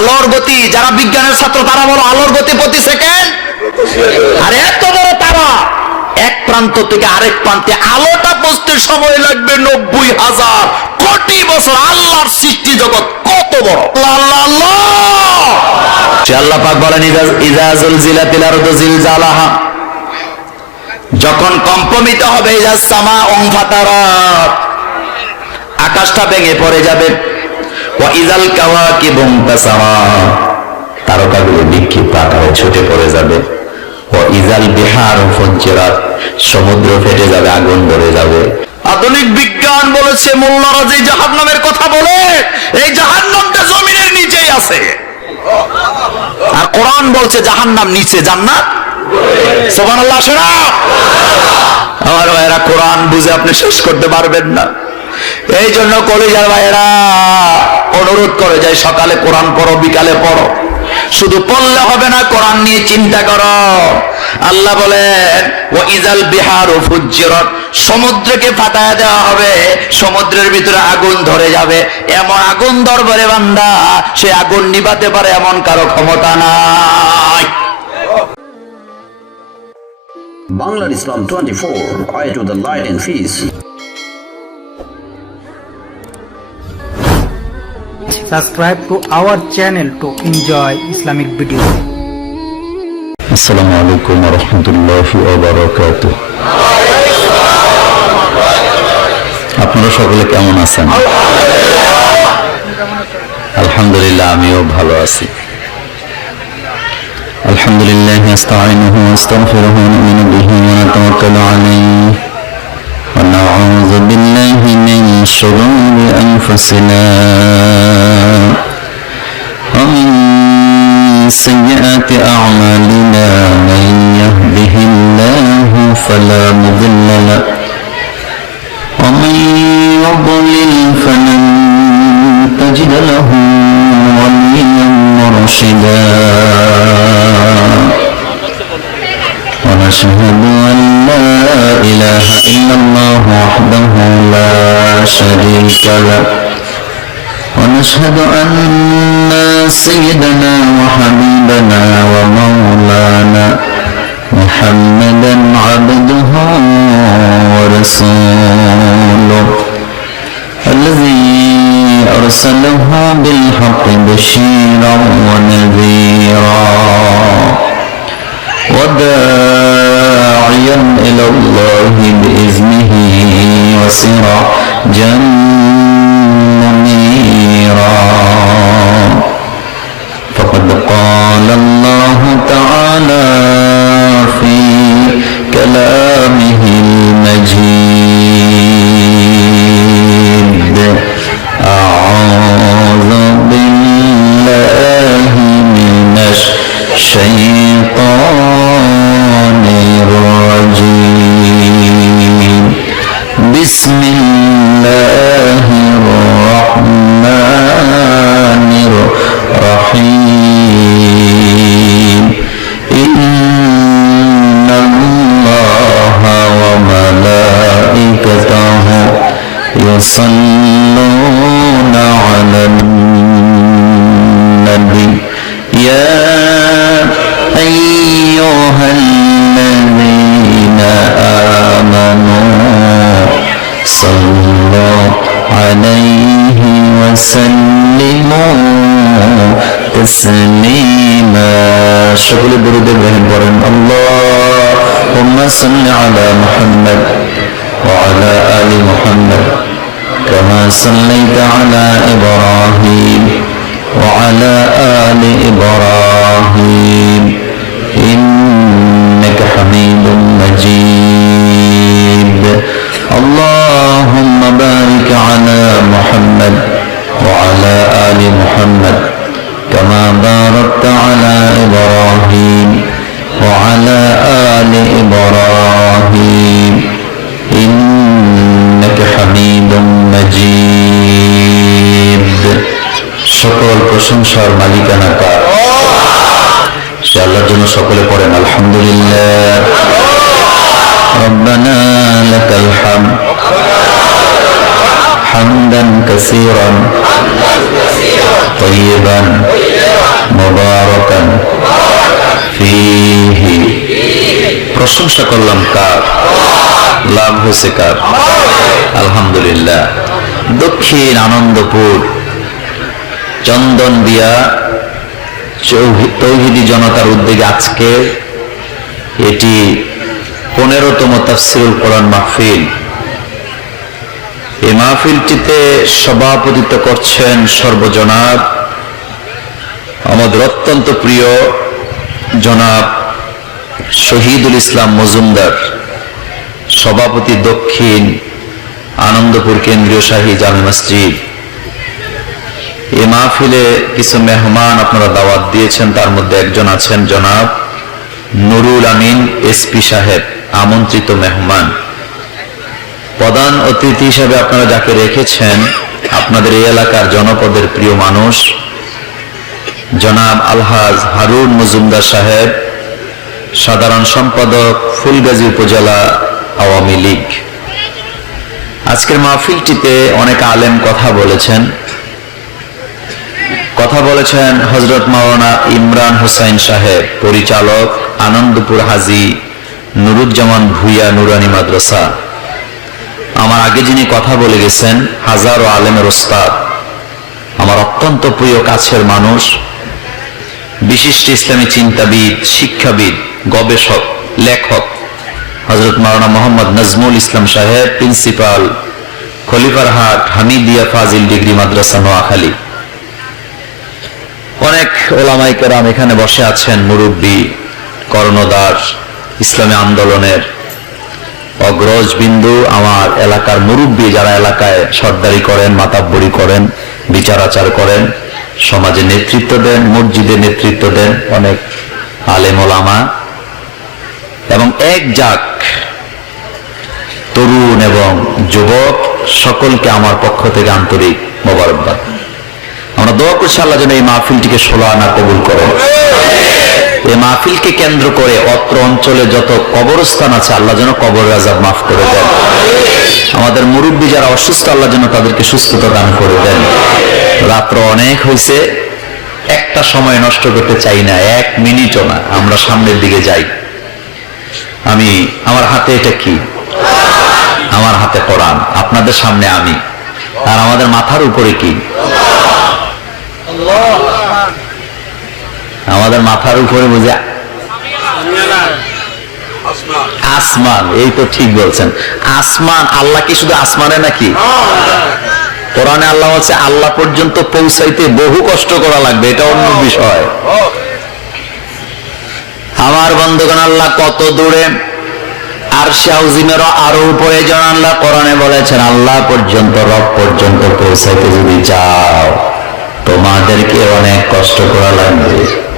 আলোর গতি, যারা বিজ্ঞানের ছাত্র তারা বলো আলোর গতি প্রতি সেকেন্ড, আর এত বড় তারা এক প্রান্ত থেকে আরেক প্রান্তে আলোটা পৌঁছতে সময় লাগবে 90,000 কোটি বছর। আল্লাহর সৃষ্টি জগৎ কত বড়! আল্লাহ আল্লাহ আল্লাহ পাক বলেন ইযা যুলজিলাতিল আরদু জিলজালাহা, যখন কম্পমিত হবে, ইযা সামাউ ফাতারাত, আকাশটা ভেঙে পড়ে যাবে, ওয়া ইযাল কাওয়াকিবু ইনতাসারাত, তারকাগুলো বিক্ষিপ্ত আকারে ছুটে পড়ে যাবে, ওয়া ইযাল বিহারু ফুজ্জিরাত, সমুদ্র ফেটে যাবে, আগুন ধরে যাবে। আধুনিক বিজ্ঞান বলেছে, মোল্লারা যে জাহান্নামের কথা বলে, এই জাহান্নামটা জমিনের নিচেই আছে, আর কোরআন বলছে জাহান্নাম নিচে, জান্নাত সুবহানাল্লাহ। শোনা আমার ভাইরা, কোরআন বুঝে আপনি শেষ করতে পারবেন না। এই জন্য কলিজার ভাইরা অনুরোধ করে যায়, সকালে কোরআন পড়ো, বিকালে পড়ো। শুধু পড়লে হবে না, কোরআন নিয়ে চিন্তা করো। আল্লাহ বলেন ওয়া ইযাল বিহারু ফুজ্জিরাত, সমুদ্রকে ফাটায় দেওয়া হবে, সমুদ্রের ভিতরে আগুন ধরে যাবে। এমন আগুন ধরবে রে বান্দা, সে আগুন নিভাতে পারে এমন কারো ক্ষমতা নাই। Bangla Islam 24, eye to the light and peace. Subscribe to our channel to enjoy Islamic videos. আসসালামু আলাইকুম ওয়া রাহমাতুল্লাহি ওয়া বারাকাতুহু। আপনারা সকলে কেমন আছেন? আলহামদুলিল্লাহ, আমিও ভালো আছি। আলহামদুলিল্লাহ, আস্তাঈনুহু ওয়া আস্তাগফিরুহু ওয়া নু'মিনু বিহি ওয়া নাতাওয়াক্কালু আলাইহি ওয়া নাউযু বিল্লাহি মিন শুরুরি আনফুসিনা ওয়া মিন سيئات أعمالنا، من يهده الله فلا مضل له ومن يضلل فلن تجد له وليا مرشدا ونشهد أن لا إله إلا الله وحده لا شريك له ونشهد أن سيدنا وحبيبنا ومولانا محمدا عبده ورسوله الذي أرسله بالحق بشيرا ونذيرا وداعيا إلى الله بإذنه وسراجا فقد قال الله تعالى في كلامه المجيد: أعوذ بالله من الشيطان الرجيم. بسم الله الرحمن الرحيم. إن الله وملائكته يصلون على النبي يا أيها الذين آمنوا صلوا عليه وسلموا تسليما. সকলে দরুদ ইব্রাহিম পড়েন। আল্লাহুম্মা সাল্লি আলা মুহাম্মদ ওয়া আলা আলি মুহাম্মদ কামা সাল্লাইতা আলা ইব্রাহিম ওয়া আলা আলি ইব্রাহিম ইন্নাকা হামিদুম মাজিদ। اللهم بارك على محمد وعلى آل محمد كما باركت على إبراهيم وعلى آل إبراهيم إنك حميد مجيد. সকল প্রশংসার মালিকানা কার? সে আল্লাহর জন্য সকলে পড়েন আলহামদুলিল্লাহ। ربنا لك الحمد حمدا كثيرا طيبا প্রশংসা করলাম কার? লাভ হয়েছে কার? আলহামদুলিল্লাহ। দক্ষিণ আনন্দপুর চন্দনদিয়া তৌহিদি জনতার উদ্যোগে আজকে এটি 15তম তাফসীরুল কোরআন মাহফিল। এই মাহফিলটিতে সভাপতিত্ব করছেন সর্বজনাব আমাদের অত্যন্ত প্রিয় জনাব শহীদুল ইসলাম মজুমদার, সভাপতি দক্ষিণ আনন্দপুর কেন্দ্রীয় শাহী জামে মসজিদ। এই মাহফিলে কিছু মেহমান আপনারা দাওয়াত দিয়েছেন, তার মধ্যে একজন আছেন জনাব নুরুল আমিন এসপি সাহেব, আমন্ত্রিত মেহমান। প্রধান অতিথি হিসেবে আপনারা যাকে রেখেছেন আপনাদের এই এলাকার জনপদের প্রিয় মানুষ জনাব আলহাজ হারুন মজুমদার সাহেব, সাধারণ সম্পাদক ফুলগাজী উপজেলা আওয়ামী লীগ। আজকের মাহফিলটিতে অনেক আলেম কথা বলেছেন হযরত মাওলানা ইমরান হোসাইন সাহেব, পরিচালক আনন্দপুর হাজী নুরুজ্জামান ভুইয়া নুরানি মাদ্রাসা। আমার আগে যিনি কথা বলে গেছেন হাজারো আলেমের ওস্তাদ, আমার অত্যন্ত প্রিয় কাছের মানুষ, বিশিষ্ট ইসলামী চিন্তাবিদ, শিক্ষাবিদ, গবেষক, লেখক হযরত মাওলানা মোহাম্মদ নাজমুল ইসলাম সাহেব, প্রিন্সিপাল খলিফারহাট হামিদিয়া ফাজিল ডিগ্রি মাদ্রাসা নোয়াখালী। অনেক ওলামায়ে কেরাম এখানে বসে আছেন, মুরব্বী, কর্ণধার, ইসলামী আন্দোলনের অগ্রজ বিন্দু, আমার এলাকার মুরব্বী যারা এলাকায় সর্দারি করেন, মাতাব্বরি করেন, বিচার আচার করেন, সমাজে নেতৃত্ব দেন, মসজিদে নেতৃত্ব দেন, অনেক আলেম ওলামা এবং এক জাক তরুণ এবং যুবক, সকলকে আমার পক্ষ থেকে আন্তরিক মোবারকবাদ। আমরা দোয়া করছি আল্লাহ যেন এই মাহফিলটিকে 16 আনা কবুল করেন। এই মাহফিলকে কেন্দ্র করে অত্র অঞ্চলে যত কবরস্থান আছে আল্লাহ যেন কবরের আযাব মাফ করে দেন। আমাদের মুরব্বী যারা অসুস্থ আল্লাহ যেন তাদেরকে সুস্থতা দান করে দেন। রাত্র অনেক হয়েছে, একটা সময় নষ্ট করতে চাই না, 1 মিনিটও না। আমরা সামনের দিকে যাই। আমার হাতে এটা কি? আমার হাতে কোরআন, আপনাদের সামনে আমি, আর আমাদের মাথার উপরে কি? আমাদের মাথার উপরে বুঝে আসমান। এই তো ঠিক বলছেন, আসমান। আল্লাহ কি শুধু আসমানে নাকি? কোরআনে আল্লাহ বলছে আল্লাহ পর্যন্ত পৌঁছাইতে বহু কষ্ট করা লাগবে, এটা অন্য বিষয়। আমার বন্ধুগণ, আল্লাহ কত দূরে, আরশে আযীমের আরো উপরে যেন আল্লাহ কোরআনে বলেছেন আল্লাহ পর্যন্ত, রব পর্যন্ত পৌঁছাইতে যদি চাও তোমাদেরকে অনেক কষ্ট করা লাগবে।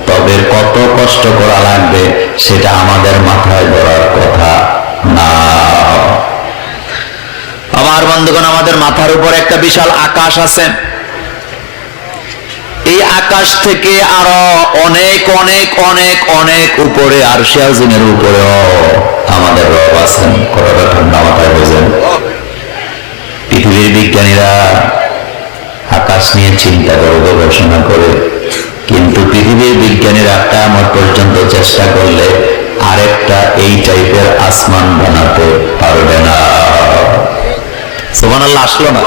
তবে কত কষ্ট করা লাগবে সেটা আমাদের মাথায় ধরার কথা না। আমার বন্ধুগণ, আমাদের মাথার উপর একটা বিশাল আকাশ আছে। এই আকাশ থেকে আরো অনেক অনেক অনেক অনেক উপরে আরশে আযীমের উপরেও আমাদের রব আছেন। কথাটা ঠান্ডা মাথায় বোঝেন। পৃথিবীর বিজ্ঞানীরা আকাশ নিয়ে চিন্তা করে, গবেষণা করে, কিন্তু পৃথিবীর বিজ্ঞানীরা কিয়ামত পর্যন্ত চেষ্টা করলে আরেকটা এই টাইপের আসমান বানাতে পারবে না। সুবহানাল্লাহ, আসলো না?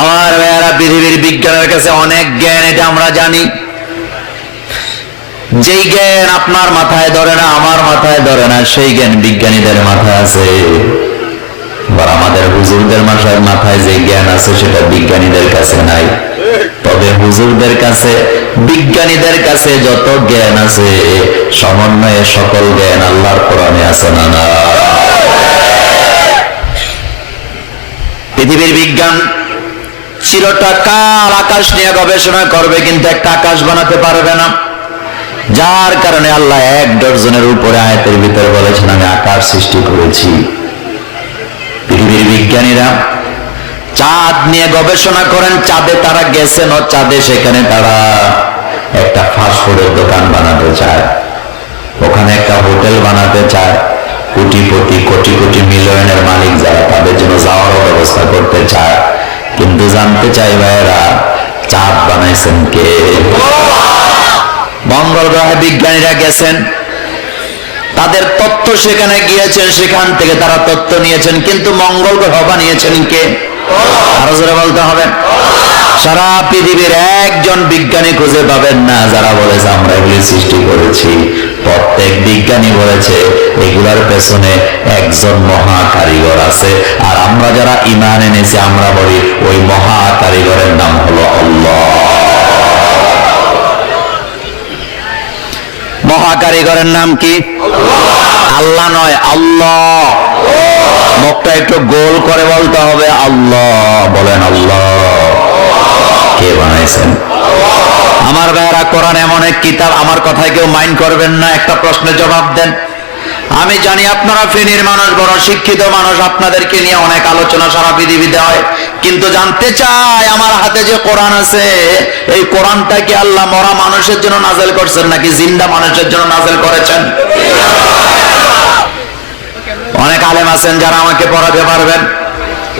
আমার ভাইয়েরা, পৃথিবীর বিজ্ঞানের কাছে অনেক জ্ঞান, এটা আমরা জানি। যেই জ্ঞান আপনার মাথায় ধরে না, আমার মাথায় ধরে না, সেই জ্ঞান বিজ্ঞানীদের মাথায় আছে। আবার আমাদের হুজুরদের মাথায় যে জ্ঞান আছে সেটা বিজ্ঞানীদের কাছে নাই। তবে হুজুরদের কাছে, বিজ্ঞানীদের কাছে যত জ্ঞান আছে সমন্বয়ে সকল জ্ঞান আল্লাহর কোরআনে আছে না? না। পৃথিবীর বিজ্ঞান চিরটা কাল আকাশ নিয়ে গবেষণা করবে, কিন্তু একটা আকাশ বানাতে পারবে না। যার কারণে আল্লাহ 1 ডজনের উপরে আয়াতের ভিতরে বলেছেন আমি আকাশ সৃষ্টি করেছি। পৃথিবীর বিজ্ঞানীরা চাঁদ নিয়ে গবেষণা করেন, চাঁদে তারা গেছেন, চাঁদে সেখানে তারা একটা ফাস্টফুডের দোকান বানাতে চায়, ওখানে একটা হোটেল বানাতে চায়। কোটিপতি, কোটি কোটি মিলিয়নের মালিক যারা, তাদের জন্য যাওয়ার ব্যবস্থা করতে চায়। কিন্তু জানতে চাই ভাইয়েরা, চাঁদ বানাইছেন কে? মঙ্গল গ্রহে বিজ্ঞানীরা গেছেন, তাদের তত্ত্ব সেখানে গিয়েছেন, সেখান থেকে তারা তত্ত্ব নিয়েছেন, কিন্তু মঙ্গল গ্রহ বানিয়েছেন কে? আরো জোরে বলতে হবে। সারা পৃথিবীর একজন বিজ্ঞানী খুঁজে পাবেন না যারা বলেছে আমরা এগুলি সৃষ্টি করেছি। প্রত্যেক বিজ্ঞানী বলেছে এগুলার পেছনে একজন মহা কারিগর আছে, আর আমরা যারা ঈমান এনেছি আমরা বলি ওই মহা কারিগরের নাম হলো আল্লাহ। মহা কারিগরের নাম কি? আল্লাহ নয়, আল্লাহ। মুখটা একটু গোল করে বলতে হবে, আল্লাহ। বলেন আল্লাহ। কে বানাইছেন? আমার ভাইয়েরা, কোরআন এমন এক কিতাব, আমার কথায় কেউ মাইন্ড করবেন না, একটা প্রশ্নের জবাব দেন। আমি জানি আপনারা ফেনীর মানুষ, বড় শিক্ষিত মানুষ, আপনাদেরকে নিয়ে অনেক আলোচনা সারা পৃথিবীতে হয়, কিন্তু জানতে চাই আমার হাতে যে কোরআন আছে, এই কোরআনটা কি আল্লাহ মরা মানুষের জন্য নাযিল করছেন নাকি জিন্দা মানুষের জন্য নাযিল করেছেন? অনেক আলেম আছেন যারা আমাকে পড়াতে পারবেন।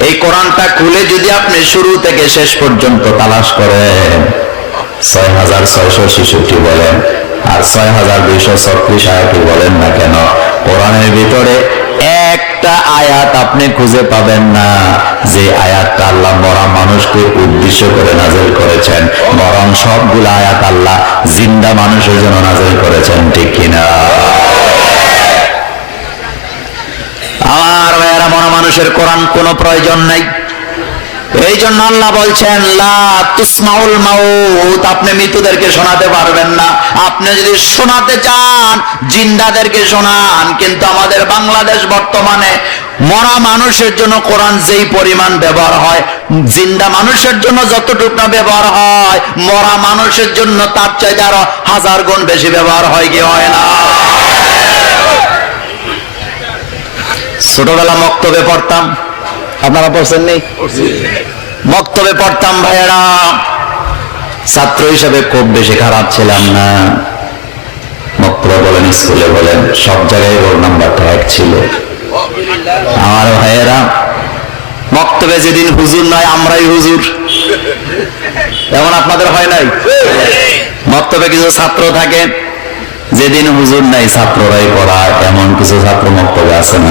এই কোরআনটা খুলে যদি আপনি শুরু থেকে শেষ পর্যন্ত তালাশ করেন, 6666 বলেন আর 6236 আয়াতই বলেন না কেন, কোরআনের ভিতরে একটা আয়াত আপনি খুঁজে পাবেন না যে আয়াতটা আল্লাহ মরা মানুষকে উদ্দেশ্য করে নাযিল করেছেন, বরং সবগুলো আয়াত আল্লাহ জিন্দা মানুষের জন্য নাযিল করেছেন। ঠিক কিনা? আমার ভাইয়েরা, মরা মানুষের কোরআন কোনো প্রয়োজন নাই। এই জন্য আল্লাহ বলছেন লা তুসমাউল মাউত, আপনি মৃতদেরকে শোনাতে পারবেন না। আপনি যদি শোনাতে চান জিন্দাদেরকে শোনান, কিন্তু আমাদের বাংলাদেশ বর্তমানে মরা মানুষের জন্য কোরআন যেই পরিমাণ ব্যবহার হয়, জিন্দা মানুষের জন্য যতটুকু না ব্যবহার হয়, মরা মানুষের জন্য তার চাইতে আরো 1000 গুণ বেশি ব্যবহার হয় কি হয় না? ছোটবেলা মক্তবে পড়তাম, আপনারা পড়ছেন নেই? মক্তবে পড়তাম ভাইয়েরা, ছাত্র হিসেবে খুব বেশি খারাপ ছিলাম না। মক্তবে বলেন, স্কুলে বলেন, সব জায়গায় ওর নাম্বারটা 1 ছিল। আমার ভাইয়েরা, মক্তবে যেদিন হুজুর নয় আমরাই হুজুর, এমন আপনাদের হয় নাই? মক্তবে কিছু ছাত্র থাকে, যেদিন হুজুর নাই ছাত্ররাই পড়ায়, এমন কিছু ছাত্র মক্তবে আছে না?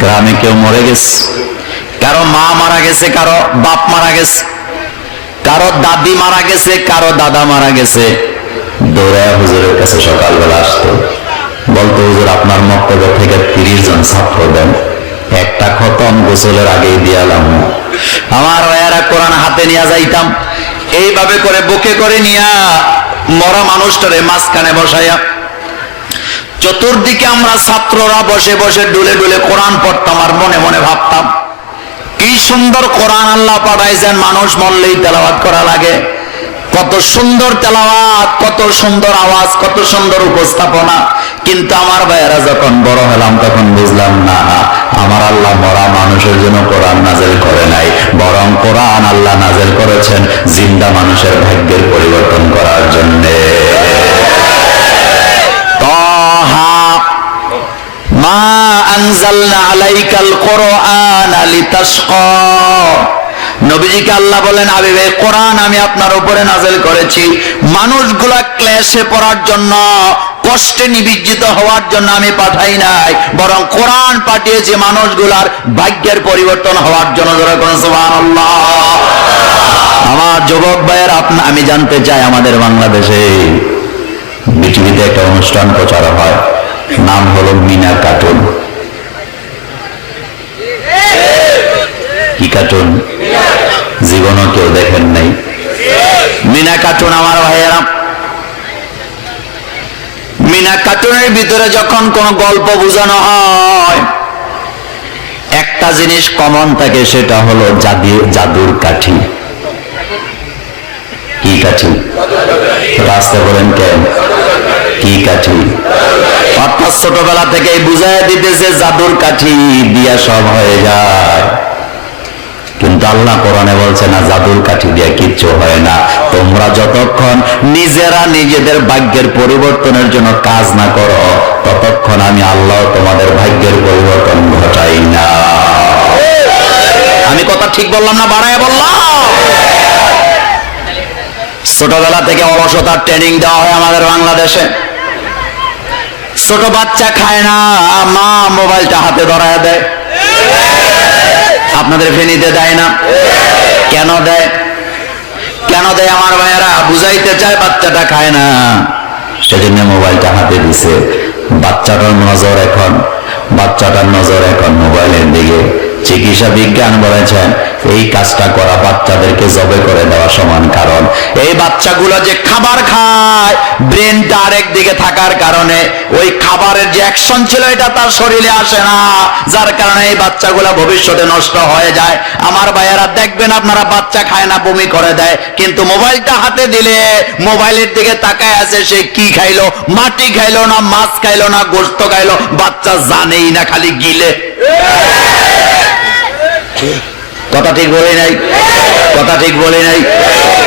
গ্রামে কেউ মরে গেছে, কারো মা মারা গেছে, কারো বাপ মারা গেছে, কারো দাদি মারা গেছে, কারো দাদা মারা গেছে, দৌড়ায় হুজুরের কাছে সকালবেলা আসতো, বলতো হুজুর আপনার মক্তবে থেকে 30 জন ছাত্র দেন, একটা খতম গোসলের আগেই দিয়ালাম। আমার ভাইয়েরা, কোরআন হাতে নিয়ে যাইতাম, এইভাবে করে বুকে করে নিয়া মরা মানুষটারে মাঝখানে বসাইয়া চতুর্দিকে আমরা ছাত্ররা বসে বসে ডুলে ডুলে কোরআন পড়তাম, আর মনে মনে ভাবতাম কি সুন্দর কোরআন আল্লাহ পাঠাইছেন, মানুষ মরলেই তেলাওয়াত করা লাগে। কত সুন্দর তেলাওয়াত, কত সুন্দর আওয়াজ, কত সুন্দর উপস্থাপনা। কিন্তু আমার ভাইয়েরা, যখন বড় হলাম তখন বুঝলাম না, আমার আল্লাহ মরা মানুষের জন্য কোরআন নাযিল করে নাই, বরং কোরআন আল্লাহ নাযিল করেছেন জিন্দা মানুষের ভাগ্যের পরিবর্তন করার জন্য। মা আনজালনা আলাইকাল কুরআনা লিতাশকা, নবীজিকে আল্লাহ বলেন, হাবিব এই কোরআন আমি আপনার উপরে নাযিল করেছি মানুষগুলা ক্লেশে পড়ার জন্য, কষ্টে নিবিজ্জিত হওয়ার জন্য আমি পাঠাই নাই, বরং কোরআন পাঠিয়েছি মানুষগুলার ভাগ্যের পরিবর্তন হওয়ার জন্য। সুবহানাল্লাহ। আমার যুবক ভাইয়ের, আমি জানতে চাই, আমাদের বাংলাদেশে বিটিভিতে একটা অনুষ্ঠান প্রচার হয়, নাম হলো মিনা কার্টুন। কি কার্টুন? জীবনও কেউ দেখেন নাই মিনা কার্টুন। আমার ভাইয়েরা, মিনা কার্টুনের ভিতরে যখন কোন গল্প বোঝানো হয়, একটা জিনিস কমন থাকে, সেটা হলো জাদুর কাঠি। কি কাঠি? রাস্তা বলেন কেন? কি কাঠি? অর্থাৎ ছোটবেলা থেকে বুঝাইয়া দিতেছে জাদুর কাঠি দিয়া সব হয়ে যায়। কিন্তু আল্লাহ কোরআনে বলছে না, জাদুর কাঠি দিয়া কিচ্ছু হয় না। তোমরা যতক্ষণ নিজেরা নিজেদের ভাগ্যের পরিবর্তনের জন্য কাজ না করো, ততক্ষণ আমি আল্লাহ তোমাদের ভাগ্যের পরিবর্তন ঘটাই না। আমি কথা ঠিক বললাম না বাড়ায় বললাম? ছোটবেলা থেকে অলসতার ট্রেনিং দেওয়া হয় আমাদের বাংলাদেশে। ছোট বাচ্চা খায় না, মা মোবাইলটা হাতে ধরায় দেয়। আপনাদের ফেনীতে দেয় না? কেন দেয়? কেন দেয় আমার ভাইয়েরা? বুঝাইতে চায় বাচ্চাটা খায় না, সেজন্য মোবাইলটা হাতে দিছে। বাচ্চাটার নজর এখন মোবাইলের দিকে। চিকিৎসা বিজ্ঞান বলেছেন এই কাজটা করা বাচ্চাদেরকে জবে করে দেওয়া সমান। কারণ এই বাচ্চাগুলো যে খাবার খায়, ব্রেনটা আরেক দিকে থাকার কারণে ওই খাবারের যে অ্যাকশন ছিল এটা তার শরীরে আসে না, যার কারণে এই বাচ্চাগুলো ভবিষ্যতে নষ্ট হয়ে যায়। আমার ভাইয়েরা দেখবেন আপনারা, বাচ্চা খায় না, বমি করে দেয়, কিন্তু মোবাইলটা হাতে দিলে মোবাইলের দিকে তাকায় আছে সে কি খাইলো, মাটি খাইলো না, মাছ খাইলো না, গোশত খাইলো, বাচ্চা জানেই না, খালি গিলে। কথা ঠিক বলি নাই? কথা ঠিক বলি নাই?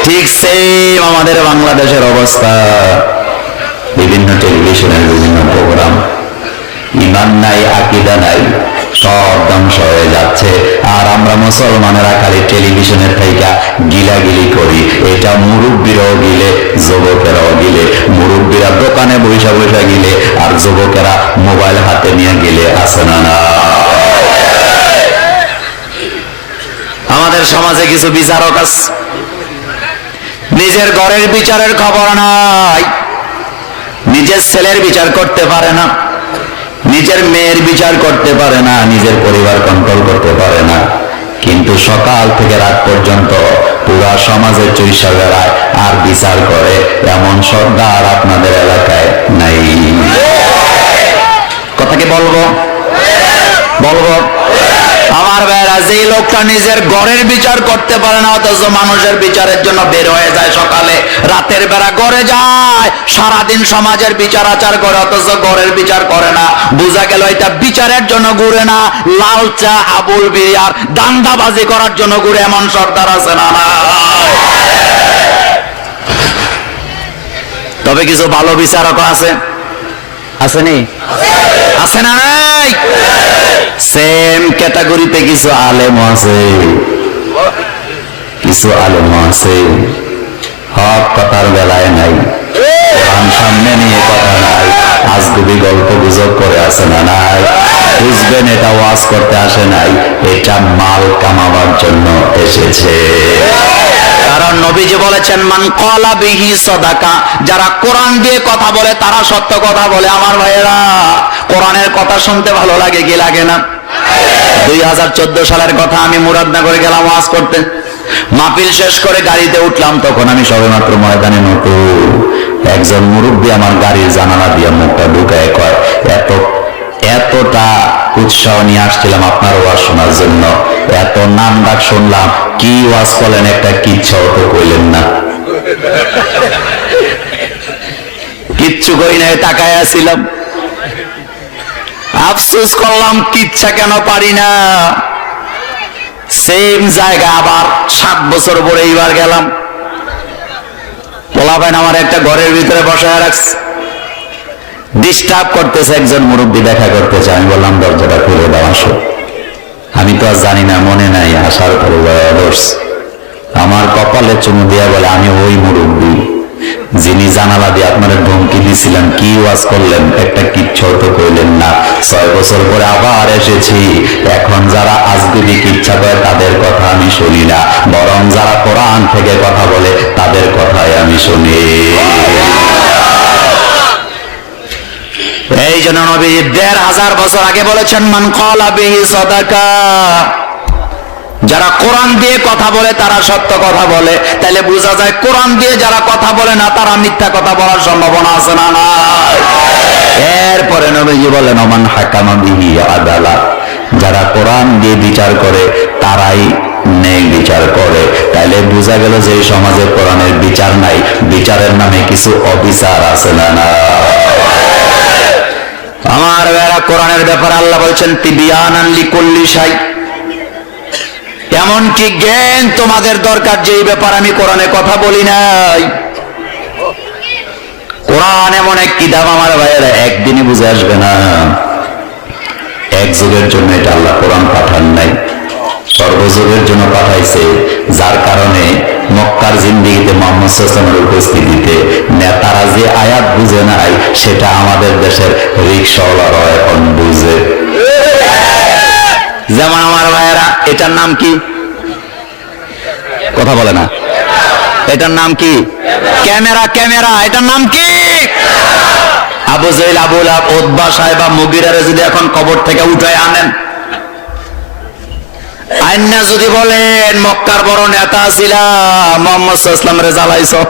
ঠিক সেম আমাদের বাংলাদেশের অবস্থা। বিভিন্ন টেলিভিশনের বিভিন্ন প্রোগ্রাম, ঈমান নাই, আকীদা নাই, সব ধ্বংস হয়ে যাচ্ছে। আর আমরা মুসলমানেরা খালি টেলিভিশনের থেকে গিলাগিলি করি। এটা মুরব্বীরাও গিলে, যুবকেরাও গিলে। মুরব্বীরা দোকানে বৈশা বৈশা গিলে, আর যুবকেরা মোবাইল হাতে নিয়ে গিলে। আছে না? না, আমাদের সমাজে কিছু বিচারক আছে, নিজের ঘরের বিচারের খবর নাই, নিজের ছেলের বিচার করতে পারে না, নিজের মেয়ের বিচার করতে পারে না, নিজের পরিবার কন্ট্রোল করতে পারে না, কিন্তু সকাল থেকে রাত পর্যন্ত পুরা সমাজে চৈষা বেড়ায় আর বিচার করে। এমন সর্দার আপনাদের এলাকায় নাই? কথা কি বলবো? আমার ভাইরা, যে লোকটা নিজের ঘরের বিচার করতে পারে না, অথচ মানুষের বিচারের জন্য বের হয়ে যায় সকালে, রাতের বেলা ঘরে যায়, সারাদিন সমাজের বিচার আচার করে, অথচ ঘরের বিচার করে না, বোঝা গেল এটা বিচারের জন্য ঘুরে না, লাল চা, আবুল বিয়ার, দান্দাবাজি করার জন্য ঘুরে। এমন সর্দার আছে না? না। তবে কিছু ভালো বিচারক আছে, আসেনি? আছে না? নাই? সেম ক্যাটাগরিতে কিছু আলেম আছে, হক কথার বেলায় নাই, কোরআন সামনে নিয়ে কথা নাই, আজগুবি গল্প গুজব করে আসে না? নাই? বুঝবেন এটা ওয়াজ করতে আসে নাই, এটা মাল কামাবার জন্য এসেছে। কারণ নবীজি বলেছেন, মান ক্বালা বিহি সাদাকা, যারা কোরআন দিয়ে কথা বলে তারা সত্য কথা বলে। আমার ভাইয়েরা, কোরআনের কথা শুনতে ভালো লাগে কি লাগে না? 2014 সালের কথা, আমি মুরাদনগরে গেলাম ওয়াজ করতে। মাহফিল শেষ করে গাড়িতে উঠলাম, তখন আমি সবেমাত্র ময়দানে নতুন। একজন মুরব্বী আমার গাড়ির জানালা দিয়ে মুখটা ঢুকায় কয়, এতটা উৎসাহ নিয়ে আসছিলাম আপনার ওয়াজ শোনার জন্য, এত নাম ডাক শুনলাম, কি ওয়াজ করলেন, একটা কিচ্ছাও তো কইলেন না। কিচ্ছু কই নাই, তাকায় আছিলাম, আফসোস করলাম কিচ্ছা কেন পারি না। সেম জায়গা আবার 7 বছর পরে এইবার গেলাম, পোলাপাইন আমার একটা ঘরের ভিতরে বসায় রাখছে, ডিস্টার্ব করতেছে, একজন মুরব্বী দেখা করতেছে। আমি বললাম দরজাটা খুলে দাও, আসো। আমি তো আর জানি না, মনে নাই, আসার পরে আমার কপালে চুমু দিয়া বলে, আমি ওই মুরব্বী যিনি জানালা দিয়ে আপনারা ধমকি দিছিলেন, কি ওয়াজ করলেন, একটা কিচ্ছু তো কইলেন না। 6 বছর পরে আবার এসেছি, এখন যারা আজগুবি কিচ্ছা করে তাদের কথা আমি শুনি না, বরং যারা কোরআন থেকে কথা বলে তাদের কথাই আমি শুনি। এই জন্য নবী 1500 বছর আগে বলেছেন, মান ক্বালা বিহি সাদাকা, যারা কোরআন দিয়ে কথা বলে তারা সত্য কথা বলে। তাহলে বোঝা যায় কোরআন দিয়ে যারা কথা বলে না তারা মিথ্যা কথা বলার সম্ভাবনা আছে না? নাই? এরপরে নবীজি বলেন, ওমান হাকামা বিহি আদালা, যারা কোরআন দিয়ে বিচার করে তারাই ন্যায় বিচার করে। তাহলে বোঝা গেল যে সমাজে কোরআনের বিচার নাই, বিচারের নামে কিছু অবিচার আছে না? না। আমার ভাইরা, কোরআনের ব্যাপারে আল্লাহ বলছেন, তিবিয়ানান লিকুল্লি শাই, এমনকি জ্ঞান তোমাদের দরকার যেই ব্যাপার আমি কোরআনে কথা বলি নাই। কোরআন এমন এক কিতাব আমার ভাইয়েরা, একদিনে বুঝে আসবে না। এক যুগের জন্য এটা আল্লাহ কোরআন পাঠান নাই, সর্বযুগের জন্য পাঠাইছে, যার কারণে মক্কার জিন্দেগিতে মুহাম্মদ সাল্লাল্লাহু আলাইহি ওয়াসাল্লামের উপস্থিতিতে নেতারা যে আয়াত বুঝে নাই, সেটা আমাদের দেশের রিকশাওয়ালারা এখন বুঝে। যেমন আমার ভাইয়েরা, এটার নাম কি? কথা বলে না। এটার নাম কি? ক্যামেরা। ক্যামেরা, এটার নাম কি? আবু জাহেল, আবু লাহাব, উতবা, সাইবা, মুগিরারে যদি এখন কবর থেকে উঠায় আনেন, আইনা যদি বলেন মক্কার বড় নেতা ছিলা, মুহাম্মদ সাল্লাল্লাহু আলাইহি ওয়াসাল্লামের জ্বালাইছো,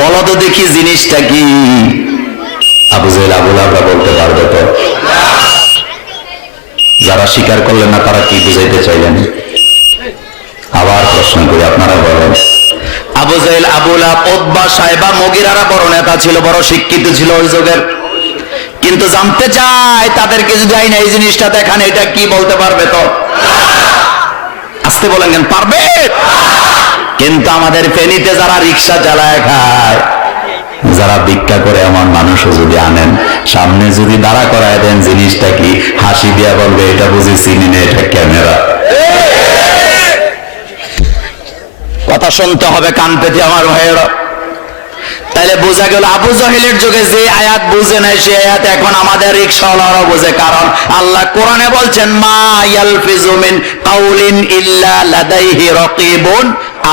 বলো তো দেখি জিনিসটা কি? আবু জাহেল, আবু লাহাবরা বলতে পারবে তো? যারা স্বীকার করলেন না তারা কি বুঝাইতে চাইলেন? আবার প্রশ্ন করি, আপনারা বলেন। আবু জাহেল, আবু লাহাব, উতবা, সাইবা, মুগিরারা বড় নেতা ছিল, বড় শিক্ষিত ছিল ওই যুগের, কিন্তু জানতে চাই তাদেরকে যদি আইনা এই জিনিসটা দেখান, এটা কি বলতে পারবে তো? আসতে বলেন কেন? পারবে। কিন্তু আমাদের ফেনীতে যারা রিক্সা চালায় খায়, যারা ভিক্ষা করে এমন মানুষও যদি আনেন, সামনে যদি দাঁড়া করায় দেন, জিনিসটা কি? হাসি দিয়া বলবে এটা বুঝি চিনি না, এটা ক্যামেরা। কথা শুনতে হবে কান পেতে আমার ভাইয়েরা। তাইলে বোঝা গেল আবু জাহেলের যুগে যে আয়াত বুঝে নাই, সে আয়াত এখন আমাদের রিকশাওয়ালারা বোঝে। কারণ আল্লাহ কোরআনে বলছেন, মা ইয়ালফিজু মিন কাউলিন ইল্লা লাদাইহি রাকিবুন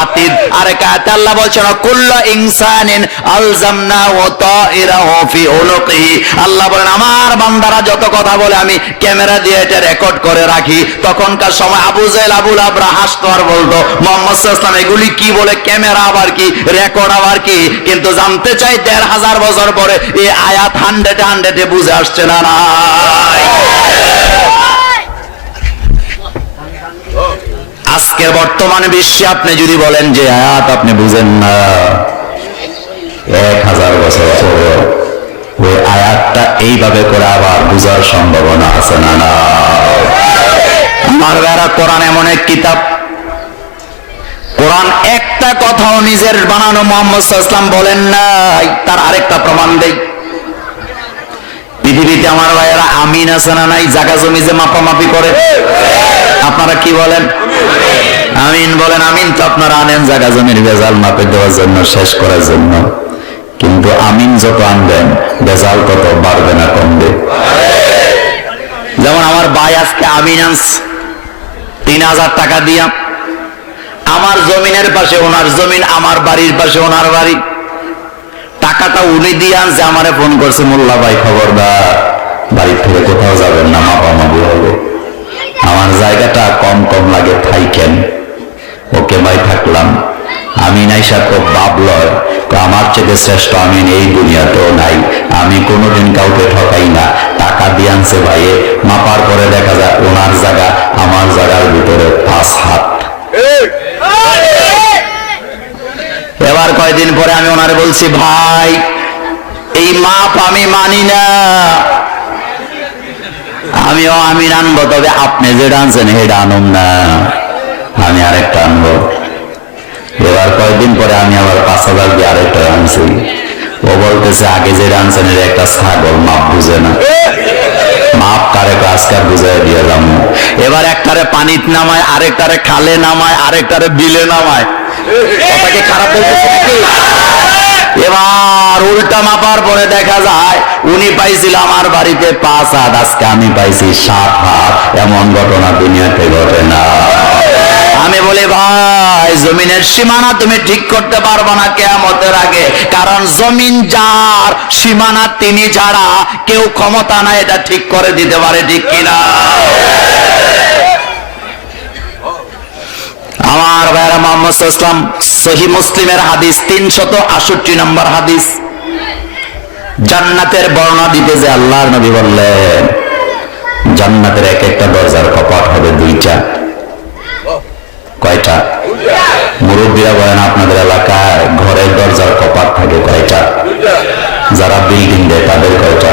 আতিদ। আরেক আয়াতে আল্লাহ বলছেন, কুল্লু ইনসানিন আলজামনাহু তাইরাহু ফি উনুকিহি। আল্লাহ বলেন, আমার বান্দারা যত কথা বলে আমি ক্যামেরা দিয়ে এটা রেকর্ড করে রাখি। তখনকার সময় আবু জাহেল, আবু লাহাবরা হাসতো আর বলতো, মুহাম্মদ সাল্লাল্লাহু আলাইহি ওয়াসাল্লাম এগুলি কি বলে? ক্যামেরা আবার কি, রেকর্ড আবার কি? কিন্তু জানতে চাই ১৫০০ বছর পরে এই আয়াত 100-এ বুঝে আসছে না নাই? আজকের বর্তমানে বিশ্বে আপনি যদি বলেন যে আয়াত আপনি বুঝেন না, ১০০০ বছর পরে ওই আয়াতটা এইভাবে করে আবার বুঝার সম্ভাবনা আছে না? না। আমার বেড়া, কোরআন এমন এক কিতাব, কোরআন একটা কথাও নিজের বানানো মুহাম্মদ সাল্লাল্লাহু আলাইহি ওয়াসাল্লাম বলেন নাই। তার আরেকটা প্রমাণ দেই। পৃথিবীতে আমার ভাইয়েরা আমিন আছে না নাই? জায়গা জমি যে মাপামাপি করে, আপনারা কি বলেন? আমিন বলেন। আমিন তো আপনারা আনেন জায়গা জমির ভেজাল মাপে দেওয়ার জন্য, শেষ করার জন্য। কিন্তু আমিন যত আনবেন, ভেজাল তত বাড়বে না কমবে? যেমন আমার ভাই আজকে আমিন আনছে ৩০০০ টাকা দিয়া। আমার জমিনের পাশে ওনার জমিন, আমার বাড়ির পাশে ওনার বাড়ি। টাকাটা উনি দিয়ে আনছে, আমারে ফোন করছে, মোল্লা ভাই খবরদার, বাড়ির থেকে কোথাও যাবেন না, মাপামাপি হবে, আমার জায়গাটা কম কম লাগে, থাইকেন। ওকে ভাই, থাকলাম। আমি নাইসা খুব বাপ লয়, আমার চেয়ে শ্রেষ্ঠ আমিন এই দুনিয়াতেও নাই। আমি কোনোদিন কাউকে ঠকাই না। টাকা দিয়ে আনছে ভাইয়ে, মাপার পরে দেখা যায় ওনার জায়গা আমার জায়গার ভিতরে 5 হাত। এবার কয়েকদিন পরে আমি ওনারে বলছি, ভাই এই মাপ আমি মানি না, আমিও আমিন আনবো, তবে আপনি যেটা আনছেন সেটা আনুন না, আমি আরেকটা আনবো। এবার কয়েকদিন পরে আমি আবার ৫০০০ দিয়ে আরেকটা আনছি। ও বলতেছে, আগে যেটা আনছেন এটা একটা ছাগল, মাপ বুঝে না। মাপ কারে আজকাল বুঝাই দিয়ে যাম। এবার একটারে পানিতে নামায়, আরেকটারে খালে নামায়, আরেকটারে বিলে নামায়। কথাকে খারাপ বলতেছে নাকি? এবার উল্টা মাপার পরে দেখা যায় উনি পাইছিল আমার বাড়িতে 5 হাত, আজকে আমি পাইছি 7 হাত। এমন ঘটনা দুনিয়াতে ঘটে না। আমি বলি, ভাই জমিনের সীমানা তুমি ঠিক করতে পারবে না কিয়ামতের আগে, কারণ জমিন যার, সীমানা তিনি ছাড়া কেউ ক্ষমতা নাই এটা ঠিক করে দিতে পারে, ঠিক কিনা? আমার ভাইরা, মুহাম্মদ সাল্লাল্লাহু আলাইহি ওয়াসাল্লাম সহিহ মুসলিমের হাদিস 368 নম্বর হাদিস, জান্নাতের বর্ণনা দিতে যে আল্লাহর নবী বললেন, জান্নাতের এক একটা দরজার কপাট হবে 2টা। কয়টা? মুরব্বীরা বলেন আপনাদের এলাকায় ঘরের দরজার কপাট থাকে কয়টা? যারা বিল্ডিং দেয় তাদের কয়টা?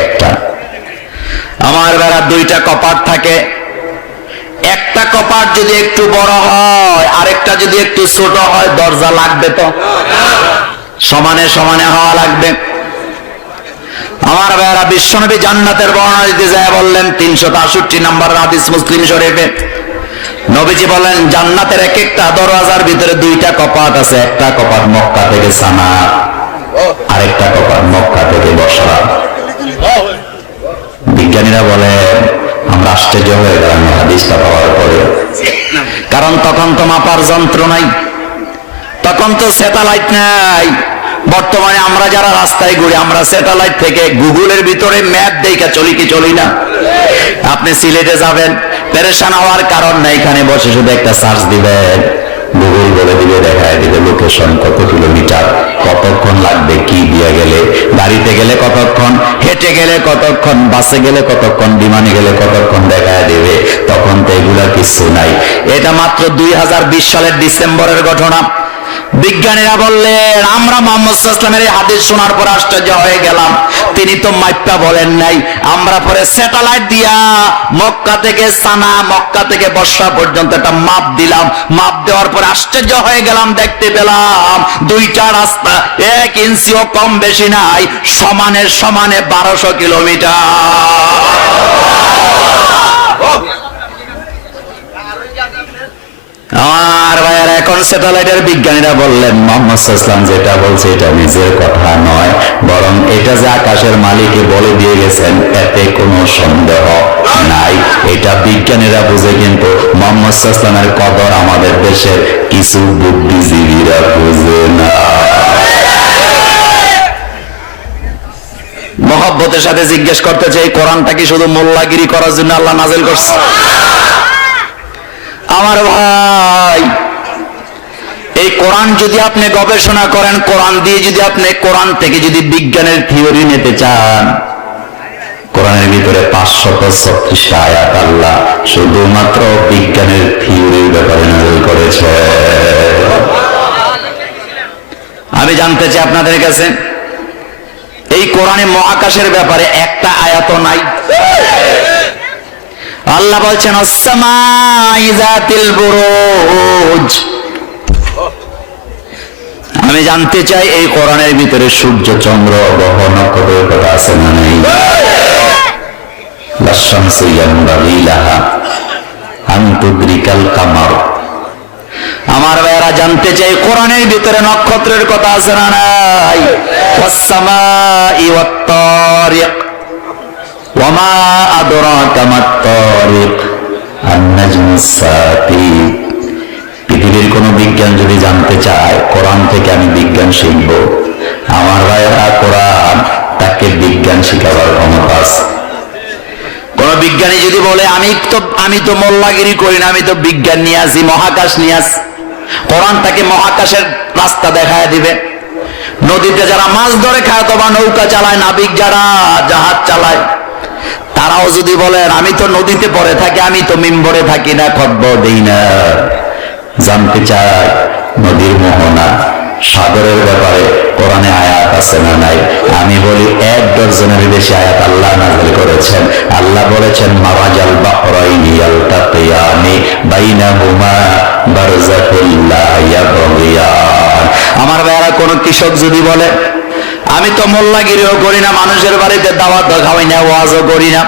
একটা। আমার বেড়া 2টা কপাট থাকে। একটা কপাট যদি একটু বড় হয়, আরেকটা যদি একটু ছোট হয়, দরজা লাগবে তো? সমানে সমানে হওয়া লাগবে। আমার ভাইয়েরা, বিশ্বনবী জান্নাতের বর্ণনা দিতে যায় বললেন 363 নম্বর হাদিস মুসলিম শরীফে, নবীজি বলেন জান্নাতের এক একটা দরওয়াজার ভিতরে দুইটা কপাট আছে। একটা কপাট মক্কা থেকে সানা, আরেকটা কপাট মক্কা থেকে বসরা। বিজ্ঞানীরা বলে আমরা আশ্চর্য হয়ে গেলাম হাদিসটা পাওয়ার পরে, কারণ তখন তো মাপার যন্ত্র নাই, তখন তো স্যাটেলাইট নাই। বর্তমানে আমরা যারা রাস্তায় ঘুরি, আমরা স্যাটেলাইট থেকে গুগলের ভিতরে ম্যাপ দেখা চলি কি চলি না? আপনি সিলেটে যাবেন, পেরেশান হওয়ার কারণ নাই, এখানে বসে শুধু একটা সার্চ দিবেন, গুগল বলে দিবে, দেখায় দিবে লোকেশন, কত কিলোমিটার, কতক্ষণ লাগবে, কি দিয়ে গেলে, গাড়িতে গেলে কতক্ষণ, হেঁটে গেলে কতক্ষণ, বাসে গেলে কতক্ষণ, বিমানে গেলে কতক্ষণ দেখায় দিবে। তখন তো এগুলা কিছু নাই। এটা মাত্র 2020 সালের ডিসেম্বরের ঘটনা। বিজ্ঞানীরা বললেন আমরা মুহাম্মদ সাল্লাল্লাহু আলাইহি ওয়াসাল্লামের এই হাদিস শোনার পর আশ্চর্য হয়ে গেলাম, তিনি তো মাইপা বলেন নাই। আমরা পরে স্যাটেলাইট দিয়া মক্কা থেকে সানা, মক্কা থেকে বসরা পর্যন্ত একটা মাপ দিলাম। মাপ দেওয়ার পর আশ্চর্য হয়ে গেলাম, দেখতে পেলাম দুইটা রাস্তা 1 ইঞ্চিও কম বেশি নাই, সমানে সমানে 1200 কিলোমিটার। আমার ভাইয়ার, এখন স্যাটেলাইটের বিজ্ঞানীরা বললেন মুহাম্মদ সাল্লাল্লাহু আলাইহি ওয়াসাল্লাম যেটা বলছে এটা নিজের কথা নয়, বরং এটা যে আকাশের মালিকই বলে দিয়ে গেছেন এতে কোনো সন্দেহ নাই। এটা বিজ্ঞানীরা বুঝে, কিন্তু মুহাম্মদ সাল্লাল্লাহু আলাইহি ওয়াসাল্লামের কদর আমাদের দেশের কিছু বুদ্ধিজীবীরা বুঝে না। মহব্বতের সাথে জিজ্ঞেস করতে চাই, কোরআনটা কি শুধু মোল্লাগিরি করার জন্য আল্লাহ নাযিল করছে? আমার ভাই, এই কোরআন যদি আপনি গবেষণা করেন, কোরআন দিয়ে যদি আপনি, কোরআন থেকে যদি বিজ্ঞানের থিওরি নিতে চান, কোরআনের ভিতরে 536টা আয়াত আল্লাহ শুধুমাত্র বিজ্ঞানের থিওরির ব্যাপারে নাযিল করেছে। আমি জানতে চাই আপনাদের কাছে, এই কোরআনে মহাকাশের ব্যাপারে একটা আয়াতও নাই। আল্লাহ বলছেন আসসামাই যাতিল বুরুজ। আমি জানতে চাই এই কোরআনের ভিতরে সূর্য, চন্দ্র, গ্রহ, নক্ষত্রের কথা আছে না নেই? লাশ-শামসু ইয়ানবাগি লাহা আন তুদরিকাল কামার। আমার ভাইরা, জানতে চাই কোরআনের ভিতরে নক্ষত্রের কথা আছে না নাই? ওয়াস-সামাই ওয়াত-তারিক ওয়ামা আদরাকা মাত-তারিক আন-নাজমুস সাতিক। পৃথিবীর কোন বিজ্ঞান যদি জানতে চায়, কোরআন থেকে আমি বিজ্ঞান শিখব। আমার ভাইয়েরা, কোরআন তাকে বিজ্ঞান শিখাবার ক্ষমতা আছে। কোন বিজ্ঞানী যদি বলে আমি তো মোল্লাগিরি করি না, আমি তো বিজ্ঞান নিয়ে আসি, মহাকাশ নিয়ে আসি, কোরআন তাকে মহাকাশের রাস্তা দেখায় দিবে। নদীতে যারা মাছ ধরে খায় অথবা নৌকা চালায়, নাবিক যারা জাহাজ চালায়, তারাও যদি বলেন আমি তো নদীতে পড়ে থাকি, আমি তো মিম্বরে থাকি না, খতবা দেই না। জানতে চাই নদীর মোহনা, সাগরের ব্যাপারে কোরআনে আয়াত আছে না নাই? আমি বলি 1 ডজনের বেশি আয়াত আল্লাহ নাযিল করেছেন। আল্লাহ বলেছেন মারাজাল বাহরাইনি ইয়ালতাকিয়ানি বাইনাহুমা বারযাকুল লা ইয়াবগিয়ান। আমার ভাইরা, কোন কৃষক যদি বলে আমি তো মোল্লাগিরিও করি না, মানুষের বাড়িতে দাওয়াত খাওয়াই না, ওয়াজও করি না,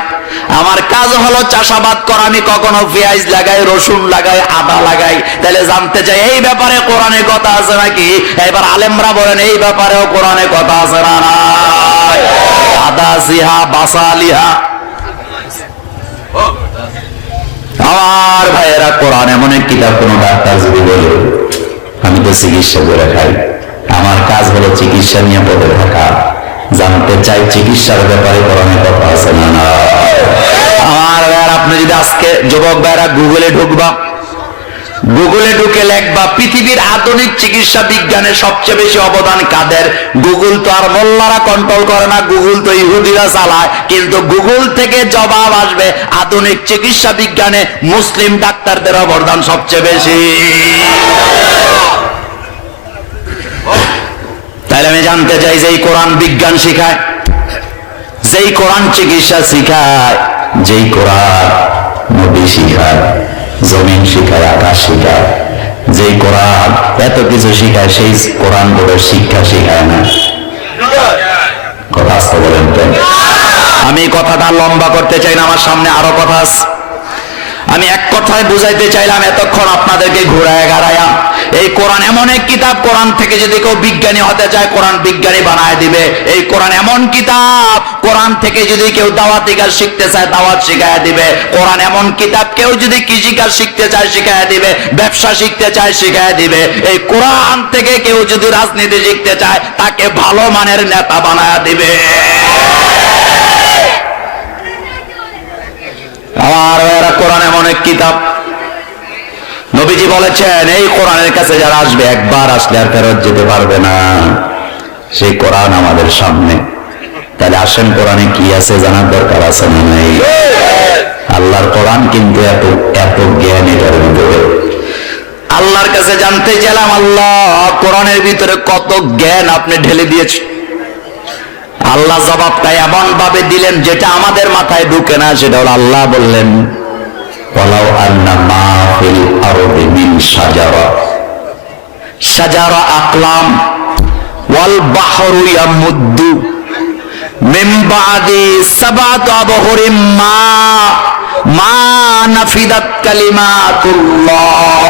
আমার কাজ হলো চাষাবাদ করা, আমি কখনো পেঁয়াজ লাগাই, রসুন লাগাই, আদা লাগাই, তাহলে জানতে চাই এই ব্যাপারে কোরআনে কথা আছে নাকি? এবার আলেমরা বলেন এই ব্যাপারেও কোরআনে কথা আছে না নাই? আদা সিহা বাসালিহা। আমার ভাইয়েরা, কোরআন এমন এক কিতাব, কোন ডাক্তার যদি বলে আমি তো চিকিৎসা করে খাই, আমার কাজ হলো চিকিৎসা নিয়ে পড়ে থাকা, জানতে চাই চিকিৎসার ব্যাপারে কোরআনে কথা আছে না না? আমার ভাইয়েরা, আপনি যদি আজকে যুবক ভাইয়েরা গুগলে ঢুকবা, গুগলে ঢুকে লেখবা পৃথিবীর আধুনিক চিকিৎসা বিজ্ঞানের সবচেয়ে বেশি অবদান কাদের? গুগল তো আর মোল্লারা কন্ট্রোল করে না, গুগল তো ইহুদিরা চালায়, কিন্তু গুগল থেকে জবাব আসবে আধুনিক চিকিৎসা বিজ্ঞানে মুসলিম ডাক্তারদের অবদান সবচেয়ে বেশি। তাহলে আমি জানতে চাই, যেই কোরআন বিজ্ঞান শিখায়, যেই কোরআন চিকিৎসা শিখায়, যেই কোরআন নবী শিখায়, জমিন শিখায়, আকাশ শিখায়, যেই কোরআন এত কিছু শিখায়, সেই কোরআন বোর্ডের শিক্ষা শিখায় না। কথা আসতে বলেন কেন? আমি এই কথাটা লম্বা করতে চাই না, আমার সামনে আরো কথা আছে। আমি এক কথায় বুঝাইতে চাইলাম এতক্ষণ আপনাদেরকে ঘুরায় গাড়ায়া, এই কোরআন এমন এক কিতাব, কোরআন থেকে যদি কেউ বিজ্ঞানী হতে চায় কোরআন বিজ্ঞানী বানায় দিবে। এই কোরআন এমন কিতাব, কোরআন থেকে যদি কেউ দাওয়াতি কাজ শিখতে চায় দাওয়াত শিখায় দিবে। কোরআন এমন কিতাব, কেউ যদি কৃষিকাজ শিখতে চায় শিখায় দিবে, ব্যবসা শিখতে চায় শিখায় দিবে। এই কোরআন থেকে কেউ যদি রাজনীতি শিখতে চায় তাকে ভালো মানের নেতা বানায় দিবে। আমার এরা কোরআন এমন এক কিতাব, নবীজি বলেছেন এই কোরআনের কাছে যারা আসবে একবার আসলে আর ফেরত যেতে পারবে না। সেই কোরআন আমাদের সামনে। তাহলে আসেন কোরআনে কি আছে জানার দরকার আছে না নাই? আল্লাহর কোরআন কিন্তু এত এত জ্ঞান এটার ভিতরে। আল্লাহর কাছে জানতে চাইলাম, আল্লাহ কোরআনের ভিতরে কত জ্ঞান আপনি ঢেলে দিয়েছেন। আল্লাহ জবাবটা এমন ভাবে দিলেন যেটা আমাদের মাথায় ঢুকে না। সেটা হলো আল্লাহ বললেন, ওয়ালাউ আন্না মা ফিল আরদি মিন শাজারা আকলাম ওয়াল বাহরু ইয়ামুদ্দু মিন বাদি সাবাত আবহরিম মা নাফিদাত কালিমাতুল্লাহ।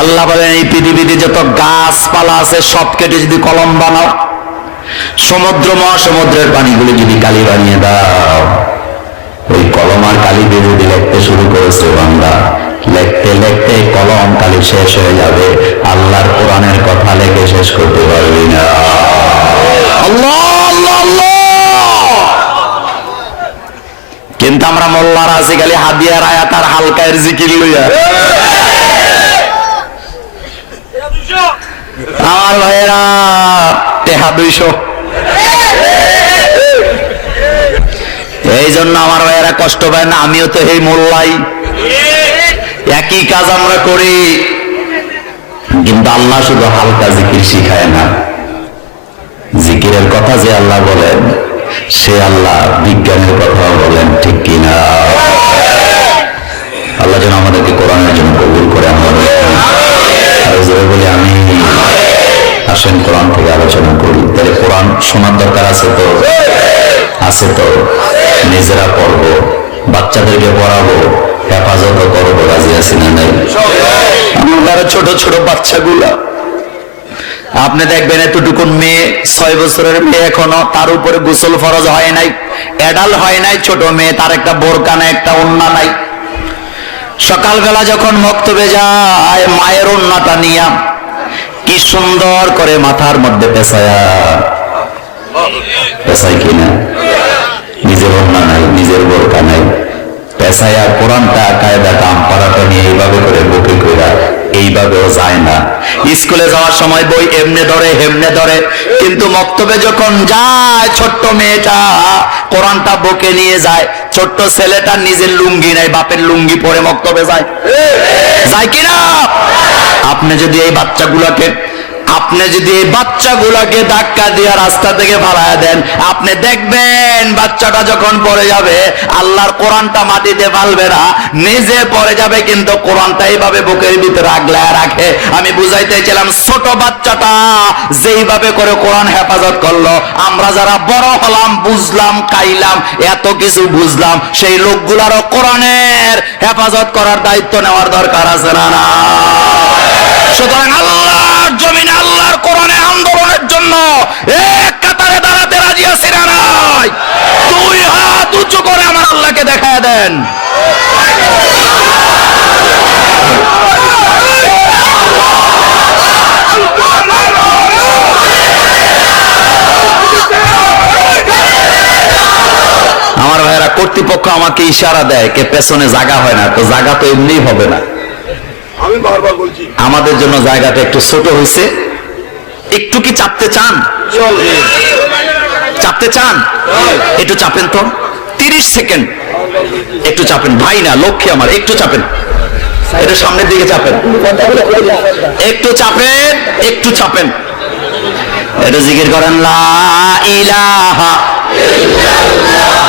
আল্লাহ বলেন এই পৃথিবীতে যত গাছপালা আছে সব কেটে যদি কলম বানাও, সমুদ্র মহাসমুদ্রের পানিগুলি যদি কালি বানিয়ে দাও, ওই কলম আর কালি দিয়ে যদি লিখতে শুরু করেছে বান্দা, লিখতে লিখতে কলম কালি শেষ হয়ে যাবে, আল্লাহর কোরআনের কথা লিখে শেষ করতে পারবি না। আল্লাহ আল্লাহ আল্লাহ। কিন্তু আমরা মোল্লারা আছি খালি হাদিয়ার আয়াত আর হালকায়ের জিকির লইয়া। আমার ভাইয়েরা টেহা 200। এই জন্য আমার ভাইয়েরা কষ্ট পায় না, আমিও তো এই মোল্লাই, একই কাজ আমরা করি। কিন্তু আল্লাহ শুধু হালকা জিকির শিখায় না, জিকিরের কথা যে আল্লাহ বলেন সে আল্লাহ বিজ্ঞানের কথা বলেন, ঠিক কিনা? আল্লাহ যেন আমাদেরকে কোরআনের জন্য কবুল করে। আমরা বলি আমি আসেন কোরআন থেকে আলোচনা করি। তাহলে কোরআন শোনার দরকার আছে তো? আছে তো। নিজেরা পড়বো, বাচ্চাদেরকে পড়াবো, হেফাজত করবো, রাজি আছি না নাই? আমার ছোট ছোট বাচ্চাগুলা আপনি দেখবেন এতটুকুন মেয়ে, 6 বছরের মেয়ে এখনো, তার উপরে গোসল ফরজ হয় নাই, এডাল হয় নাই, ছোট মেয়ে, তার একটা বোরকা নাই, একটা ওন্না নাই। সকালবেলা যখন মক্তবে যায় মায়ের ওন্নাটা নিয়া কি সুন্দর করে মাথার মধ্যে পেছায় কিনা, নিজের ওন্না নাই, নিজের বোরকা নাই, পেছায়া কোরআনটা কায়দাটা আমপাড়াটা নিয়ে এইভাবে করে বুকে কইরা এইভাবেও যায় না। স্কুলে যাওয়ার সময় বই এমনে ধরে হেমনে ধরে, কিন্তু মক্তবে যখন যায় ছোট্ট মেয়েটা কোরআনটা বুকে নিয়ে যায়, ছোট্ট ছেলেটা নিজের লুঙ্গি নাই, বাপের লুঙ্গি পরে মক্তবে যায়, যায় কিনা? আপনি যদি এই বাচ্চাগুলাকে ধাক্কা দিয়ে রাস্তা থেকে ফালায়া দেন, আপনি দেখবেন বাচ্চাটা যখন পড়ে যাবে আল্লাহর কোরআনটা মাটিতে ফালবে না, নিজে পড়ে যাবে, কিন্তু কোরআনটা এইভাবে বুকের ভিতরে আগলায় রাখে। আমি বুঝাইতে চাইলাম ছোট বাচ্চাটা যেইভাবে করে কোরআন হেফাজত করলো, আমরা যারা বড় হলাম, বুঝলাম, খাইলাম, এত কিছু বুঝলাম, সেই লোকগুলারও কোরআনের হেফাজত করার দায়িত্ব নেওয়ার দরকার আছে না? না। সুতরাং আল্লাহর জমিনে আল্লাহর কোরআনে আন্দোলনের জন্য এক কাতারে দাঁড়াতে রাজি আছি না নাই? 2 হাত উঁচু করে আমার আল্লাহকে দেখায় দেন। আমার ভাইয়েরা, কর্তৃপক্ষ আমাকে ইশারা দেয় কে পেছনে জায়গা হয় না, তো জায়গা তো এমনি হবে না। আমি বারবার বলছি আমাদের জন্য জায়গাটা একটু ছোট হয়েছে। একটু কি চাপতে চান? চাপতে চান? একটু চাপেন তো, 30 সেকেন্ড একটু চাপেন। ভাই না, লক্ষ্মী আমার, একটু চাপেন, এটা সামনের দিকে চাপেন, একটু চাপেন, একটু চাপেন, এটা জিকির করেন লা ইলাহা ইল্লাল্লাহ।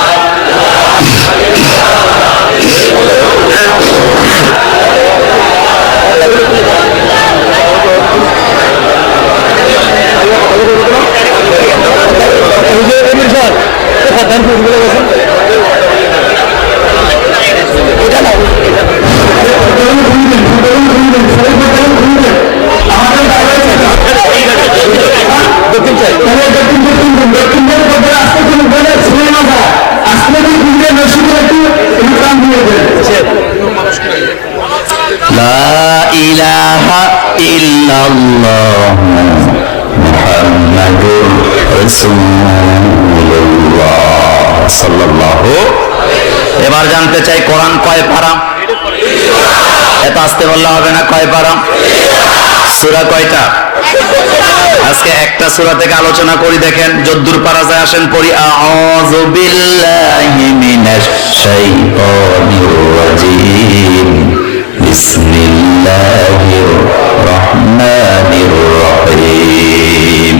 ইল্লাল্লাহু মুহাম্মাদুর রাসূলুল্লাহ সাল্লাল্লাহু। এবার জানতে চাই কোরআন কয় পারা? এত আস্তে বললে হবে না, কয় পারা? সূরা কয়টা? আজকে একটা সূরা থেকে আলোচনা করি, দেখেন যদ্দুর পারা যায় আসেন পড়ি। আউযু বিল্লাহি মিনাশ শাইতানির রাজীম, বিসমিল্লাহির রহমানির রহিম।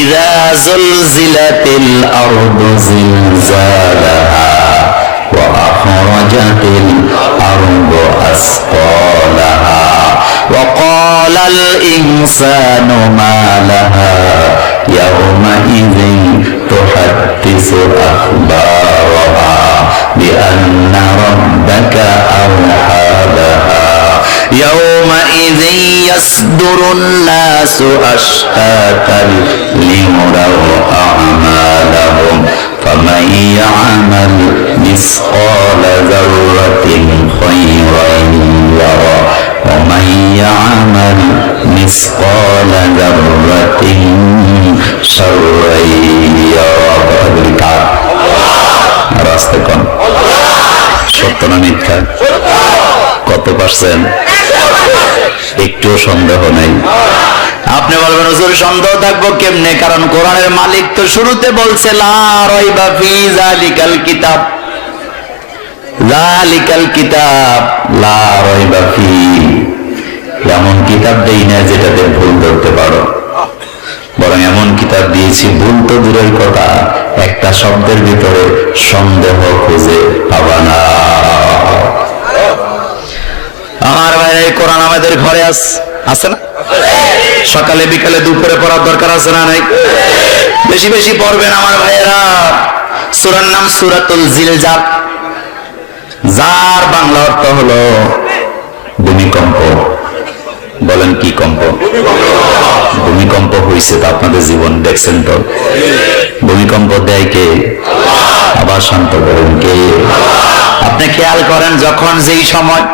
ইযা যুলজিলাতিল আরদু জিলজালাহা ওয়া আখরাজাতিল আরদু আসকালাহা وقال الإنسان ما لها يومئذ تحدث أخبارها بأن ربك أوحى لها يومئذ يصدر الناس أشتاتا ليروا أعمالهم فمن يعمل مثقال ذرة خيرا يره ومن يعمل مثقال ذرة شرا يره। রাস্তে কোন সত্য না মিথ্যা? কত পার্সেন্ট? একটু সন্দেহ নেই। আপনি বলবেন হুজুর সন্দেহ থাকবো কেমনে? কারণ কোরআনের মালিক তো শুরুতে বলছে লা রাইবা ফি যালিকাল কিতাব, যালিকাল কিতাব লা রাইবা ফি। এমন কিতাব দেই না যেটাতে ভুল ধরতে পারো, বরং এমন কিতাব দিয়েছি ভুল তো দূরের কথা, একটা শব্দের ভিতরে সন্দেহ খুঁজে পাবা না। আমার ভাই এই কোরআন আমাদের ঘরে আছে না? সকালে বিকালে দুপুরে পড়ার দরকার আছে না নাই? বেশি বেশি পড়বেন আমার ভাইয়েরা। সূরার নাম সূরাতুল জিলজাল, যার বাংলা অর্থ হলো ভূমিকম্প। বলেন কি কম্প? ভূমিকম্প হয়েছে তো আপনাদের জীবন দেখছেন তো? ভূমিকম্প দেয় কে? আবার শান্ত করেন কে? আপনি খেয়াল করেন যখন যেই সময়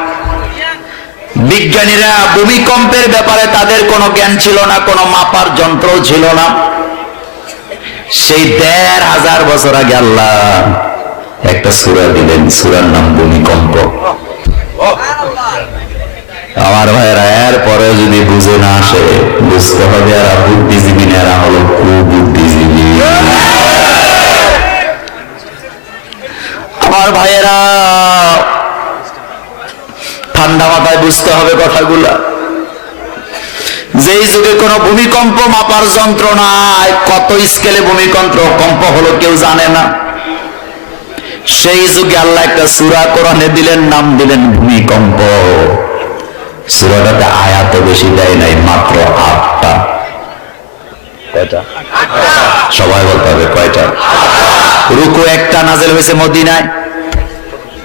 বিজ্ঞানীরা ভূমিকম্পের ব্যাপারে তাদের কোনো জ্ঞান ছিল না, কোনো মাপার যন্ত্র ছিল না, সেই ১৫০০ বছর আগে আল্লাহ একটা সূরা দিলেন, সূরার নাম ভূমিকম্প। আমার ভাইয়েরা এরপরে যদি বুঝে না আসে, বুঝতে হবে এরা বুদ্ধিজীবী না, এরা হলো কুবুদ্ধিজীবী। আমার ভাইয়েরা ঠান্ডা মাথায় বুঝতে হবে কথাগুলা। যেই যুগে কোনো ভূমিকম্প মাপার যন্ত্র নাই, কত স্কেলে ভূমিকম্প হলো কেউ জানে না, সেই যুগে আল্লাহ একটা সূরা কোরআনে দিলেন, নাম দিলেন ভূমিকম্প। সূরাটাতে আয়াত বেশি দেয় নাই, মাত্র ৮টা। কয়টা? সবাই বলতে হবে কয়টা? রুকু একটা নাযিল হয়েছে মদিনায়।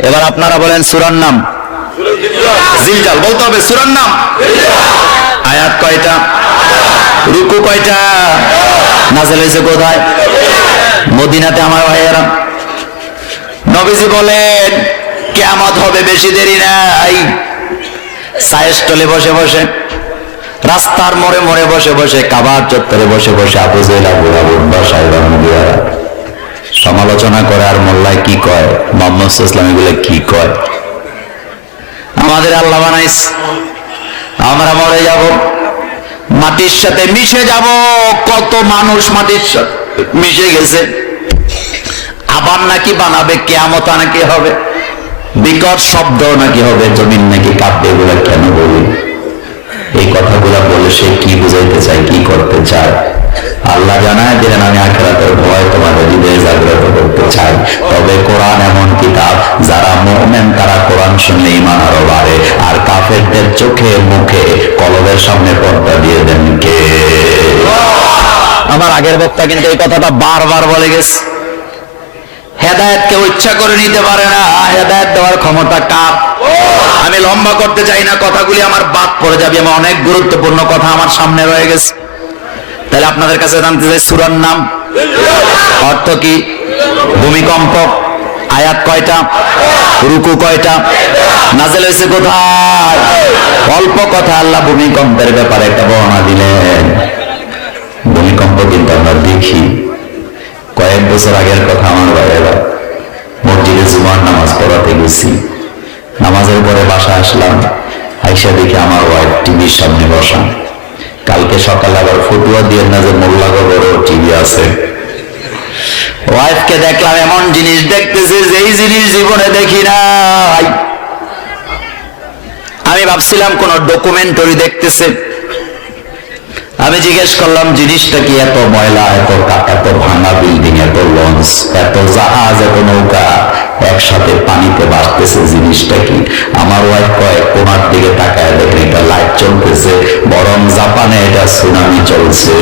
এবার আপনারা বলেন সূরার নাম জিলজাল, বলতে হবে সূরার নাম। আয়াত কয়টা? রুকু কয়টা? নাযিল হয়েছে কোথায়? মদিনাতে। আমার ভাইয়েরা নবীজি বলেন কিয়ামত হবে বেশি দেরি নাই। চায়ের স্টলে বসে বসে, রাস্তার মোড়ে মোড়ে বসে বসে, কাবার চত্বরে বসে বসে আবু জেহেল আবু লাহাব সাহেবা মুগিয়ারা সমালোচনা করে। আর মোল্লায় কি কয়, মুহাম্মদ সাল্লাল্লাহু আলাইহি ওয়াসাল্লাম এগুলো কি কয়? আমাদের আল্লাহ বানাইস, আমরা মরে যাব, মাটির সাথে মিশে যাব। কত মানুষ মাটির সাথে মিশে গেছে, আবার নাকি বানাবে, কিয়ামত নাকি হবে, বিকট শব্দ নাকি হবে, জমিন নাকি কাঁপবে। এগুলা কেন বলি? এই কথাগুলা বলে সে কি বুঝাইতে চায়, কি করতে চায়? আল্লাহ জানায় দিলেন আমি আখিরাতের ভয় তোমাদের হৃদয়ে জাগ্রত করতে চাই। তবে কোরআন এমন কিতাব, যারা মুমিন তারা কোরআন শুনলে ঈমান আরো বাড়ে, আর কাফেরদের চোখে মুখে কলবের সামনে পর্দা দিয়ে দেন কে? আমার আগের বক্তা কিন্তু এই কথাটা বারবার বলে গেছে। হেদায়েত কেউ ইচ্ছা করে নিতে পারে না, হেদায়েত দেওয়ার ক্ষমতা কার? আমি লম্বা করতে চাই না, কথাগুলি আমার বাদ পড়ে যাবে, আমার অনেক গুরুত্বপূর্ণ কথা আমার সামনে রয়ে গেছে। তাহলে আপনাদের কাছে জানতে চাই সূরার নাম অর্থ কি? ভূমিকম্প। আয়াত কয়টা? রুকু কয়টা? নাযিল হয়েছে কোথায়? অল্প কথা আল্লাহ ভূমিকম্পের ব্যাপারে একটা বর্ণনা দিলেন। ভূমিকম্প কিন্তু আমরা দেখি। কয়েক বছর আগের কথা, আমার ভাইয়েরা, মসজিদে জুমার নামাজ পড়াতে গেছি। নামাজের পরে বাসা আসলাম, আইসা দেখি আমার ওয়াইফ টিভির সামনে বসা। কালকে সকালে আবার ফতুয়া দিয়ে না যে মোল্লা বড় টিভি আছে। ওয়াইফকে দেখলাম এমন জিনিস দেখতেছে যেই জিনিস জীবনে দেখি নাই। আমি ভাবছিলাম কোন ডকুমেন্টারি দেখতেছে। আমি জিজ্ঞেস করলাম জিনিসটা কি? এত ময়লা, এত এত ভাঙা বিল্ডিং, এত লঞ্চ, এত জাহাজ, এত নৌকা একসাথে পানিতে ভাসতেছে, জিনিসটা কি? আমার ওয়াইফ কয় কোনার দিকে তাকায় দেখেন এটা লাইট চলতেছে, বরং জাপানে এটা সুনামি চলছে।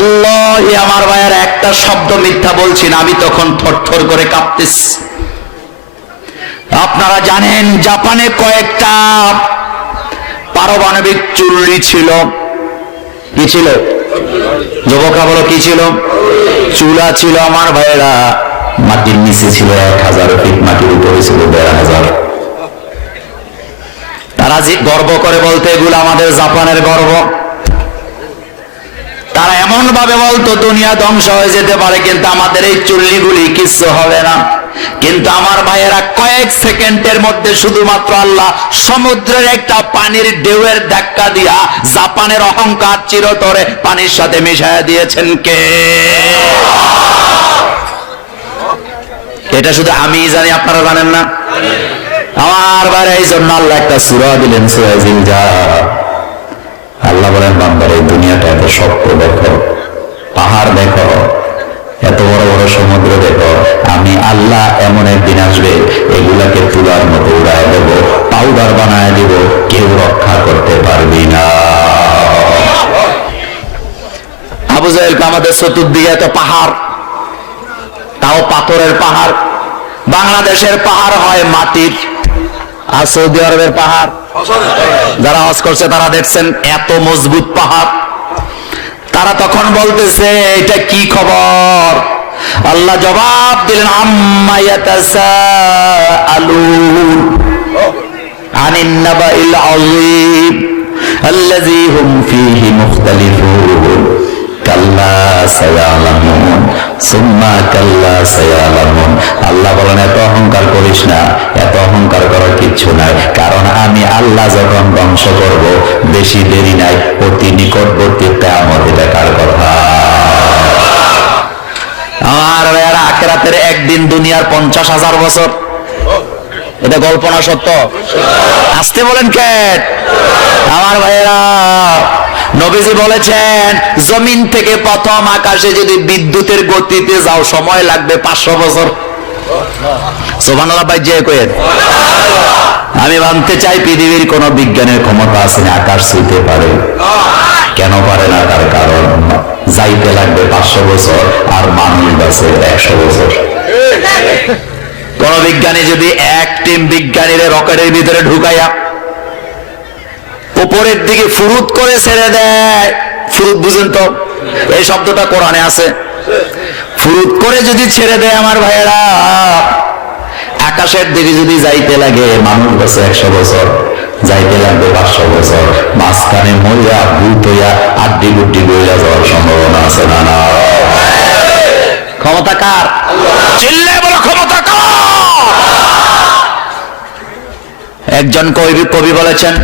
আল্লাহি আমার ভাইয়ের একটা শব্দ মিথ্যা বলছি না, আমি তখন থরথর করে কাঁপতেছি। আপনারা জানেন জাপানে কয়েকটা পারমাণবিক চুল্লি ছিল। কি ছিল? যুবকরা বলো কি ছিল? চুলা ছিল আমার ভাইয়েরা। মাটির নিচে ছিল 1000 ফিট, মাটির উপরে ছিল 1500। তারা যে গর্ব করে বলতে এগুলো আমাদের জাপানের গর্ব। তারা এমন ভাবে বলতো দুনিয়া ধ্বংস হয়ে যেতে পারে কিন্তু আমাদের এই চুল্লিগুলি কিছু হবে না। কিন্তু আমার ভাইয়েরা কয়েক সেকেন্ডের মধ্যে শুধুমাত্র আল্লাহ সমুদ্রের একটা পানির ঢেউয়ের ধাক্কা দিয়া জাপানের অহংকার চিরতরে পানির সাথে মিশাইয়া দিয়েছেন কে? এটা শুধু আমি জানি, আপনারা জানেন না। আমার ভাইয়েরা এই জন্য আল্লাহ একটা সূরা দিলেন, সূরা জিলজাল। আল্লাহ বলেন বান্দার এই দুনিয়াটা এত শক্ত দেখো, পাহাড় দেখো, এত বড় বড় সমুদ্র দেখো, আমি আল্লাহ এমন একদিন আসবে এগুলাকে তুলার মতো উড়ায় দেব, পাউডার বানায় দিব, কেউ রক্ষা করতে পারবি না। আবু জাহেলকে আমাদের চতুর্দিকে এত পাহাড়, তাও পাথরের পাহাড়। বাংলাদেশের পাহাড় হয় মাটির, আর সৌদি আরবের পাহাড় যারা হজ করছে তারা দেখছেন এত মজবুত পাহাড়। তারা তখন বলতেছে এটা কি খবর? আল্লাহ জবাব দিলেন আম্মা ইয়াতাসাআলুন আনিন নাবাইল আযীম আল্লাযী হুম ফীহি মুখতালিফুন কাল্লা সায়ালামুন সুম্মা কাল্লা সায়ালামুন। আল্লাহ বলেন এত অহংকার করিস না, এত অহংকার করার কিচ্ছু নাই, কারণ আমি আল্লাহ যখন ধ্বংস করব বেশি দেরি নাই, অতি নিকটবর্তী কিয়ামত। এটা কার কথা? আমার ভাইয়ারা আখিরাতের একদিন দুনিয়ার 50,000 বছর। এটা গল্প না সত্য? আসতে বলেন কে? আমার ভাইয়েরা নবীজি বলেছেন জমিন থেকে প্রথম আকাশে যদি বিদ্যুতের গতিতে যাও সময় লাগবে 500 বছর। সুবহানাল্লাহ ভাই যে কইেন। আমি ভাবতে চাই পৃথিবীর কোন বিজ্ঞানের ক্ষমতা আছে না আকাশ ছুঁতে পারে? কেন পারে না? তার কারণ যাইতে লাগবে 500 বছর আর মানুষ বাঁচে 100 বছর। কোন বিজ্ঞানী যদি এক টিম বিজ্ঞানীরা রকেটের ভিতরে ঢুকাইয়া উপরের দিকে ফুরুত করে ছেড়ে দেয়, ফুরুত বুঝেন তো? এই শব্দটা কোরআনে আছে। ফুরুত করে যদি ছেড়ে দেয় আমার ভাইয়েরা, আকাশের দিকে যদি যাইতে লাগে মানুষ বাঁচে 100 বছর, যাইতে লাগবে 500 বছর। মাঝখানে মরিয়া ভূত হইয়া আড্ডি গুড্ডি বইয়া যাওয়ার সম্ভাবনা আছে না? না। ক্ষমতা কার? চিল্লে বলো ক্ষমতা কার? একজন কবি বলেছেন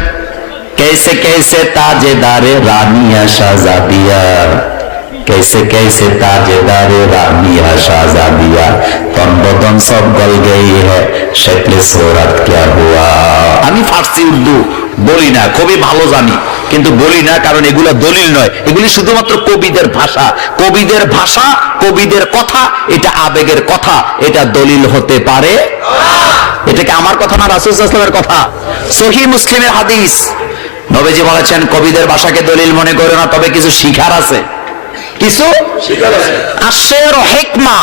कैसे कैसे ताजेदारे रानिया शाहजादिया, कैसे कैसे ताजेदारे रानिया शाहजादिया, तन बदन सब गल गई है शक्ल सूरत क्या हुआ। আমি ফার্সি উর্দু বলি না, খুবই ভালো জানি, কিন্তু বলি না কারণ এগুলো দলিল নয়, এগুলি শুধুমাত্র কবিদের ভাষা। কবিদের ভাষা, কবিদের কথা, এটা আবেগের কথা, এটা দলিল হতে পারে। এটা কি আমার কথা না রাসূল সাল্লাল্লাহু আলাইহি ওয়াসাল্লামের কথা? সহিহ মুসলিমের হাদিস। নবীজি বলেছেন কবিদের ভাষাকে দলিল মনে করো না, তবে কিছু শিখার আছে। কিছু শিখার আছে। আশ-শি'r হিকমা,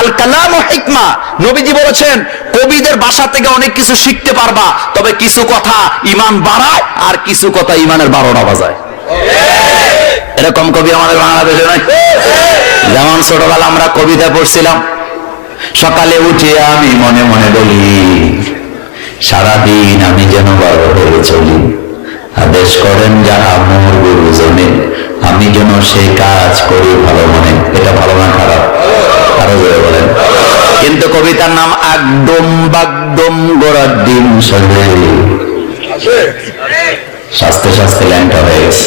আল কালাম হিকমা। নবীজি বলেছেন কবিদের ভাষা থেকে অনেক কিছু শিখতে পারবা, তবে কিছু কথা ঈমান বাড়ায় আর কিছু কথা ঈমানের 12টা বাজায়। এরকম কবি আমাদের বাংলাদেশে নাই। যেমন ছোটবেলা আমরা কবিতা পড়ছিলাম, সকালে উঠে আমি মনে মনে বলি, সারাদিন আমি যেন বড় হয়ে চলি, আদেশ করেন যাহা মোর গুরুজনে, আমি যেন সেই কাজ করি ভালো মনে। এটা ভালো না খারাপ? আরো জোরে বলেন। কিন্তু কবিতার নাম একদম বাগদম গোড়ার দিন সাজে, শাস্তে শাস্তে ল্যাংটা হয়ে গেছে।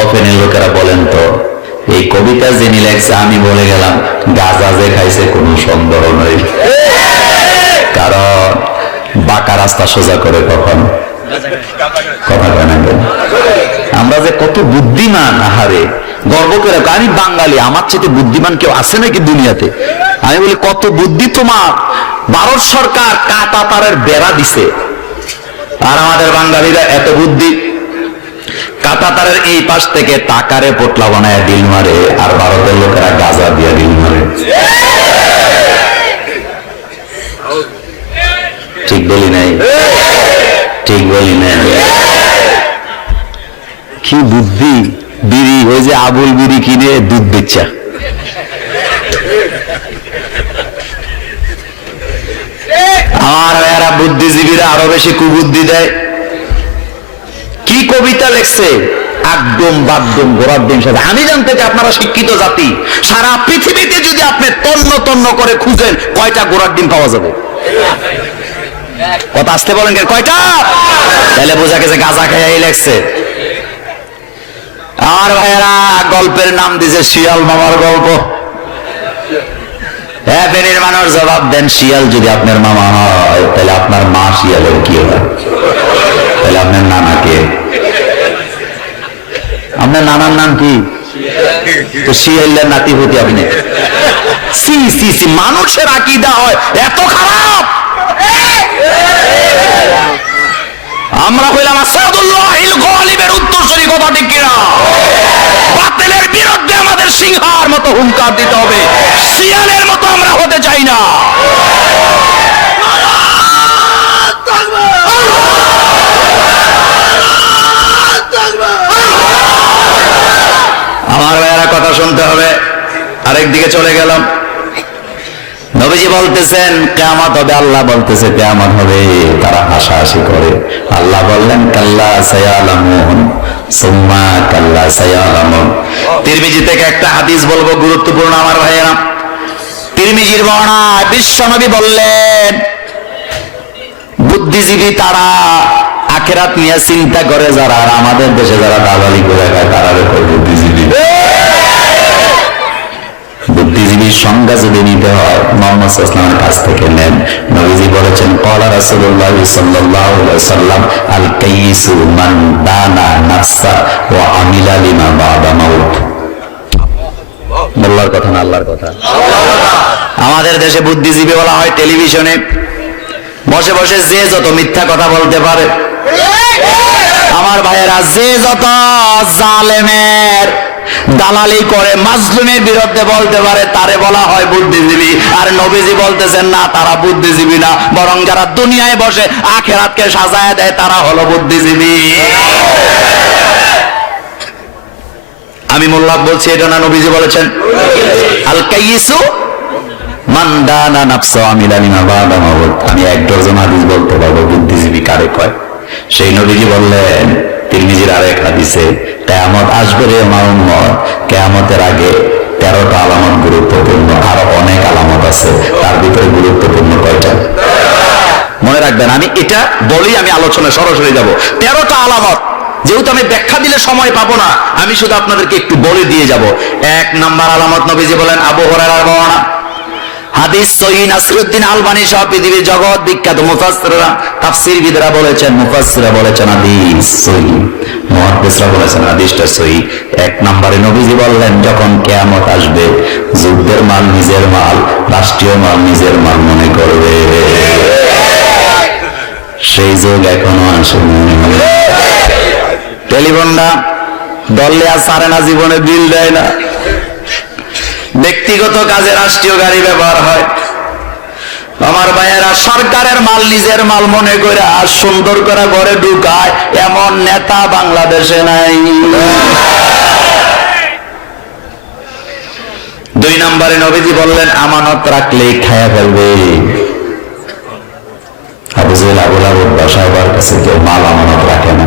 ওপেনের লোকেরা বলেন তো, এই কবিতা যিনি লেখছে, আমি বলে গেলাম গাঁজা যে খাইছে কোনো সন্দেহ নেই, কারণ বাঁকা রাস্তা সোজা করে কখন কথা কেনা। আমরা যে কত বুদ্ধিমান, আহারে গর্ব করে, আমি বাঙালি, আমার চেয়ে বুদ্ধিমান কেউ আছে নাকি দুনিয়াতে? আমি বলি কত বুদ্ধি তোমার। ভারত সরকার কাঁটা তারের বেড়া দিছে, আর আমাদের বাঙালিরা এত বুদ্ধি, কাঁটা তারের এই পাশ থেকে টাকারে পোটলা বানায় ডিল মারে, আর ভারতের লোকেরা গাঁজা দিয়ে ডিল মারে। ঠিক বলি নাই? ঠিক বলি নাই? কি বুদ্ধি! বিড়ি, ওই যে আবুল বিড়ি কিনে দুধ বেচা, আমার এরা বুদ্ধিজীবীরা আরো বেশি কুবুদ্ধি দেয়। কি কবিতা লেখছে, একদম বাগদম ঘোড়ার ডিম সাজে। আমি জানতে চাই আপনারা শিক্ষিত জাতি, সারা পৃথিবীতে যদি আপনি তন্ন তন্ন করে খুঁজেন, কয়টা ঘোড়ার ডিম পাওয়া যাবে? কথা আসতে বলেন, কয়টা? তাহলে বোঝা গেছে গাঁজা খাইয়াই লেখছে। আমার ভাইয়েরা গল্পের নাম দিছে শিয়াল মামার গল্প। হ্যাঁ, বেনির মানুষ জবাব দেন, শিয়াল যদি আপনার মামা হয়, তাহলে আপনার মা শিয়ালের কি হয়? তাহলে আপনার নানা কে? আপনার নানার নাম কি? তো শিয়ালের নাতি হতে আপনি? সি সি সি, মানুষের আকীদা হয় এত খারাপ। আমরা হইলাম আসাদুল্লাহিল গালিবের উত্তরসূরি, কথা ঠিক কিনা? বাতিলের বিরুদ্ধে আমাদের সিংহার মতো হুঙ্কার দিতে হবে, শিয়ালের মতো আমরা হতে চাই না। আমার ভাইয়েরা কথা শুনতে হবে। আরেক দিকে চলে গেলাম, নবীজি বলতেছেন কিয়ামত হবে, আল্লাহ বলতেছে কিয়ামত হবে, তারা হাসাহাসি করে। আল্লাহ বললেন কাল্লা সায়ালামুন সুম্মা কাল্লা সায়ালামুন। তিরমিজি থেকে একটা হাদিস বলবো, গুরুত্বপূর্ণ আমার ভাইয়েরা। তিরমিজির বর্ণনায় বিশ্বনবী বললেন, বুদ্ধিজীবী তারা, আখিরাত নিয়ে চিন্তা করে যারা, আর আমাদের দেশে যারা দালালি করে খায় তারা বুদ্ধিজীবী। বুদ্ধিজীবীর সংজ্ঞা যদি নিতে হয়, মুহাম্মদ সাল্লাল্লাহু আলাইহি ওয়াসাল্লামের কাছ থেকে নেন। নবীজি বলেছেন, ক্বালা রাসূলুল্লাহ সাল্লাল্লাহু আলাইহি ওয়াসাল্লাম, আল কাইয়িসু মান দানা নাফসা ওয়া আমিলা লিমা বাদা মাউত। আল্লাহর কথা না, আল্লাহর কথা। আমাদের দেশে বুদ্ধিজীবী বলা হয় টেলিভিশনে বসে বসে যে যত মিথ্যা কথা বলতে পারে। আমার ভাইয়েরা, যে যত জালেমের দালালি করে মাজলুমের বিরুদ্ধে বলতে পারে, তারে বলা হয় বুদ্ধিজীবী। আর নবীজি বলতেছেন না, তারা বুদ্ধিজীবী না, বরং যারা দুনিয়ায় বসে আখিরাতকে সাজায় দেয়, তারা হলো বুদ্ধিজীবী। আমি মোল্লা বলছি, এটা না নবীজি বলেছেন? আল কাইয়িসু মান দানা নাফসা আমিলা লিমা বাদা মাউত। আমি এক ডজন হাদিস বলতে পারবো বুদ্ধিজীবী কারে কয়। সেই নবীজি বললেন তিরমিজির আরেক হাদিসে, কিয়ামত আসবে রে আমার উম্মত, কিয়ামতের আগে 13টা আলামত গুরুত্বপূর্ণ, আরো অনেক আলামত আছে, তার ভিতরে গুরুত্বপূর্ণ কয়টা মনে রাখবেন। আমি এটা বলি, আমি আলোচনায় সরাসরি যাব। 13টা আলামত, যেহেতু আমি ব্যাখ্যা দিলে সময় পাবো না, আমি শুধু আপনাদেরকে একটু বলে দিয়ে যাব। 1 নাম্বার আলামত, নবীজি বলেন, আবু হুরায়রার বর্ণনা, হাদিস সহিহ, নাসিরউদ্দিন আলবানী সহ পৃথিবীর জগৎ বিখ্যাত মুফাসসিররা, তাফসীরবিদরা বলেছেন, মুফাসসিররা বলেছেন হাদিস সহিহ, মুহাদ্দিসরা বলেছেন হাদিসটা সহিহ। 1 নম্বরে নবীজি বললেন, যখন কিয়ামত আসবে, যুদ্ধের মাল নিজের মাল, রাষ্ট্রীয় মাল নিজের মাল মনে করবে। সেই যুগ এখনো আসেনি। টেলিফোনটা দলে আর সারে না, জীবনে বিল দেয় না, ব্যক্তিগত কাজে রাষ্ট্রীয় গাড়ি ব্যবহার হয়। আমার ভাইয়েরা, সরকারের মাল নিজের মাল মনে করে আর সুন্দর করে ঘরে ঢুকায়, এমন নেতা বাংলাদেশে নাই। 2 নম্বরে নবীজি বললেন আমানত রাখলেই খায়া ফেলবে। আবু জেহেল আবু লাহাব বাসাবার কাছে কেউ মাল আমানত রাখে না,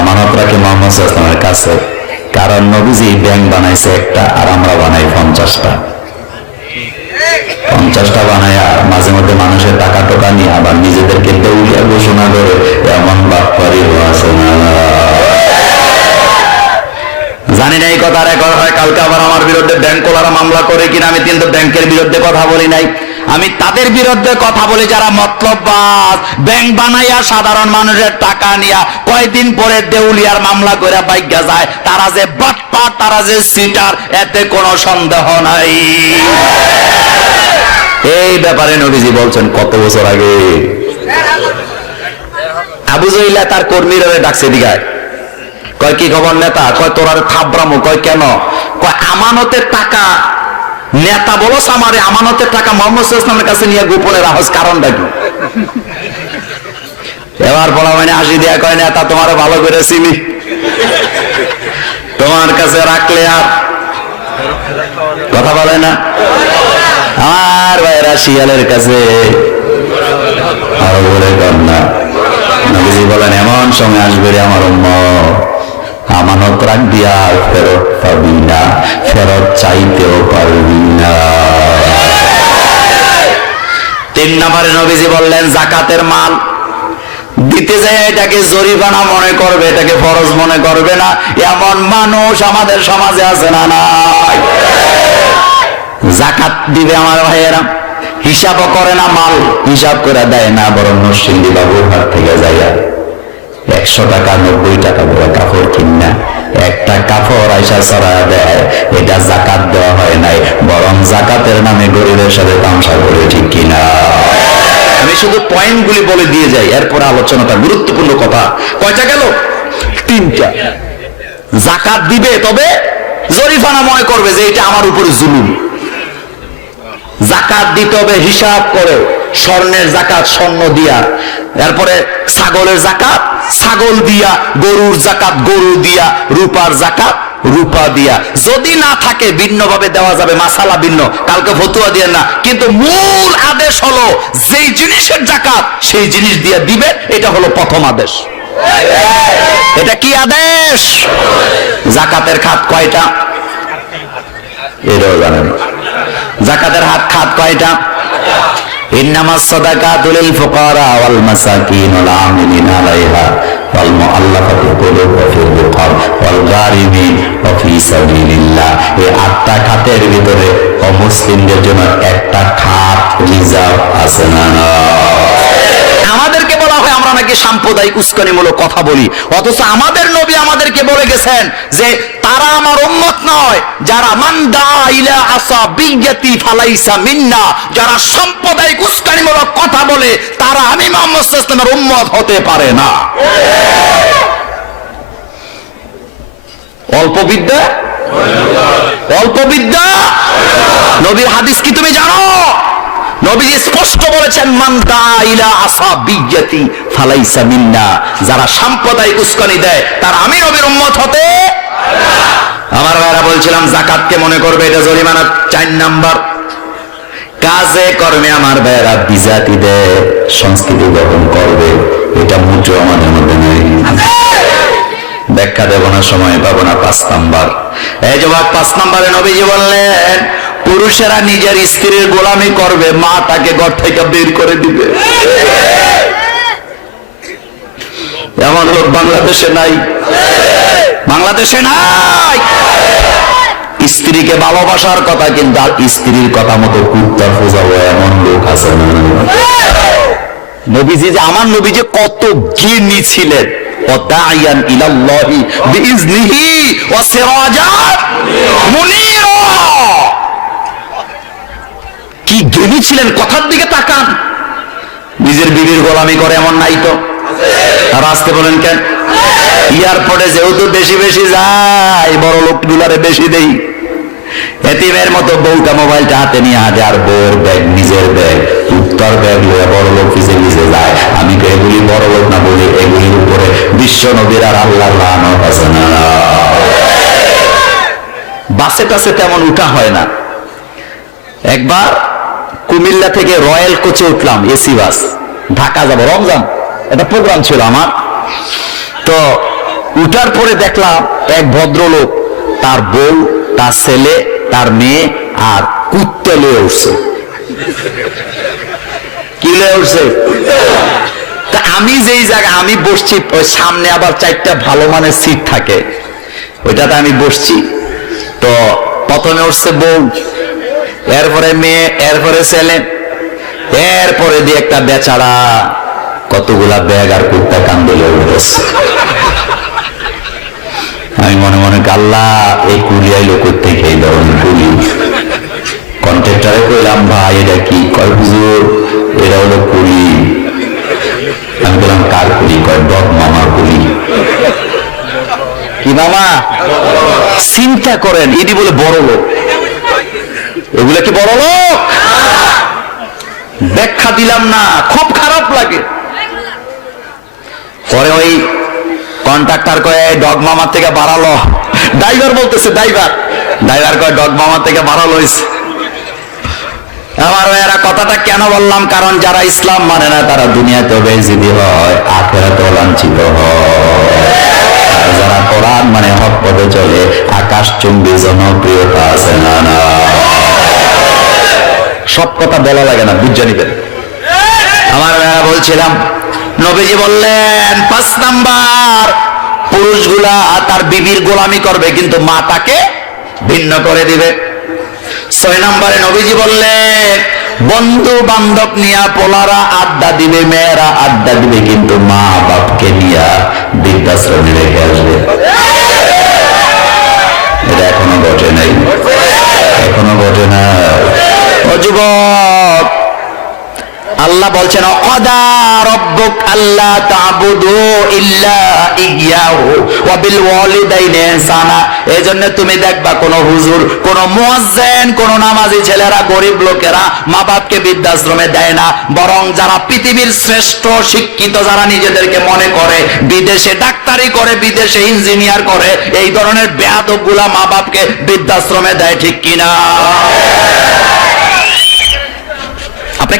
আমানত রাখে মুহাম্মদ সাল্লাল্লাহু আলাইহি ওয়াসাল্লামের কাছে। কারণ নবীজি ব্যাংক বানাইছে একটা, আর আমরা বানাই 50টা। 50টা বানায়া মাঝে মধ্যে মানুষের টাকা টোকা নিয়ে আবার নিজেদেরকে দেউলিয়া ঘোষণা করে, এমন বাটপারি আছে না? জানি না এই কথা রেকর্ড হয়, কালকে আবার আমার বিরুদ্ধে ব্যাংকওয়ালারা মামলা করে কিনা। আমি কিন্তু ব্যাংকের বিরুদ্ধে কথা বলি নাই, আমি তাদের বিরুদ্ধে কথা বলি যারা মতলববাজ, ব্যাংক বানাইয়া সাধারণ মানুষের টাকা নিয়া কয়দিন পরে দেউলিয়ার মামলা করে বাইগা যায়। তারা যে বাটপার, তারা যে সিটার, এতে কোনো সন্দেহ নাই। এই ব্যাপারে নবীজি বলছেন কত বছর আগে। আবু জহিল তার কর্মীরা ডাকছে দিঘায়, কয় কি খবর নেতা? কয় তোর আর থাবরামো। কয় কেন? কয় আমানতের টাকা নেতা বলস আমারে, আমানতের টাকা মুহাম্মদ সাল্লাল্লাহু আলাইহি ওয়াসাল্লামের কাছে নিয়ে গোপনে রাখস, কারণটা কি? এবার বলা মানে হাসি দিয়া কয় নেতা তোমার ভালো করে চিনি, তোমার কাছে রাখলে আর কথা বলে না। আর ভাইরা শিয়ালের কাছে আরো বলে কর না। নবীজি বলেন এমন সময় আসবে রে আমার উম্মত, আমানত রাখবি আর ফেরত পাবি না, ফেরত চাইতেও পারবি না। 3 নম্বরে নবীজি বললেন যাকাতের মাল দিতে যায় এটাকে জরিমানা মনে করবে, এটাকে ফরজ মনে করবে না, এমন মানুষ আমাদের সমাজে আছে না নাই? যাকাত দিবে আমার ভাইয়েরা, হিসাবও করে না, মাল হিসাব করে দেয় না, বরং নরসিংদী বাবুর হাত থেকে যাইয়া 100 টাকা 90 টাকা করে কাপড় কিনা একটা কাপড় আইসা ছড়া দেয়। এটা যাকাত দেওয়া হয় নাই, বরং যাকাতের নামে গরিবের সাথে তামসা করে, ঠিক কিনা? আমি শুধু পয়েন্টগুলি বলে দিয়ে যাই, এরপর আলোচনাটা গুরুত্বপূর্ণ কথা। কয়টা গেল? 3টা। যাকাত দিবে, তবে জরিমানা মনে করবে যে এটা আমার উপরে জুলুম। যাকাত দিতে হবে হিসাব করে, স্বর্ণের যাকাত স্বর্ণ দিয়া, এরপরে ছাগলের যাকাত ছাগল দিয়া, গরুর যাকাত গরু দিয়া, রূপার যাকাত রূপা দিয়া। যদি না থাকে ভিন্নভাবে দেওয়া যাবে, মাসালা ভিন্ন, কালকে ফতুয়া দিয়ে না, কিন্তু মূল আদেশ হলো যেই জিনিসের যাকাত সেই জিনিস দিয়ে দিবেন, এটা হলো প্রথম আদেশ। এটা কি আদেশ? যাকাতের খাত কয়টা? এটাও জানেন। যাকাতের খাত কয়টা? ইন্নামাস সাদাকাতু লিল ফুকারা ওয়াল মাসাকিন ওয়াল আমিলিনা আলাইহা ওয়াল মুআল্লাফাতি কুলুব ওয়া ফিল রিকাব ওয়াল গারিমিন ওয়া ফি সাবিলিল্লাহ। এই 8টা খাতের ভিতরে অমুসলিমদের জন্য একটা খাত রিজার্ভ আছে না? আমাদেরকে বলা হয় আমরা নাকি সাম্প্রদায়িক উস্কানিমূলক কথা বলি, অথচ আমাদের নবী আমাদেরকে বলে গেছেন যে তারা আমার উম্মত নয় যারা মান দা ইলা আসাবিয়্যাতি ফালাইসা মিন্না, যারা সাম্প্রদায়িক উস্কানিমূলক কথা বলে তারা আমি মুহাম্মদ সাল্লাল্লাহু আলাইহি ওয়াসাল্লামের উম্মত হতে পারে না। অল্প বিদ্যা, অল্প বিদ্যা। নবীর হাদিস কি তুমি জানো? নবী স্পষ্ট বলেছেন মান দা ইলা আসাবিয়্যাতি ফালাইসা মিন্না, যারা সাম্প্রদায়িক উস্কানি দেয় তারা আমি নবীর উম্মত হতে। আমার ভাইরা বলছিলাম যাকাতকে মনে করবে এটা জরিমানা। 4 নাম্বার, কাজে কর্মে আমার ভাইরা বিজাতি দেয়, সংস্কৃতি গ্রহণ করবে, এটা মোটেও আমাদের মধ্যে নেই। ব্যাখ্যা দেব না, সময় পাবো না। 5 নাম্বার, এই জবাব 5 নম্বরে নবীজি বললেন পুরুষেরা নিজের স্ত্রীর গোলামি করবে, মা তাকে ঘর থেকে বের করে দিবে। এমন লোক বাংলাদেশে নাই, বাংলাদেশে নাই। স্ত্রীকে ভালোবাসার কথা, কিন্তু স্ত্রীর কথা মতো কুত্তা ফোজাবো এমন লোক আছে না? নবীজি যে আমার নবীজি কত জ্ঞানী ছিলেন, ওয়াদাইয়ান ইলাল্লাহি বিইজনিহি ওয়া সিরাজান মুনীরা। কি জ্ঞানী ছিলেন, কথার দিকে তাকান। নিজের বিবির গোলামি করে এমন নাই তো? আর আসতে বলেন কেন? এয়ারপোর্টে যেহেতু বেশি বেশি যায়, বড় লোক গুলারে বেশি দেই। এতিমের মতো বউটা মোবাইলটা হাতে নিয়ে হাঁটে, আর বউয়ের ব্যাগ নিজের ব্যাগ, উত্তর ব্যাগ লইয়া বড় লোক পিছে পিছে যায়। আমি তো এগুলি বড় লোক না বলি, এগুলির উপরে বিশ্ব নবীর আর আল্লাহর লানত আছে না? বাসে টাসে তেমন উঠা হয় না, একবার কুমিল্লা থেকে রয়্যাল কোচে উঠলাম, এসি বাস, ঢাকা যাব, রমজান একটা প্রোগ্রাম ছিল আমার। তো উঠার পরে দেখলাম এক ভদ্রলোক, তার বউ, তার ছেলে, তার মেয়ে আর কুত্তে লয়ে উঠছে। কি লয়ে উঠছে? তা আমি যেই জায়গায় আমি বসছি, ওই সামনে আবার 4টা ভালো মানের সিট থাকে, ওইটাতে আমি বসছি। তো প্রথমে উঠছে বউ, এরপরে মেয়ে, এরপরে ছেলে, এরপরে দিয়ে একটা বেচারা কতগুলা ব্যাগ আর কুত্তা কান্দলে উঠেছে। আমি মনে মনে আল্লাহ, এই কুলি আইলো করতে খেয়ে ধরুন কুলি। কন্ট্রাক্টরে কইলাম, ভাই এটা কি? কয় হুজুর এটা হলো কুলি। আমি বললাম কার কুলি? কয় ডগ মামার কুলি। কি মামা? চিন্তা করেন, এটি বলে বড় লোক। এগুলা কি বড় লোক? ব্যাখ্যা দিলাম না, খুব খারাপ লাগে। পরে ওই কন্ট্রাক্টর কয়ে ডগ মামার থেকে বাড়ালো, ড্রাইভার বলতেছে, ড্রাইভার কয়ে ডগ মামার থেকে বাড়ালো হয়েছে। আমার এরা কথাটা কেন বললাম? কারণ যারা ইসলাম মানে না তারা দুনিয়াতে বেইজ্জতি হয়, আখিরাতেও লাঞ্ছিত হয়। আর যারা কোরআন মানে হক পথে চলে, আকাশচুম্বী জনপ্রিয়তা আছে। না না, সব কথা বলা লাগে না, বুঝে নিবেন। আমার বলছিলাম, নবীজি বললেন 5 নাম্বার, পুরুষগুলা তার বিবির গোলামি করবে কিন্তু মা তাকে ভিন্ন করে দিবে। 6 নম্বরে নবীজি বললেন, বন্ধু বান্ধব নিয়া পোলারা আড্ডা দিবে, মেয়েরা আড্ডা দিবে কিন্তু মা বাপকে নিয়া বৃদ্ধাশ্রমে রেখে আসবে। এটা এখনো ঘটে নাই, এখনো ঘটে না। ও যুবক, আল্লাহ বলছেন, ওয়াদা রব্বুক আল্লা তা'বুদু ইল্লা ইয়াহু ওয়া বিল ওয়ালিদাইনি ইহসানা। এজন্য তুমি দেখবা কোন হুজুর, কোন মুয়াজ্জিন, কোন নামাজি ছেলেরা, গরিব লোকেরা মা বাপকে বৃদ্ধাশ্রমে দেয় না, বরং যারা পৃথিবীর শ্রেষ্ঠ শিক্ষিত, যারা নিজেদেরকে মনে করে বিদেশে ডাক্তারি করে, বিদেশে ইঞ্জিনিয়ার করে, এই ধরনের বেয়াদবগুলা মা বাপকে বৃদ্ধাশ্রমে দেয়, ঠিক কিনা? আপনি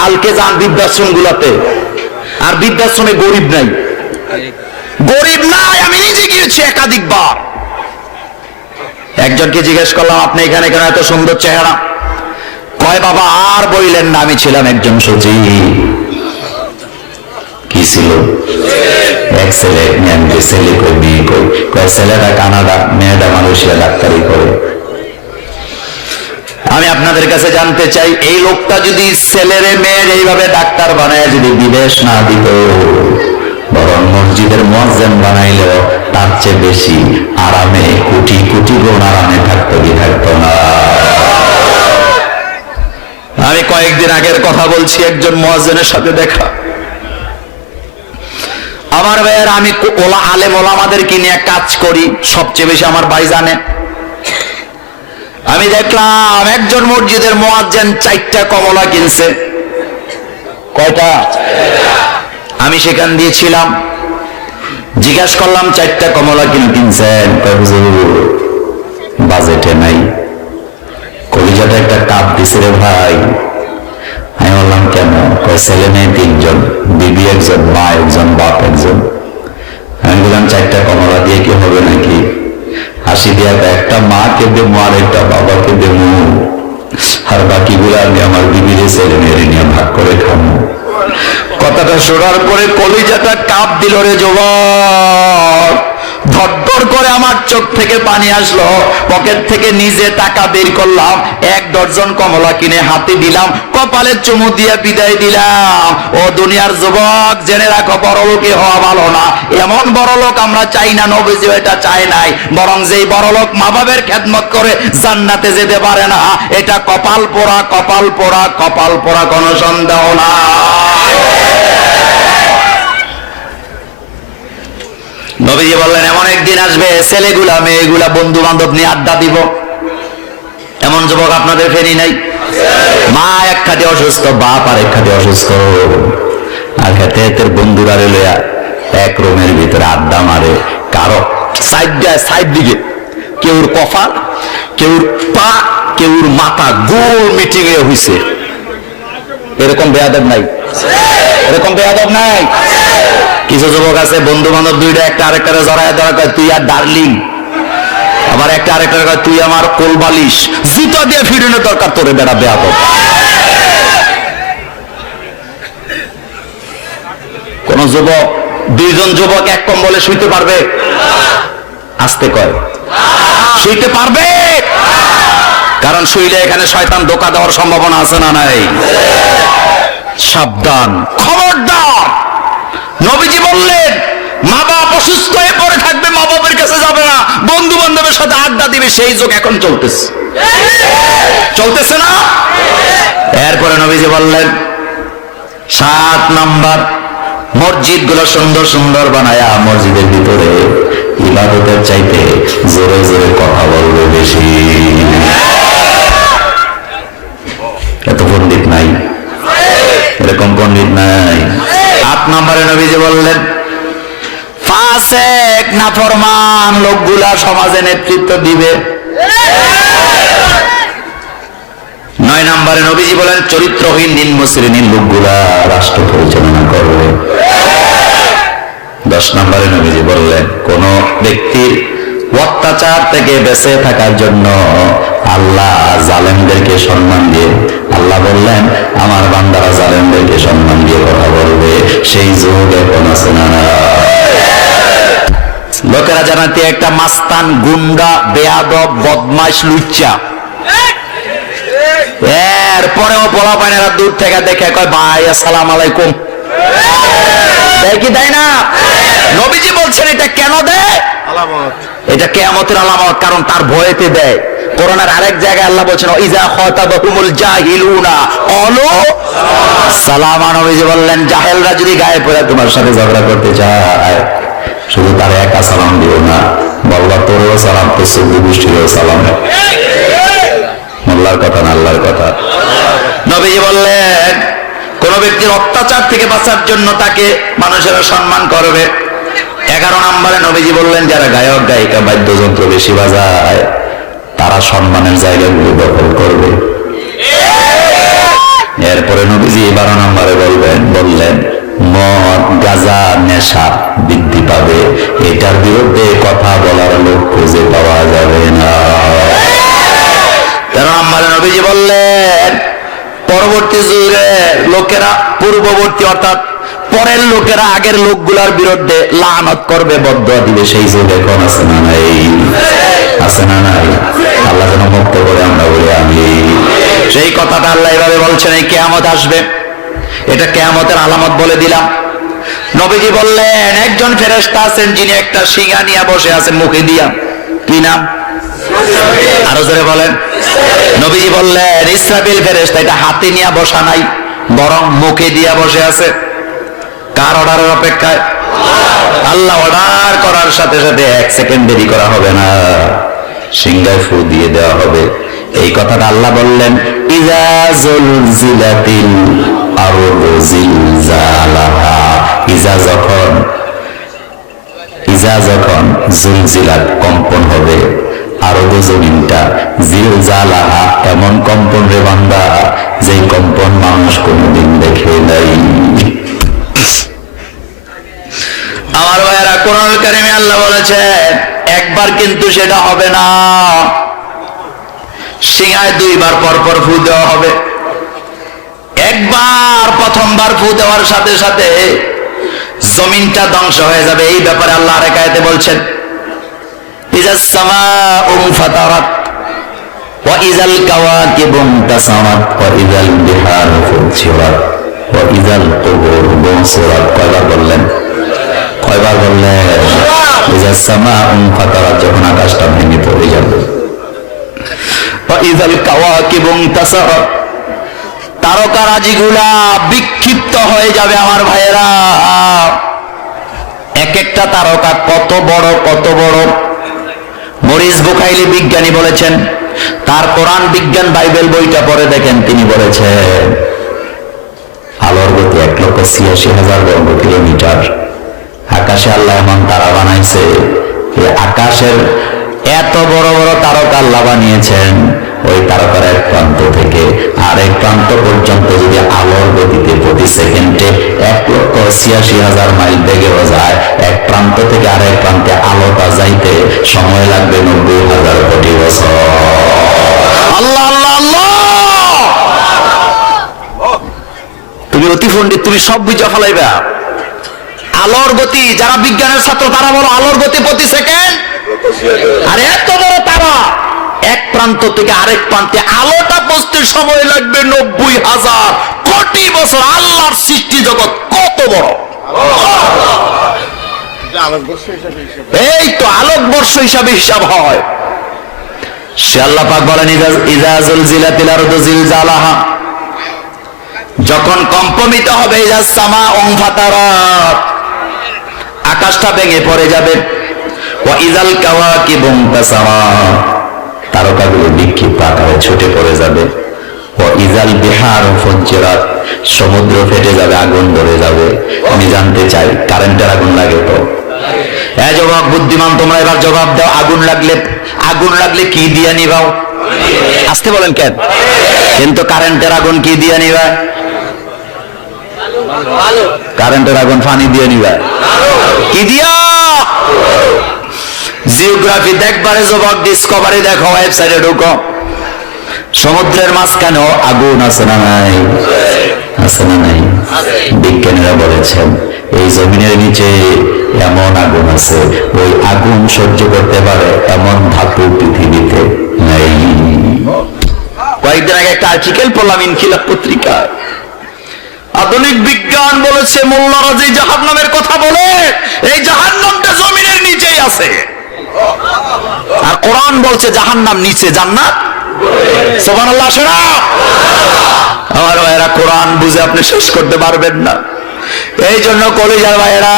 কালকে যান বৃদ্ধাশ্রম গুলাতে, আর বৃদ্ধাশ্রমে গরিব নাই, আমি নিজে গিয়েছি একাধিকবার। একজনকে জিজ্ঞেস করলাম, আপনি এখানে কেন এত সুন্দর চেহারা? কয় বাবা আর বইলেন না, আমি ছিলাম একজন সচিব। কি ছিল? এক ছেলে, ছেলে কই মেয়ে কই? কয় ছেলেটা কানাডা, মেয়েটা মালয়েশিয়া ডাক্তারি করে। আমি আপনাদের কাছে জানতে চাই, এই লোকটা যদি ছেলেরে মেয়ের এইভাবে ডাক্তার বানায় যদি বিদেশ না দিত, বরং মসজিদের মুয়াজ্জিন বানাইলেও তার চেয়ে বেশি আরামে, কোটি কোটি গুণ আরামে থাকতো কি থাকতো না? আমি কয়েকদিন আগের কথা বলছি, একজন মুয়াজ্জিনের সাথে দেখা। আমার ভাইয়ের, আমি আলেম ওলামাদেরকে নিয়ে কাজ করি, সবচেয়ে বেশি আমার ভাই জানে। আমি দেখলাম একজন মসজিদের মুয়াজ্জিন 4টা কমলা কিনছে। কয়টা? আমি সেখান দিয়ে ছিলাম, জিজ্ঞাস করলাম 4টা কমলা কিনছেন? বাজেটে নাই। কলিজাটা একটা কাপ দিছে রে ভাই। আমি বললাম কেন? ছেলে মেয়ে 3জন, বিবি একজন, মা একজন, বাপ একজন। আমি বললাম 4টা কমলা দিয়ে কি হবে নাকি? হাসি দিয়া, একটা মাকে দেবো আর একটা বাবাকে দেবো, আর বাকিগুলো আমি আমার বিবির ছেলে মেয়ের নিয়ে ভাগ করে খাবো। কথাটা শোনার পরে কলিজাটা কাপ দিল রে যুবক। ধরধর করে আমার চোখ থেকে পানি আসলো। পকেট থেকে নিজে টাকা বের করলাম, 1 ডজন কমলা কিনে হাতে দিলাম, কপালে চুমু দিয়ে বিদায় দিলাম। ও দুনিয়ার যুবক, জেনে রাখো, বড়লোকই হওয়া ভালো না। এমন বড়লোক আমরা চাই না, নবীজি এটা চায় নাই। বরং যেই বড়লোক মা বাবার খেদমত করে জান্নাতে যেতে পারে না, এটা কপাল পোড়া, কপাল পোড়া, কপাল পোড়া, কোনো সন্দেহ না। নবীজি বললেন, এমন একদিন আসবে ছেলেগুলা মেয়েগুলা বন্ধু বান্ধব নিয়ে আড্ডা দিব। এমন যুবক আপনাদের ফেরি নাই? মা এক খাতে অসুস্থ, বাপ আর এক খাতে অসুস্থ, আর খাতে এদের বন্ধুরা লইয়া এক রুমের ভিতরে আড্ডা মারে। কারো সাইড দিকে, কেউর কপাল, কেউর পা, কেউর মাথা গোল মিটিং এ হইছে। এরকম বেয়াদব নাই, এরকম বেয়াদব নাই। কিছু যুবক আছে বন্ধু বান্ধব দুইটা একটা আরেকটারে জড়ায় ধরা কয় তুই আর ডার্লিং, আবার একটা আরেকটারে কয় তুই আমার কোলবালিশ। জুতা দিয়ে ফিরানোর দরকার তোরে বেড়া বেয়াদব। কোন যুবক, দুইজন যুবক এক কম্বলে শুইতে পারবে? আসতে কয় শুইতে পারবে? কারণ শুইলে এখানে শয়তান ধোঁকা দেওয়ার সম্ভাবনা আছে না নাই? সাবধান, খবরদার। নবীজি বললেন মা বাপ অসুস্থ হয়ে পড়ে থাকবে, মা বাপের কাছে যাবে না, বন্ধু বান্ধবের সাথে আড্ডা দিবে। সেই যুগ এখন চলতেছে, চলতেছে না? এরপরে নবীজি বললেন 7 নাম্বার, মসজিদ গুলো সুন্দর সুন্দর বানায়া মসজিদের ভিতরে ইবাদতের চাইতে জোরে জোরে কথা বলবে বেশি। এত পণ্ডিত নাই, এরকম পণ্ডিত নাই। 8 নম্বরে নবীজি বললেন ফাসেক নাফরমান লোকগুলা সমাজে নেতৃত্ব দিবে। 9 নম্বরে নবীজি বলেন চরিত্রহীন নিম্ন শ্রেণীর লোকগুলা রাষ্ট্র পরিচালনা করবে। 10 নম্বরে নবীজি বললেন কোন ব্যক্তির অত্যাচার থেকে বেঁচে থাকার জন্য আল্লাহ জালেমদেরকে সম্মান দিয়ে, আল্লাহ বললেন আমার বান্দারা জালেমদেরকে সম্মান দিয়ে কথা বলবে। সেই যুগ এখন আছে না? লোকেরা জানাতে একটা মাস্তান, গুন্ডা, বেয়াদব, বদমাশ, লুচ্চা। এরপরেও পোলা পাইনারা দূর থেকে দেখে কয় ভাই আসসালাম আলাইকুম, দেয় কি দেয় না? নবীজি বলছেন এটা কেন দেয়? এটা কিয়ামতের আলামত, কারণ তার ভয়েতে দেয়। কোরআনের আরেক জায়গায় আল্লাহ বলছেন ইজা খাতাবাহুমুল জাহিলুনা ক্বালু সালামা। নবীজি বললেন জাহেলরা যদি গায়ে পড়ে তোমার সাথে ঝগড়া করতে চায় শুধু তার একা সালাম দিও না, বলবা তোরও সালাম, তোর চোদ্দ গোষ্ঠীরও সালাম। আল্লাহর কথা না, আল্লাহর কথা। নবীজি বললেন কোন ব্যক্তির অত্যাচার থেকে বাঁচার জন্য তাকে মানুষেরা সম্মান করবে। 11 নম্বরে নবীজি বললেন যারা গায়ক গায়িকা বাদ্যযন্ত্র বেশি বাজায় তারা সম্মানের জায়গাগুলো দখল করবে। এরপরে নবীজি 12 নম্বরে বললেন মদ, গাঁজা, নেশা বৃদ্ধি পাবে, এটার বিরুদ্ধে কথা বলার লোক খুঁজে পাওয়া যাবে না। 13 নম্বরে নবীজি বললেন পরবর্তী যুগের লোকেরা পূর্ববর্তী অর্থাৎ পরের লোকেরা আগের লোকগুলার বিরুদ্ধে লানত করবে, বদদুয়া দিবে। সেই যুগ এখন আছে না নাই? আছে না নাই? আল্লাহ যেন মুক্ত করে আমরা বলি আমিন। সেই কথাটা আল্লাহ এভাবে বলছেন এই কিয়ামত আসবে, এটা কিয়ামতের আলামত বলে দিলাম। নবীজি বললেন একজন ফেরেশতা আছেন যিনি একটা শিঙা নিয়ে বসে আছেন মুখে দিয়া। কি নাম? আরো জোরে বলেন। নবীজি বললেন ইসরাফিল ফেরেশতা, এটা হাতে নিয়ে বসা নাই, বরং মুখে দিয়া বসে আছে। কার অর্ডারের অপেক্ষায়? আল্লাহ অর্ডার করার সাথে সাথে 1 সেকেন্ড দেরি করা হবে না, সিংহায় ফু দিয়ে দেওয়া হবে। এই কথাটা আল্লাহ বললেন ইজা জুলজিলাতিল আরদু জিলজালাহা। ইজা যখন জুলজিলাত কম্পন হবে, আরদু জমিনটা, জিলজালাহা এমন কম্পন রে বান্দা যেই কম্পন মানুষ কোনোদিন দেখে নাই। আমার ভাইয়েরা কোরআনুল কারীমে আল্লাহ বলেছেন একবার কিন্তু সেটা হবে না, সিংহায় 2 বার পর পর ফু দেওয়া হবে। একবার প্রথমবার ফু দেওয়ার সাথে সাথে জমিনটা ধ্বংস হয়ে যাবে। এই ব্যাপারে আল্লাহ আরেক আয়াতে বলছেন ইজাস সামাউ ফাতারাত ওয়া ইজাল কাওয়াকিবু ইনতাসামাত ওয়া ইজাল বিহারু ফুজিরাত ওয়া ইজাল কুবুর বুসিরাত। কয়বার বললেন? ইজাস সামাউ ফাতারাত, যখন আকাশটা ভেঙে পড়ে যাবে। ওয়া ইজাল কাওয়াকিবু ইনতাসারাত, তারকারাজিগুলা বিক্ষিপ্ত হয়ে যাবে। আমার ভাইয়েরা এক একটা তারকা কত বড় কত বড়। মরিস বুখাইলি বিজ্ঞানী বলেছেন, তার কোরআন বিজ্ঞান বাইবেল বইটা পড়ে দেখেন, তিনি বলেছেন আলোর গতি 1,86,000 বর্গ কিলোমিটার। আকাশে আল্লাহ এমন তারা বানাইছে, আকাশের এত বড় বড় তারকা আল্লাহ বানিয়েছেন, ওই তারকার এক প্রান্ত থেকে আরেক প্রান্ত পর্যন্ত যদি আলোর গতিতে প্রতি সেকেন্ডে 1,86,000 মাইল বেগেও যায়, এক প্রান্ত থেকে আরেক প্রান্তে আলোটা যাইতে সময় লাগবে 90,000 কোটি বছর। আল্লাহ আল্লাহ আল্লাহ! তুমি অতি পণ্ডিত, তুমি সব বুঝা ফেলাইবা। আলোর গতি, যারা বিজ্ঞানের ছাত্র তারা বলো আলোর গতি প্রতি সেকেন্ড। আর এত বড় তারা, এক প্রান্ত থেকে আরেক প্রান্তে আলোটা পৌঁছতে সময় লাগবে 90,000 কোটি বছর। আল্লাহর সৃষ্টি জগৎ কত বড়! এই তো আলোকবর্ষ হিসাবে হিসাব হয়। সে আল্লাহ পাক বলেন ইযা যুলজিলাতিল আরদু জিলজালাহা, যখন কম্পমিত হবে, ইযা সামাউ ফাতারাত, আকাশটা ভেঙে পড়ে যাবে, ওয়া ইযাল কাওয়াকিবু ইনতাসারাত, তারকাগুলো বিক্ষিপ্ত আকারে ছুটে পড়ে যাবে, ওয়া ইযাল বিহারু ফুজ্জিরাত, সমুদ্র ফেটে যাবে, আগুন ধরে যাবে। আমি জানতে চাই, কারেন্টের আগুন লাগে তো? এ যুবক বুদ্ধিমান, তোমরা এবার জবাব দাও, আগুন লাগলে কি দিয়ে নিভাও? আসতে বলেন কেন? কিন্তু কারেন্টের আগুন কি দিয়ে নিভায়? কারেন্টের আগুন পানি দিয়ে নিভায়। কি দিয়া? জিওগ্রাফি দেখবারে যুবক, ডিসকভারি দেখো, ওয়েবসাইটে ঢুকো, সমুদ্রের মাঝখানেও আগুন আছে না নাই? আছে না নাই? বিজ্ঞানীরা বলেছেন এই জমিনের নিচে এমন আগুন আছে, ওই আগুন সহ্য করতে পারে এমন ধাতু পৃথিবীতে নেই। কয়েকদিন আগে একটা আর্টিকেল পড়লাম ইনকিলাব পত্রিকায়। আধুনিক বিজ্ঞান বলেছে, মোল্লারা যে জাহান্নামের কথা বলে, এই জাহান্নামটা জমিনের নিচেই আছে। আর কোরআন বলছে জাহান্নাম নিচে, জান্নাত সুবহানাল্লাহ। আসে না? আমার ভাইয়েরা, কোরআন বুঝে আপনি শেষ করতে পারবেন না। এই জন্য কলিজার ভাইয়েরা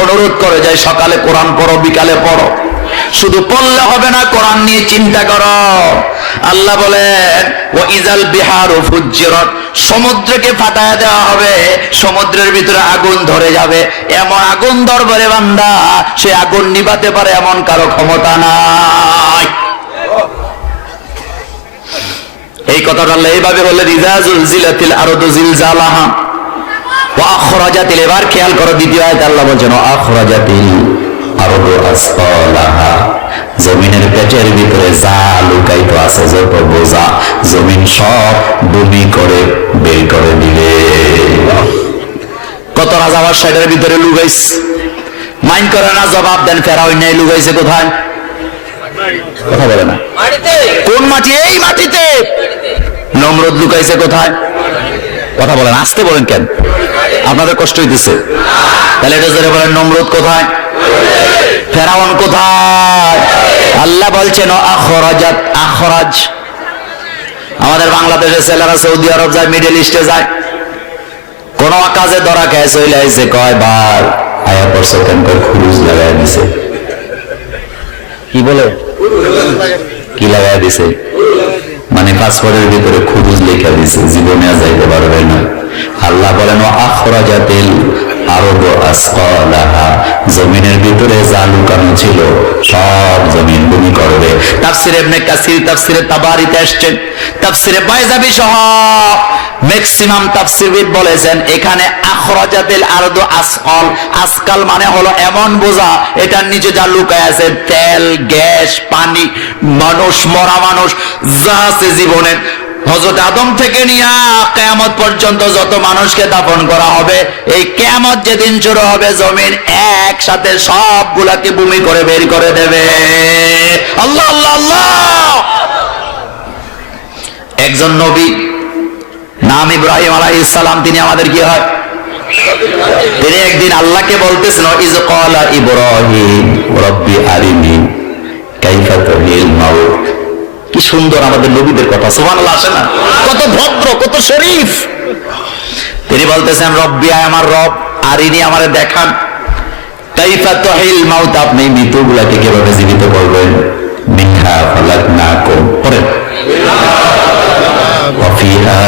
অনুরোধ করে যায়, সকালে কোরআন পড়ো, বিকালে পড়ো। শুধু পড়লে হবে না, কোরআন নিয়ে চিন্তা করো। আল্লাহ বলেন ওয়া ইযাল বিহারু ফুজ্জিরাত, সমুদ্রকে ফাটায় দেওয়া হবে, সমুদ্রের ভিতরে আগুন ধরে যাবে। এমন আগুন ধরবে রে বান্দা, সে আগুন নিভাতে পারে এমন কারো ক্ষমতা নাই। এই কথাটা আল্লাহ এইভাবে বললেন, ইযা যুলজিলাতিল আরদু জিলজালাহা ওয়া আখরাজাতিল, এবার খেয়াল করো দ্বিতীয় আয়াতে আল্লাহ বলেন ওয়া আখরাজাতিল আরদু আসফালাহা, জমিনের পেটের ভিতরে যা লুকায়িত আছে, যত বোঝা, জমিন সব বমি করে বের করে দিবে। কত রাজা বাদশাহের ভিতরে লুকাইছে, মাইন্ড করে না, জবাব দেন। ফেরাউন নাই লুকাইছে কোথায়? কথা বলে না। কোন মাটি? এই মাটিতে। নমরুদ লুকাইছে কোথায়? কথা বলেন, আসতে বলেন কেন? আপনাদের কষ্ট হইতেছে? তাহলে এটা জোরে বলেন, নমরুদ কোথায়? ফেরাউন কোথায়? আল্লাহ বলছেন আখরাজাত, আখরাজ। আমাদের বাংলাদেশের ছেলেরা সৌদি আরব যায়, মিডল ইস্টে যায়, কোন কাজে ধরা খেয়ে চলে আইছে, কয় বার আয়া পড়ছে কেন? খুরুজ লাগাই দিছে। কি বলে? কি লাগাই দিছে? মানে পাসপোর্টের ভিতরে খুরুজ লেখা দিছে, জীবনে আর যাইতে পারবে না। আল্লাহ বলেন আখরাজাতিল আরদু আসফালাহা, জমিনের ভিতরে যা লুকানো ছিল সব জমিন ভূমি করবে। তাফসীরে ইবনে কাসির, তাফসীরে তাবারিতে আসছে, তাফসীরে বাইজাবি সহ ম্যাক্সিমাম তাফসীরবিদ বলেছেন এখানে আখরাজাতিল আরদু আসফাল, আসকাল মানে হলো এমন বোঝা এটার নিচে যা লুকায় আছে, তেল, গ্যাস, পানি, মানুষ, মরা মানুষ যা আছে জীবনের। হযরত আদম থেকে নিয়ে কিয়ামত পর্যন্ত যত মানুষকে দাফন করা হবে, এই কিয়ামত যেদিন শুরু হবে, জমিন একসাথে সবগুলাকে ভূমি করে বের করে দেবে। আল্লাহ আল্লাহ আল্লাহ। একজন নবী নাম ইব্রাহিম আলাইহিস সালাম, তিনি আমাদের কি হয়? তিনি একদিন আল্লাহকে বলতেছেন ইয ক্বালা ইব্রাহিম রাব্বি আরিনি কাইফা তুহিল মাউত। কি সুন্দর আমাদের নবীদের কথা, সুবহানাল্লাহ। আসে না? কত ভদ্র, কত শরীফ। তিনি বলতেছেন রব্বি, আমার রব, আরিনি, আমারে দেখান, কাইফা তুহিল মাউত, আপনি মৃতগুলাকে কিভাবে জীবিত করবেন। মিনহা খালাকনাকুম, পড়েন, ওয়া ফিহা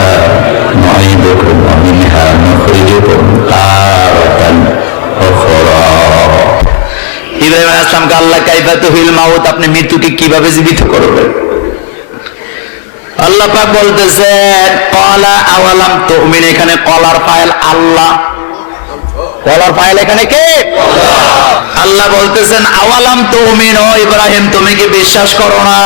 নুঈদুকুম ওয়া মিনহা নুখরিজুকুম তারাতান উখরা। ইব্রাহিম আলাইহিস সালামকে আল্লাহ কাইফা তুহিল মাউত, আপনি মৃত্যুকে কিভাবে জীবিত করবেন। আল্লাহ পাক বলতেছেন ক্বালা আওয়ালাম তুমিন, এখানে কলার ফাইল আল্লাহ, কলার ফাইল এখানে কে? আল্লাহ বলতেছেন আওয়ালাম তুমিন, ও ইব্রাহিম তুমি কি বিশ্বাস করো না?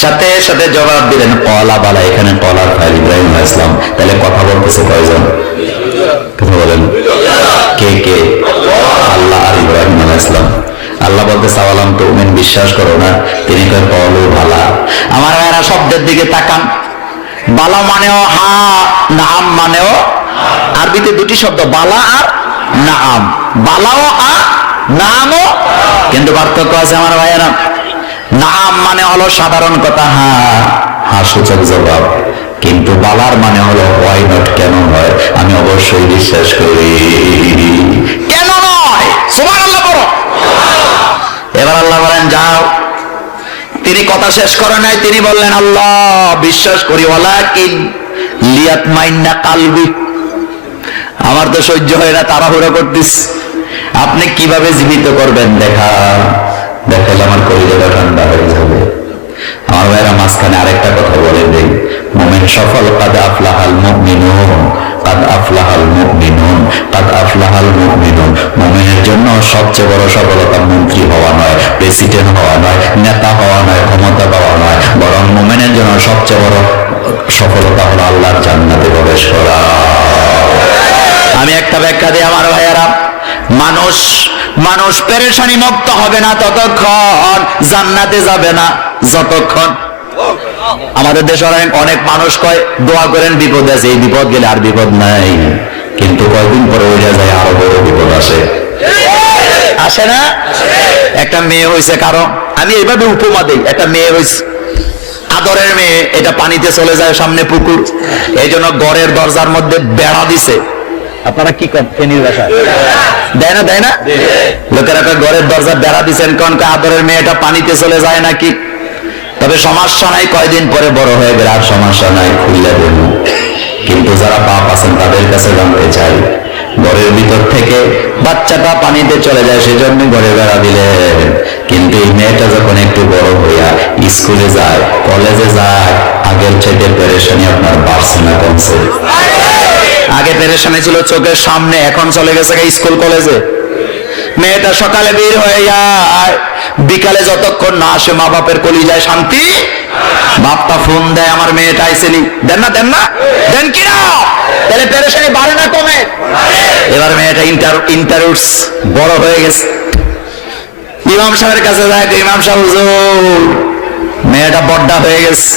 সাথে সাথে জবাব দিলেন কলা বালা, এখানে কলার ফাইল ইব্রাহিম আলাইহিস সালাম। তাহলে কথা বলতেছে কয়জন? কথা বলেন, কে কে? আল্লাহ আর ইব্রাহিম আলাইহিস সালাম। আল্লাহ বলতে সাওয়ালাম তুমিন, বিশ্বাস করো না? তিনি কয় কলু বালা। আমার ভাইরা শব্দের দিকে তাকান। বালা মানেও হা, নাম মানেও, আরবিতে দুটি শব্দ বালা আর নাম, বালাও আ, নামও, কিন্তু পার্থক্য আছে আমার ভাইয়েরা। নাম মানে হলো সাধারণ কথা, হ্যাঁ সূচক জবাব, কিন্তু বালার মানে হলো ওয়াই নট, কেন নয়? আমি অবশ্যই বিশ্বাস করি, কেন নয়? সুবহানাল্লাহ বলো। এবার আল্লাহ বলেন যাও। তিনি কথা শেষ করেন নাই, তিনি বললেন আল্লাহ বিশ্বাস করি, ওয়ালাকিন লিয়াতমাইন্না কালবি, আমার তো সহ্য হয় না, তাড়াহুড়ো করতিস, আপনি কিভাবে জীবিত করবেন দেখালে আমার কলিজাটা ঠান্ডা হয়ে যাবে। আমার ভাইরা মাঝখানে আরেকটা কথা বলে দেই, মুমিন সফল, কাদ আফলাহাল মুমিনুন, কাদ আফলাহাল মুমিনুন, কাদ আফলাহাল মুমিনুন। মুমিনের জন্য সবচেয়ে বড় সফলতা মন্ত্রী হওয়া নয়, প্রেসিডেন্ট হওয়া নয়, নেতা হওয়া নয়, ক্ষমতা পাওয়া নয়, বরং মুমিনের জন্য সবচেয়ে বড় সফলতা হলো আল্লাহর জান্নাতে প্রবেশ করা। আমি একটা ব্যাখ্যা দিই আমার ভাইয়ারা, মানুষ পেরেশানি মুক্ত হবে না ততক্ষণ, জান্নাতে যাবে না যতক্ষণ। আমাদের দেশে অনেক মানুষ কয় দোয়া করেন বিপদ আছে, এই বিপদ গেলে আর বিপদ নাই, কিন্তু কয়েকদিন পরে ওইটা যায় আরো বড় বিপদ আসে না? একটা মেয়ে হয়েছে কারো, আমি এইভাবে উপমা দিই, একটা মেয়ে হয়েছে আদরের মেয়ে, এটা পানিতে চলে যায়, সামনে পুকুর, এই জন্য ঘরের দরজার মধ্যে বেড়া দিছে। আপনারা কি ফেনীর ভাষায় দেয় না? লোকেরা ঘরের দরজা বেড়া দিচ্ছেন কোন আদরের মেয়েটা পানিতে চলে যায় নাকি? তবে সমস্যা নাই, কয়দিন পরে বড় হয়ে গেলে আর সমস্যা নাই, খুললে বলবো। কিন্তু যারা বাপ আছেন তাদের কাছে জানতে চাই, ঘরের ভিতর থেকে বাচ্চাটা পানিতে চলে যায় সেজন্য ঘরে বেড়া দিলেন, কিন্তু এই মেয়েটা যখন একটু বড় হইয়া স্কুলে যায়, কলেজে যায়, আগের চাইতে পেরেশানি আপনার বাড়ছে না কমছে? আগে পেরেশানি ছিল চোখের সামনে, এখন চলে গেছে স্কুল কলেজে। মেয়েটা সকালে বের হয়ে যায়, বিকালে যতক্ষণ না আসে মা বাপের কলিজায় শান্তি। বাপটা ফোন দেয়, আমার মেয়েটা আইসেনি, দেন দেন কিনা? তাহলে পেরেশানি বাড়ে না কমে? এবার মেয়েটা ইন্টারভিউস বড় হয়ে গেছে, ইমাম সাহেবের কাছে যায়, ইমাম সাহেব হুজুর মেয়েটা বড়টা হয়ে গেছে,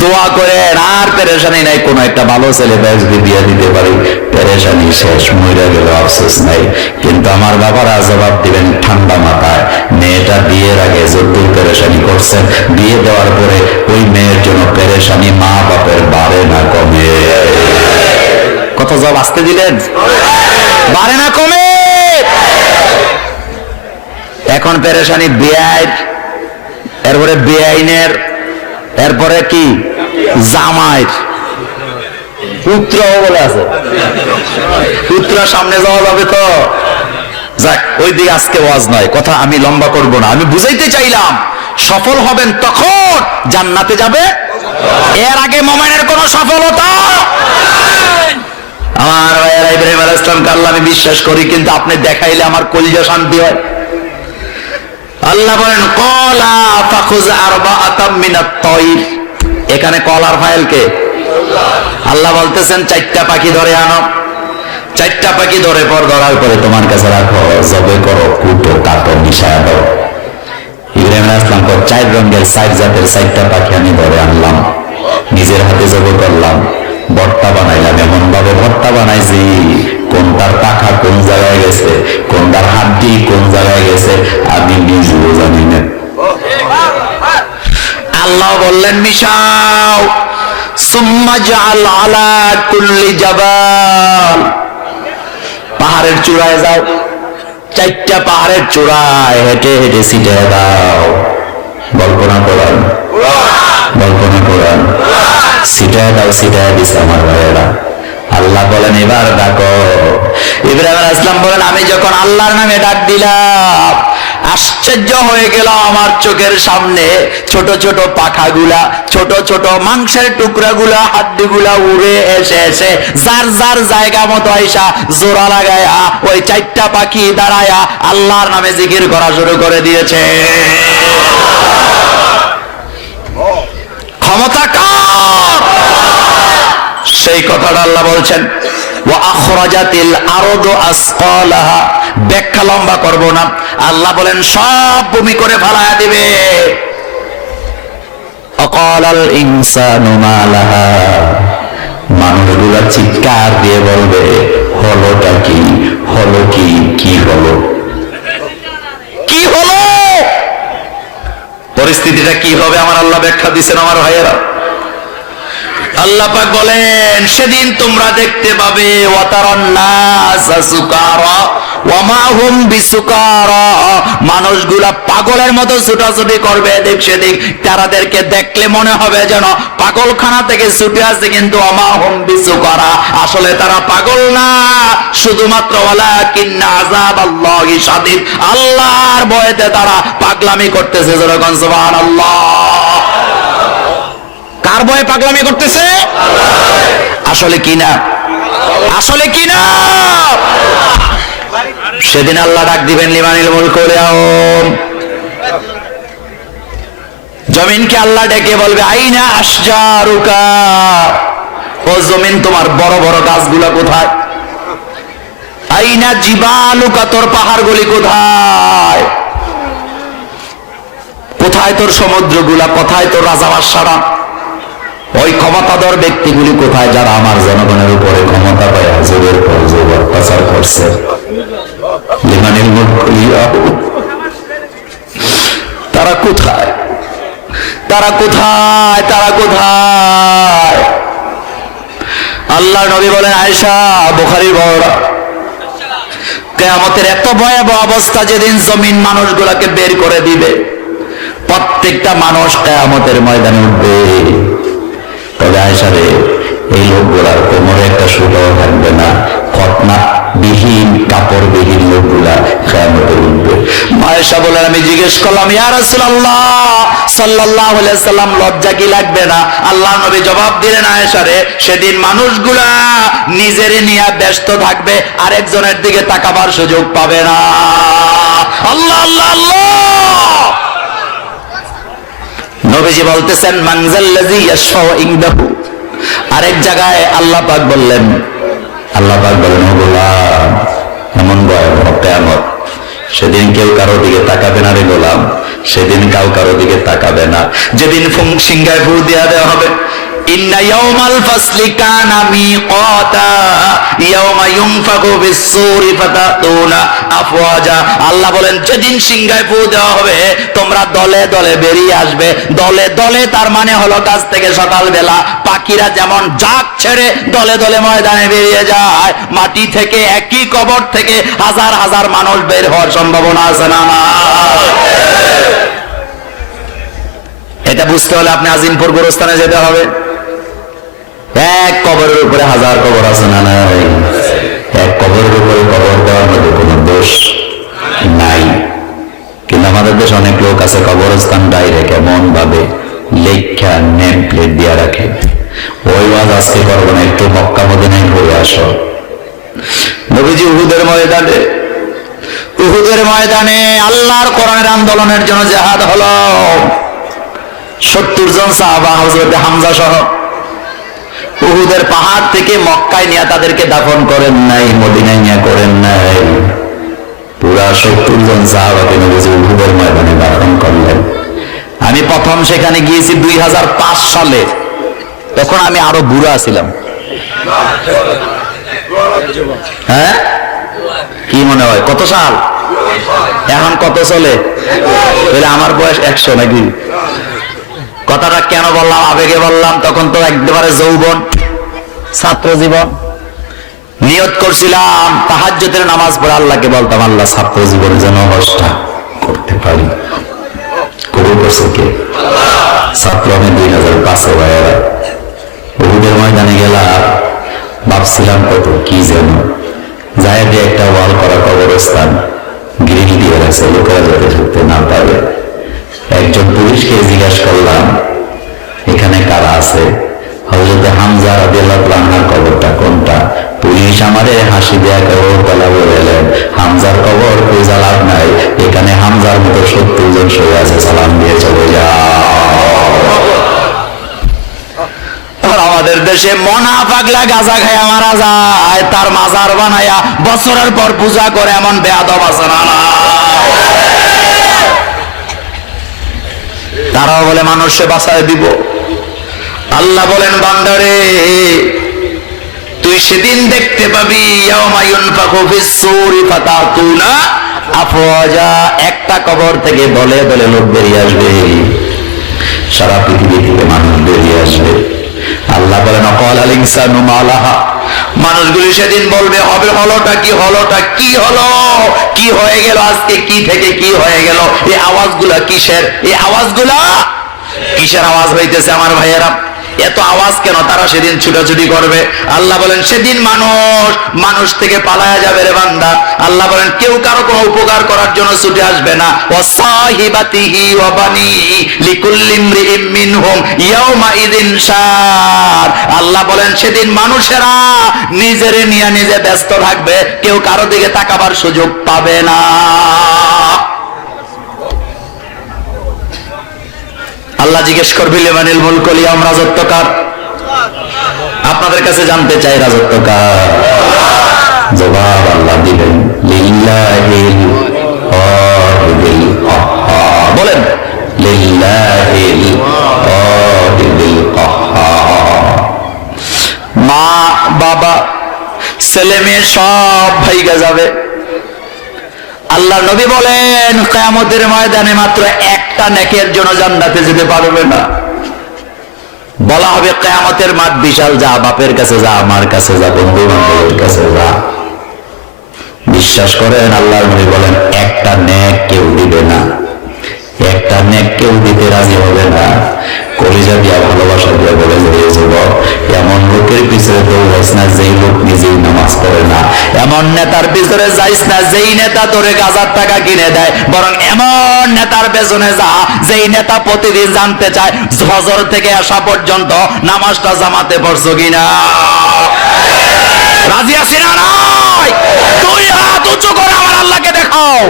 দোয়া করে আর পেরেশানি নাই, কোন একটা ভালো ছেলে যদি বিয়ে দিতে পারি, পেরেশানি শেষ, মরে গেল আফসোস নাই। কিন্তু আমার বাবারা জবাব দিবেন ঠান্ডা মাথায়, মেয়েটা বিয়ের আগে যদ্দূর পেরেশানি করছেন, বিয়ে দেওয়ার পরে ওই মেয়ের জন্য পেরেশানি মা বাপের বাড়ে না কমে। কত জব আসতে দিলেন? বাড়ে না কমে। এখন পেরেশানি বেআইন, এরপরে বেআইনের, এরপরে কি জামাইর, পুত্র বলে আছে, পুত্র সামনে যাওয়া যাবে তো। যাক, ওই দিকে আজকে ওয়াজ নয়, কথা আমি লম্বা করব না, আমি বুঝাইতে চাইলাম সফল হবেন তখন জান্নাতে যাবে, এর আগে মুমিনের কোন সফলতা। আমার ভাইয়েরা, ইব্রাহিম আলাইহিস সালামকে আল্লাহ আমি বিশ্বাস করি, কিন্তু আপনি দেখাইলে আমার কলিজা শান্তি হয়। আল্লাহ বলেন কলা ফাখুজ আরবাআতাম মিনাত তায়র, এখানে কলার ফাইল কে? আল্লাহ বলতেছেন চারটা পাখি ধরে আনো, চারটা পাখি ধরার পরে তোমার কাছে রাখো, জবে করো, কুটো, কাটো, মিশায়া দাও। ইব্রাহিম আলাইহিস সালাম কো 4 রঙের 4 জাতের 4টা পাখি আমি ধরে আনলাম, নিজের হাতে জবে করলাম, ভর্তা বানাইলাম, এমন ভাবে ভর্তা বানাইছি কোনটার পাখা কোন জায়গায় গেছে, কোনটার হাড্ডি কোন জায়গায় গেছে আমি নিজেও জানি না। আল্লাহ বললেন মিশাও, সুম্মা জাআল আলা কুল্লি জাবাল, পাহাড়ের চূড়ায় যাও, 4টা পাহাড়ের চূড়ায় হেঁটে হেঁটে ছিটিয়ে দাও। কল্পনা করেন, ছিটায় দাও, ছিটায় দিছে আমার ভাইয়েরা। আল্লাহ বলেন এবার ডাকো। ইব্রাহিম আলাইহিস সালাম বলেন আমি যখন আল্লাহর নামে ডাক দিলাম, আশ্চর্য হয়ে গেল আমার চোখের সামনে ছোট ছোট পাখাগুলা, ছোট ছোট মাংসের টুকরাগুলা, হাড্ডিগুলা উড়ে এসে এসে যার যার জায়গা মতো আইসা জোড়া লাগায়া ওই চারটা পাখি দাঁড়ায়া আল্লাহর নামে জিকির করা শুরু করে দিয়েছে। ক্ষমতা কার? সেই কথাটা আল্লাহ বলছেন, ওয়া আখরাজাতিল আরদু আসকালাহা। ব্যাখ্যা লম্বা করব না, আল্লাহ বলেন সব ভূমি করে ফেলায়া দিবে। অকালাল ইনসানু মা লাহা। মানুষগুলা চিৎকার দিয়ে বলবে হলোটা কি, হলো কি, কি হলো, কি হলো, পরিস্থিতিটা কি হবে আমার আল্লাহ ব্যাখ্যা দিচ্ছেন আমার ভাইয়েরা। আল্লাহ পাক বলেন সেদিন তোমরা দেখতে পাবে ওয়াতারান নাসা সুকারা ওয়া মা হুম বিসুকারা। মানুষগুলা পাগলের মতো ছুটাছুটি করবে এদিক সেদিক, তারাদেরকে দেখলে মনে হবে যেন পাগলখানা থেকে ছুটে আসে, কিন্তু ওয়া মা হুম বিসুকারা, আসলে তারা পাগল না, শুধুমাত্র ওয়ালাকিন্না আযাবাল্লাহি শাদীদ, আল্লাহর ভয়েতে তারা পাগলামি করতেছে। যেরকম সুবহানাল্লাহ। কার ভয়ে পাগলামি করতেছে? আসলে কি না, আসলে কি না? সেদিন আল্লাহ ডাক দিবেন লিমানিল মুলকু লিয়াউম। জমিনকে আল্লাহ ডেকে বলবে আইনা আশজারুকা, ও জমিন তোমার বড় বড় গাছগুলা কোথায়? আইনা জিবালুকা, তোর পাহাড়গুলি কোথায়? কোথায় তোর সমুদ্রগুলা? কোথায় তোর রাজা বাদশারা? ওই ক্ষমতাধর ব্যক্তিগুলি কোথায় যারা আমার জনগণের উপরে ক্ষমতা পায় যুগের পর যুগ অত্যাচার করছে? লিমানিল মুলকু লিয়াউম। তারা কোথায়, তারা কোথায়, তারা কোথায়? আল্লাহ নবী বলেন, আয়েশা, বুখারীর বর্ণনা, কিয়ামতের এত ভয়াবহ অবস্থা যেদিন জমিন মানুষগুলোকে বের করে দিবে, প্রত্যেকটা মানুষ কিয়ামতের ময়দানে উঠবে। তবে আয়েশা রে, এই লোকগুলার কোমরে একটা সুতাও থাকবে না, খতনা বিহীন কাপড় বিহীন লোকগুলা কিয়ামতে উঠবে। আয়েশা বলেন, আমি জিজ্ঞেস করলাম, ইয়া রাসূলুল্লাহ সাল্লাল্লাহু আলাইহি সাল্লাম, লজ্জা কি লাগবে না? আল্লাহ নবী জবাব দিলেন, আয়েশা রে, সেদিন মানুষগুলা নিজেরে নিয়ে ব্যস্ত থাকবে, আরেকজনের দিকে তাকাবার সুযোগ পাবে না। আল্লাহ আল্লাহ আল্লাহ। নবীজি বলতেছেন, মানজাল্লাযী ইয়াশফাউ ইনদাহু। আরেক জায়গায় আল্লাহ পাক বললেন, আল্লাহ পাক বলেন, ও গোলাম, এমন ভয়াবহ কিয়ামত, সেদিন কেউ কারো দিকে তাকাবে না রে গোলাম, সেদিন কাউ কারো দিকে তাকাবে না। যেদিন সিংহায় ফু দেয়া দেওয়া হবে, ইন্না ইয়াউমাল ফাসলি কানা মিকাতা ইয়াউমা ইউনফাকু বিস-সূরি ফাতাতুনা আফওয়াজা। আল্লাহ বলেন যেদিন সিংহায় ফু দেওয়া হবে তোমরা দলে দলে বেরিয়ে আসবে। দলে দলে তার মানে হলো কাছ থেকে সকালবেলা পাখিরা যেমন জাগ ছেড়ে দলে দলে ময়দানে বেরিয়ে যায়, মাটি থেকে একই কবর থেকে হাজার হাজার মানুষ বের হওয়ার সম্ভাবনা আছে না? এটা বুঝতে হলে আপনি আজিমপুর গোরস্থানে যেতে হবে। এক কবরের উপরে হাজার কবর আছে না নাই? এক কবরের উপরে কবর দেওয়ার মধ্যে কোনো দোষ নাই, কিন্তু আমাদের দেশে অনেক লোক আছে কবরস্থান ডাইরেক্ট এমন ভাবে লেখা নেম প্লেট দিয়ে রাখে। ওই ওয়াজ আজকে করবো না, একটু মক্কা মদিনায় ঘুরে আসো। নবীজি উহুদের ময়দানে, উহুদের ময়দানে আল্লাহর কোরআনের আন্দোলনের জন্য জিহাদ হলো। 70 জন সাহাবা হযরত হামজা সহ উহুদের পাহাড় থেকে মক্কায় নিয়ে তাদেরকে দাফন করেন নাই, মদিনায় নিয়ে করেন নাই। পুরা 70 জন সাহাবাকে নবীজি উহুদের ময়দানে দাফন করলেন। আমি প্রথম সেখানে গিয়েছি 2005 সালে, তখন আমি আরো বুড়া ছিলাম। হ্যাঁ, কি মনে হয় কত সাল? এখন কত চলে? আমার বয়স 100 নাকি? কথাটা কেন বললাম? আবেগে বললাম। তখন তো একেবারে যৌবন, ছাত্র জীবন। নিয়ত করছিলাম তাহাজ্জুদের নামাজ পড়ে আল্লাহকে বলতাম, আল্লাহ ছাত্র জীবনে যেন হজটা করতে পারি। কবুল করছে কে? ছাত্র আমি 2005 ভাইয়েরা উহুদের ময়দানে গেলাম, ভাবছিলাম কত কি যেন যায়, একটা ওয়াল করা কবরস্থান গ্রিল দিয়ে আছে, লোকেরা যাতে ঢুকতে না পারে। একজন পুলিশকে জিজ্ঞাসা করলাম এখানে কারা আছে, হযরত হামজা রাদিয়াল্লাহু আনহুর কবরটা কোনটা? পুলিশ আমারে হাসি দেয়া কবর তলা বললেন, হামজার কবর খুঁজে লাভ নাই, এখানে হামজার মতো 70 জন শুয়ে আছে, সালাম দিয়ে চলে যাও। আর আমাদের দেশে মনা পাগলা গাঁজা খায়া মারা যায়, তার মাজার বানায়া বছরের পর পূজা করে, এমন বেয়াদব আছে না? তারাও বলে মানুষে বাঁচায় দিব। আল্লাহ বলেন বান্দারে তুই সেদিন দেখতে পাবি ইয়াউমা ইউনফাখু ফিস-সূরি ফাতাতুনা আফওয়াজা, একটা কবর থেকে দলে দলে লোক বেরিয়ে আসবে, সারা পৃথিবী থেকে মানুষ বেরিয়ে আসবে। আল্লাহ বলেন ক্বালাল ইনসানু মা লাহা, মানুষগুলি সেদিন বলবে হবে হলোটা কি, হলোটা কি হলো, কি হয়ে গেল আজকে, কি থেকে কি হয়ে গেল, এই আওয়াজগুলা কিসের, এই আওয়াজগুলা কিসের আওয়াজ হইতেছে আমার ভাইয়েরা? এত আওয়াজ কেন? তারা সেদিন ছুটাছুটি করবে। আল্লাহ বলেন সেদিন মানুষ থেকে পালায়া যাবে রে বান্দা। আল্লাহ বলেন কেউ কারো কোনো উপকার করার জন্য ছুটে আসবে না। ওয়াসাহিবাতিহি ওয়া বানিহি লিকুল্লি ইমরিইম মিনহুম ইয়াউমা ইযিন শার, আল্লাহ বলেন সেদিন মানুষেরা নিজেরে নিয়ে নিজে ব্যস্ত থাকবে, কেউ কারো দিকে তাকাবার সুযোগ পাবে না। আল্লাহ জিজ্ঞেস করবে লিমানিল মুলকুল ইয়াউম, রাজত্ব কার? আপনাদের কাছে জানতে চাই রাজত্ব কার? জবাব আল্লাহ দিবেন লিল্লাহিল ওয়াহিদিল কাহ্হার। বলেন লিল্লাহিল ওয়াহিদিল কাহ্হার। মা বাবা ছেলে মেয়ে সব ভাইগা যাবে। আল্লাহ নবী বলেন কিয়ামতের ময়দানে মাত্র একটা নেকের জন্য জান্নাতে যেতে পারবে না। বলা হবে কিয়ামতের মাঠ বিশাল, যা বাপের কাছে যা, আমার কাছে যা, বন্ধু বান্ধবের কাছে যা। বিশ্বাস করেন আল্লাহর নবী বলেন একটা নেক কেউ দিবে না, একটা নেক কেউ দিতে রাজি হবে না। কলিজা দিয়া ভালোবাসা দিয়ে বলে যে যুবক, এমন লোকের পিছনে দৌড়াইস না যেই লোক নিজেই নামাজ পড়ে না, এমন নেতার পিছনে যাইস না যেই নেতা তোরে গাজার টাকা কিনে দেয়, বরং এমন নেতার পেছনে যা যেই নেতা প্রতিদিন জানতে চায় ফজর থেকে আসা পর্যন্ত নামাজটা জামাতে পড়ছো কিনা। রাজি আছি না নাই? তুই হাত উঁচু করে আমার আল্লাহকে দেখাও।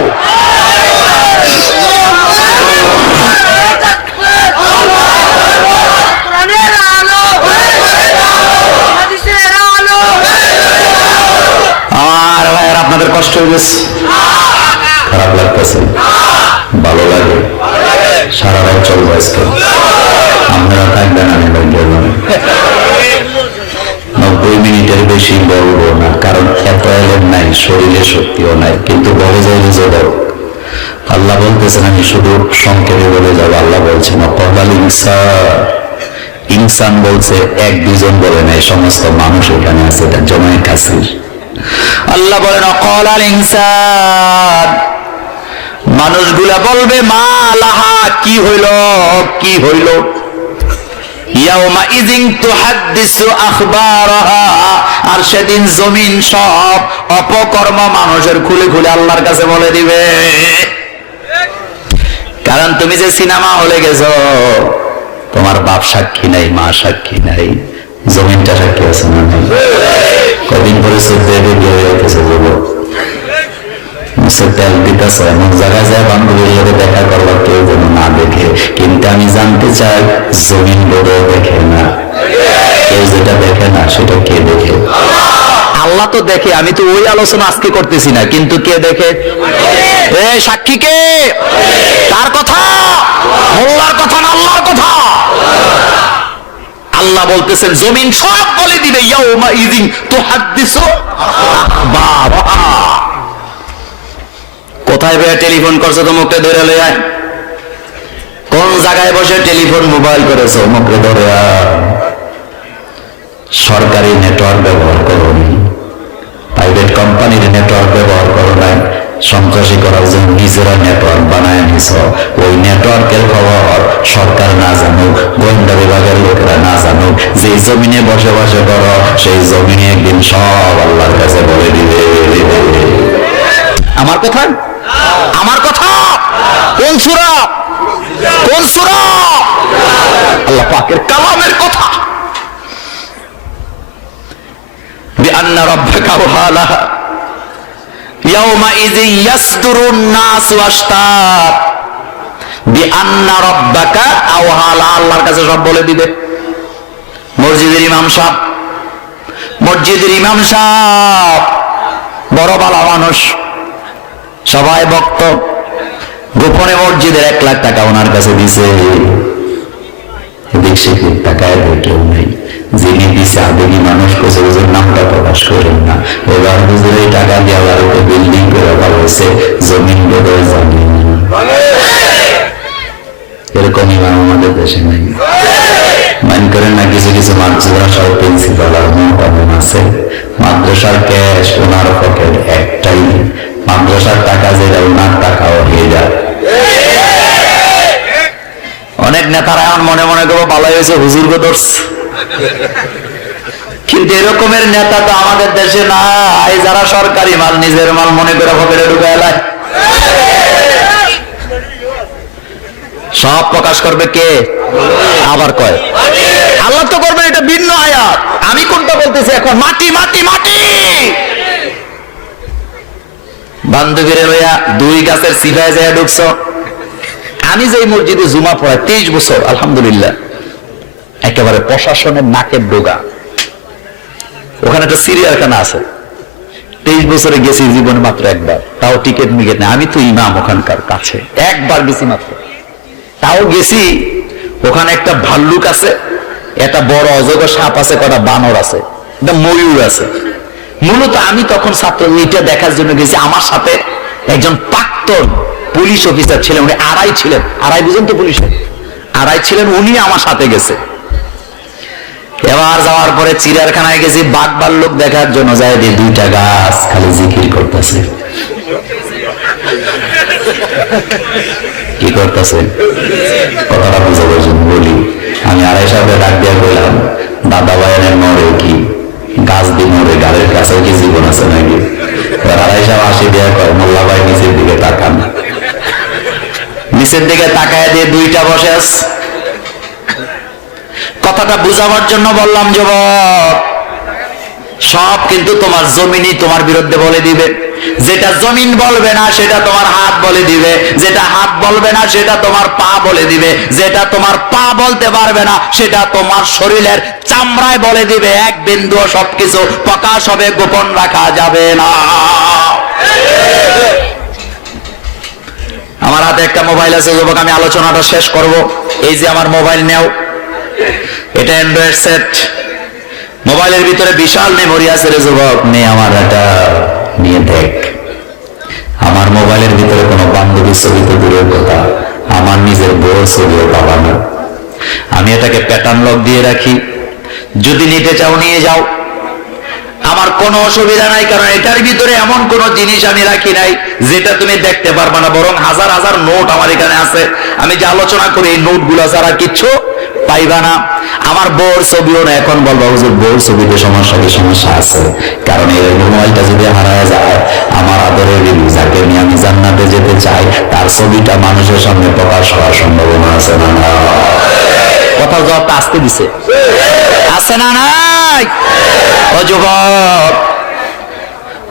আমার ভাইয়ের আপনাদের কষ্ট হয়ে গেছে, খারাপ লাগতেছে, ভালো লাগে, সারা রাত চলবো আজকে, আপনারা থাকবেন, আমি বাইরে 90 মিনিটের বেশি বলবো না, কারণ এত এলেন নাই, শরীরে শক্তিও নাই, কিন্তু বলে যাইলে জবাব। আল্লাহ বলতেছেন আমি শুধু সংক্ষেপে বলে যাবো। আল্লাহ বলছেন ক্বালাল ইনসান, ইনসান বলছে, এক দুজন বলে নাই, সমস্ত মানুষ এখানে আছে, এটা জমায়ে কাসির। আল্লাহ বলেন ক্বালাল ইনসান, মানুষগুলা বলবে মা লাহা, কি হইল, কি হইল। ইয়াউমা ইযিন তুহাদ্দিসু আখবারাহা, আর সেদিন জমিন সব অপকর্ম মানুষের খুলে খুলে আল্লাহর কাছে বলে দিবে। কারণ তুমি যে সিনেমা হলে গেছো, তোমার বাপ সাক্ষী নাই, মা সাক্ষী নাই, জমিনটা সাক্ষী আছে না নাই? কদিন পরে চোখে বেরিয়ে যাইতেছে যুবক, তেল দিতেছ, এমন জায়গায় যায় বান্ধবীর সাথে দেখা করবার কেউ যেন না দেখে। কিন্তু আমি জানতে চাই জমিন বোধ দেখে না, কেউ যেটা দেখে না সেটা কে দেখে? আল্লাহ তো দেখে। আমি তো ওই আলোচনা আজকে করতেছি না, কিন্তু কে দেখে? এই সাক্ষী কে? তার কথা, মোল্লার কথা না আল্লাহর কথা? আল্লাহ বলতেছেন জমিন সব বলে দিবে ইয়াউমা ইযিন তুহাদ্দিসু আখবারাহা। কোথায় বেয়ে টেলিফোন করছো তো মুখে ধরে লয়ে আয়, কোন জায়গায় বসে টেলিফোন মোবাইল করেছো মুখে ধরে আয়। সরকারি নেটওয়ার্ক ব্যবহার করো নি, প্রাইভেট কোম্পানির নেটওয়ার্ক ব্যবহার করো নাই, সন্ত্রাসী করার জন্য নিজেরা নেটওয়ার্ক বানায় নিছ। ওই নেটওয়ার্কের খবর সরকার না জানুক, গোয়েন্দা বিভাগের লোকেরা না জানুক, যে জমিনে বসে বসে করো সেই জমিনে একদিন সব আল্লাহর কাছে বলে দিবে। আমার কথা আমার কথা কোন সূরা? কোন সূরা? আল্লাহ পাকের কালামের কথা। বিআন্না রাব্বাকা আওহালাহা ইয়াওমাইযিন ইয়াসদুরুন নাসু আশতাত। বিআন্না রাব্বাকা আওহালা, আল্লাহর কাছে সব বলে দিবে। মসজিদের ইমাম সাহেব, মসজিদের ইমাম সাহেব বড় ভালো মানুষ, সবাই ভক্ত, গোপনে মসজিদের 1 লাখ টাকা ওনার কাছে দিছে। এদিক সেদিক টাকায় বেটেও নেই, যিনি দিছে আবেগী মানুষ কোসে হুজুর নামটা প্রকাশ করেন না। এবার হুজুর এই টাকা দিয়ে আবার একটা বিল্ডিং করে রাখা হয়েছে, জমিন বোধহয় জানি না। এরকম ইমাম আমাদের দেশে নাই। মাইন্ড করেন না, কিছু কিছু মাদ্রাসার প্রিন্সিপাল আর মোহতামিম আছে, মাদ্রাসার ক্যাশ ওনার পকেট একটাই, মাদ্রাসার টাকা যেটা ওনার টাকাও হয়ে যায়। অনেক নেতারা এখন মনে মনে করবো ভালোই হয়েছে হুজুর গো ধরছে, কিন্তু এরকমের নেতা তো আমাদের দেশে নাই, যারা সরকারি মাল নিজের মাল মনে করে পকেটে ঢুকায় লাই। সব প্রকাশ করবে কে? আবার কয় আল্লাহ তো করবেন, এটা ভিন্ন আয়াত। আমি কোনটা বলতেছি এখন? মাটি মাটি মাটি। বান্ধবীরে লইয়া 2 গাছের সিফায় যায় ঢুকছ। আমি যে মসজিদে জুমা পড়াই 23 বছর, আলহামদুলিল্লাহ, একেবারে প্রশাসনের নাকের ডোগা। ওখানে একটা সিরিয়াখানা আছে, 23 বছরে গেছি জীবনে মাত্র একবার, তাও টিকিট মিকেট নেই। আমি তো ইমাম ওখানকার কাছে, একবার গেছি মাত্র, তাও গেছি। ওখানে একটা ভাল্লুক আছে, একটা বড় অজগর সাপ আছে, কটা বানর আছে, একটা ময়ূর আছে। মূলত আমি তখন ছাত্র, এটা দেখার জন্য গেছি। আমার সাথে একজন প্রাক্তন পুলিশ অফিসার ছিলেন, উনি আড়াই ছিলেন, আড়াই বুঝেন তো পুলিশে, আড়াই ছিলেন, উনি আমার সাথে গেছে। এবার যাওয়ার পরে চিড়িয়াখানায় গেছি বাঘ ভাল্লুক দেখার জন্য, যায় দিয়ে 2টা গাছ খালি জিকির করতেছে। কি করতেছে? কথাটা বুঝাবার জন্য বলি। আমি আড়াই সাথে ডাক দিয়ে বললাম, দাদা ভাইয়ের মরে কি গাছ দিয়ে মরে, গাড়ির কাছেও কি জীবন আছে নাকি? আড়াই সাহেব আসি দিয়ে কয়, মোল্লা ভাই নিচের দিকে তাকান। নিচের দিকে তাকায় দিয়ে 2টা বসে আস। কথাটা বুঝাবার জন্য বললাম, যুবক, সব কিন্তু তোমার জমিনই তোমার বিরুদ্ধে বলে দিবে। যেটা জমিন বলবে না সেটা তোমার হাত বলে দিবে, যেটা হাত বলবে না সেটা তোমার পা বলে দিবে, যেটা তোমার পা বলতে পারবে না সেটা তোমার শরীরের চামড়ায় বলে দিবে। এক বিন্দু সবকিছু প্রকাশ হবে, গোপন রাখা যাবে না। আমার হাতে একটা মোবাইল আছে যুবক, আমি আলোচনাটা শেষ করব। এই যে আমার মোবাইল নেও, এটা অ্যান্ড্রয়েড সেট। মোবাইলের ভিতরে বিশাল মেমোরি আছে রে যুবক, নে আমার এটা নিয়ে দেখ। আমার মোবাইলের ভিতরে কোনো বান্ধবীর ছবি তো দূরের কথা, আমার নিজের বউর ছবিও পাবা না। আমি এটাকে প্যাটার্ন লক দিয়ে রাখি, যদি নিতে চাও নিয়ে যাও, আমার কোনো অসুবিধা নাই। কারণ এটার ভিতরে এমন কোন জিনিস আমি রাখি নাই যেটা তুমি দেখতে পারবা না, বরং হাজার হাজার নোট আমার এখানে আছে। আমি যে আলোচনা করি এই নোটগুলো ছাড়া কিচ্ছু পাইবা না। আমার বউর ছবিও না। এখন বলবা হুজুর বউর ছবিতে সমস্যা কি? সমস্যা আছে, কারণ এই মোবাইলটা যদি হারায় যায়, আমার আদরের বিবি যাকে নিয়ে আমি জান্নাতে যেতে চাই, তার ছবিটা মানুষের সামনে প্রকাশ হওয়ার সম্ভাবনা আছে না? না, কথা জবাব আসতে দিছে, আছে না নাই? ও যুবক,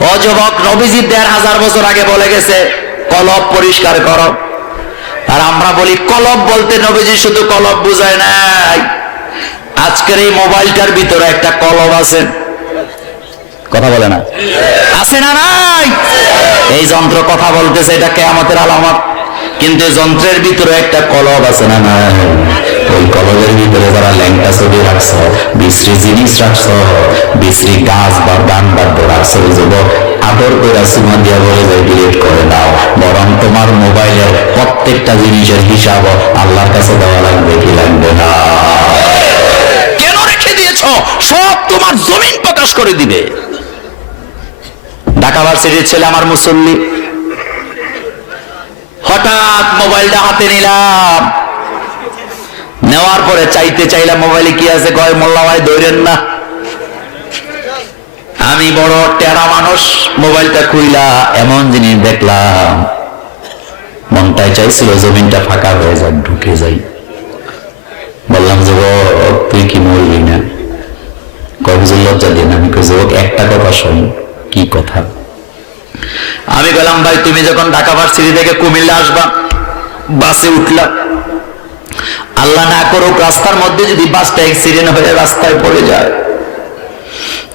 ও যুবক, নবীজি 1500 বছর আগে বলে গেছে কলব পরিষ্কার করো। আর আমরা বলি কলব বলতে নবীজি শুধু কলব বুঝায় নাই, আজকের এই মোবাইলটার ভিতরে একটা কলব আছে। কথা বলে না? আছে না নাই? এই যন্ত্র কথা বলতেছে, এটা কিয়ামতের আলামত। কিন্তু যন্ত্রের ভিতরে একটা কলব আছে না নাই? ওই কলবের ভিতরে যারা ল্যাংটা ছবি রাখছো, বিশ্রী জিনিস রাখছো, বিশ্রী গাছ বা গান বাদ্য রাখছো, যুবক, আদর করে সুমা দিয়া বলে যায় ডিলিট করে দাও। বরং তোমার মোবাইলের প্রত্যেকটা জিনিসের হিসাব আল্লাহর কাছে দেওয়া লাগবে কি লাগবে না? কেন রেখে দিয়েছো? সব তোমার জমিন প্রকাশ করে দিবে। ঢাকা ভার্সিটির ছেলে আমার মুসল্লি, হঠাৎ মোবাইলটা হাতে নিলাম, নেওয়ার পরে চাইতে চাইলাম মোবাইলে কি আছে, কয় মোল্লা ভাই ধরেন না। আমি বড় টেরা মানুষ, মোবাইলটা খুইলা এমন জিনিস দেখলাম, মনটাই চাইছিল জমিনটা ফাঁকা হয়ে যাক, ঢুকে যাই। বললাম যে তুই কি মরবি না? কবজের লজ্জা দিন। আমি যুবক একটা কথা শোন। কি কথা? আমি বললাম ভাই তুমি যখন ঢাকা ভার্সিটি থেকে কুমিল্লা আসবা, বাসে উঠলা, আল্লাহ না করুক রাস্তার মধ্যে যদি বাসটা অ্যাক্সিডেন্ট হয়ে রাস্তায় পড়ে যায়,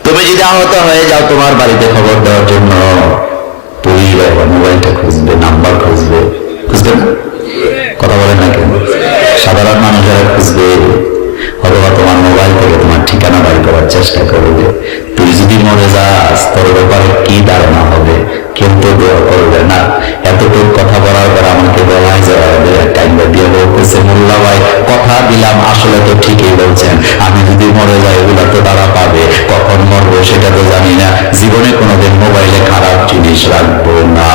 তুমি যদি আহত হয়ে যাও, তোমার বাড়িতে খবর দেওয়ার জন্য তুই মোবাইলটা খুঁজবে, নাম্বার খুঁজবে, খুঁজবে না? কথা বলেন না কেন? সাধারণ মানুষেরা খুঁজবে, অথবা তোমার মোবাইল থেকে তোমার ঠিকানা বাড়ি করার চেষ্টা করবে। তুই যদি মরে যাস, তোর ব্যাপারে কি ধারণা হবে? কেউ তো দোয়া করবে না। এতটুকু কথা বলার পর আমাকে বলাই যাবে, টাইমটা দিয়ে বলতেছে, মোল্লা ভাই কথা দিলাম, আসলে তো ঠিকই বলছেন, আমি যদি মরে যাই এগুলো তো তারা পাবে, কখন মরবো সেটা তো জানি না, জীবনে কোনোদিন মোবাইলে খারাপ জিনিস রাখবো না।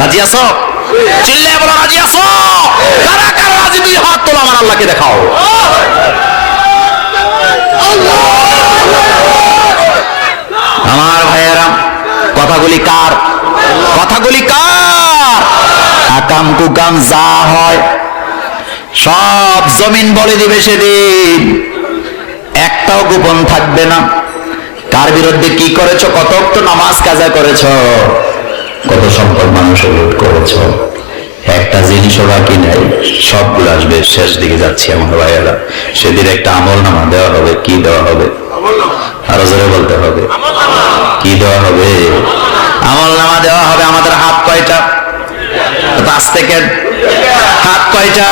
রাজি আছো? চিল্লায় বলো রাজি আছো? কারা কারা রাজি? দুই হাত তোলো, আমার আল্লাহকে দেখাও। আমার ভাইয়েরা, কথাগুলি কার? কথাগুলি কার? আকাম কুকাম যা হয় সব জমিন বলে দিবে সেদিন, একটাও গোপন থাকবে না। কার বিরুদ্ধে কি করেছো, কত তো নামাজ কাজা করেছো, কত সম্পদ মানুষের লুট করেছো, একটা জিনিসও বাকি নাই, সবগুলো আসবে। শেষ দিকে যাচ্ছি আমার ভাইয়েরা, সেদিন একটা আমল নামা দেওয়া হবে। কি দেওয়া হবে? আরো জোরে বলতে হবে। কি দেওয়া হবে? আমল নামা দেওয়া হবে। আমাদের হাত কয়টা? পাঁচ থেকে হাত কয়টা?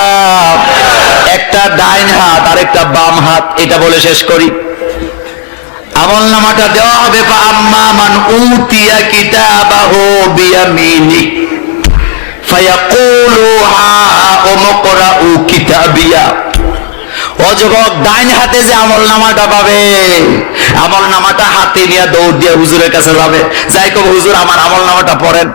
একটা ডাইন হাত আর একটা বাম হাত। এটা বলে শেষ করি। আমল নামাটা দেওয়া হবে, আম্মা মান উতিয়া কিতাবাহু বিয়ামিনি ফায়াকুলু হা উমকরাউ কিতাবিয়া। ও যুবক, ডাইন হাতে যে আমল নামাটা পাবে, আমল নামাটা হাতে নিয়ে দৌড় দিয়ে হুজুরের কাছে যাবে, যাই কব হুজুর আমার আমল নামাটা পড়েন।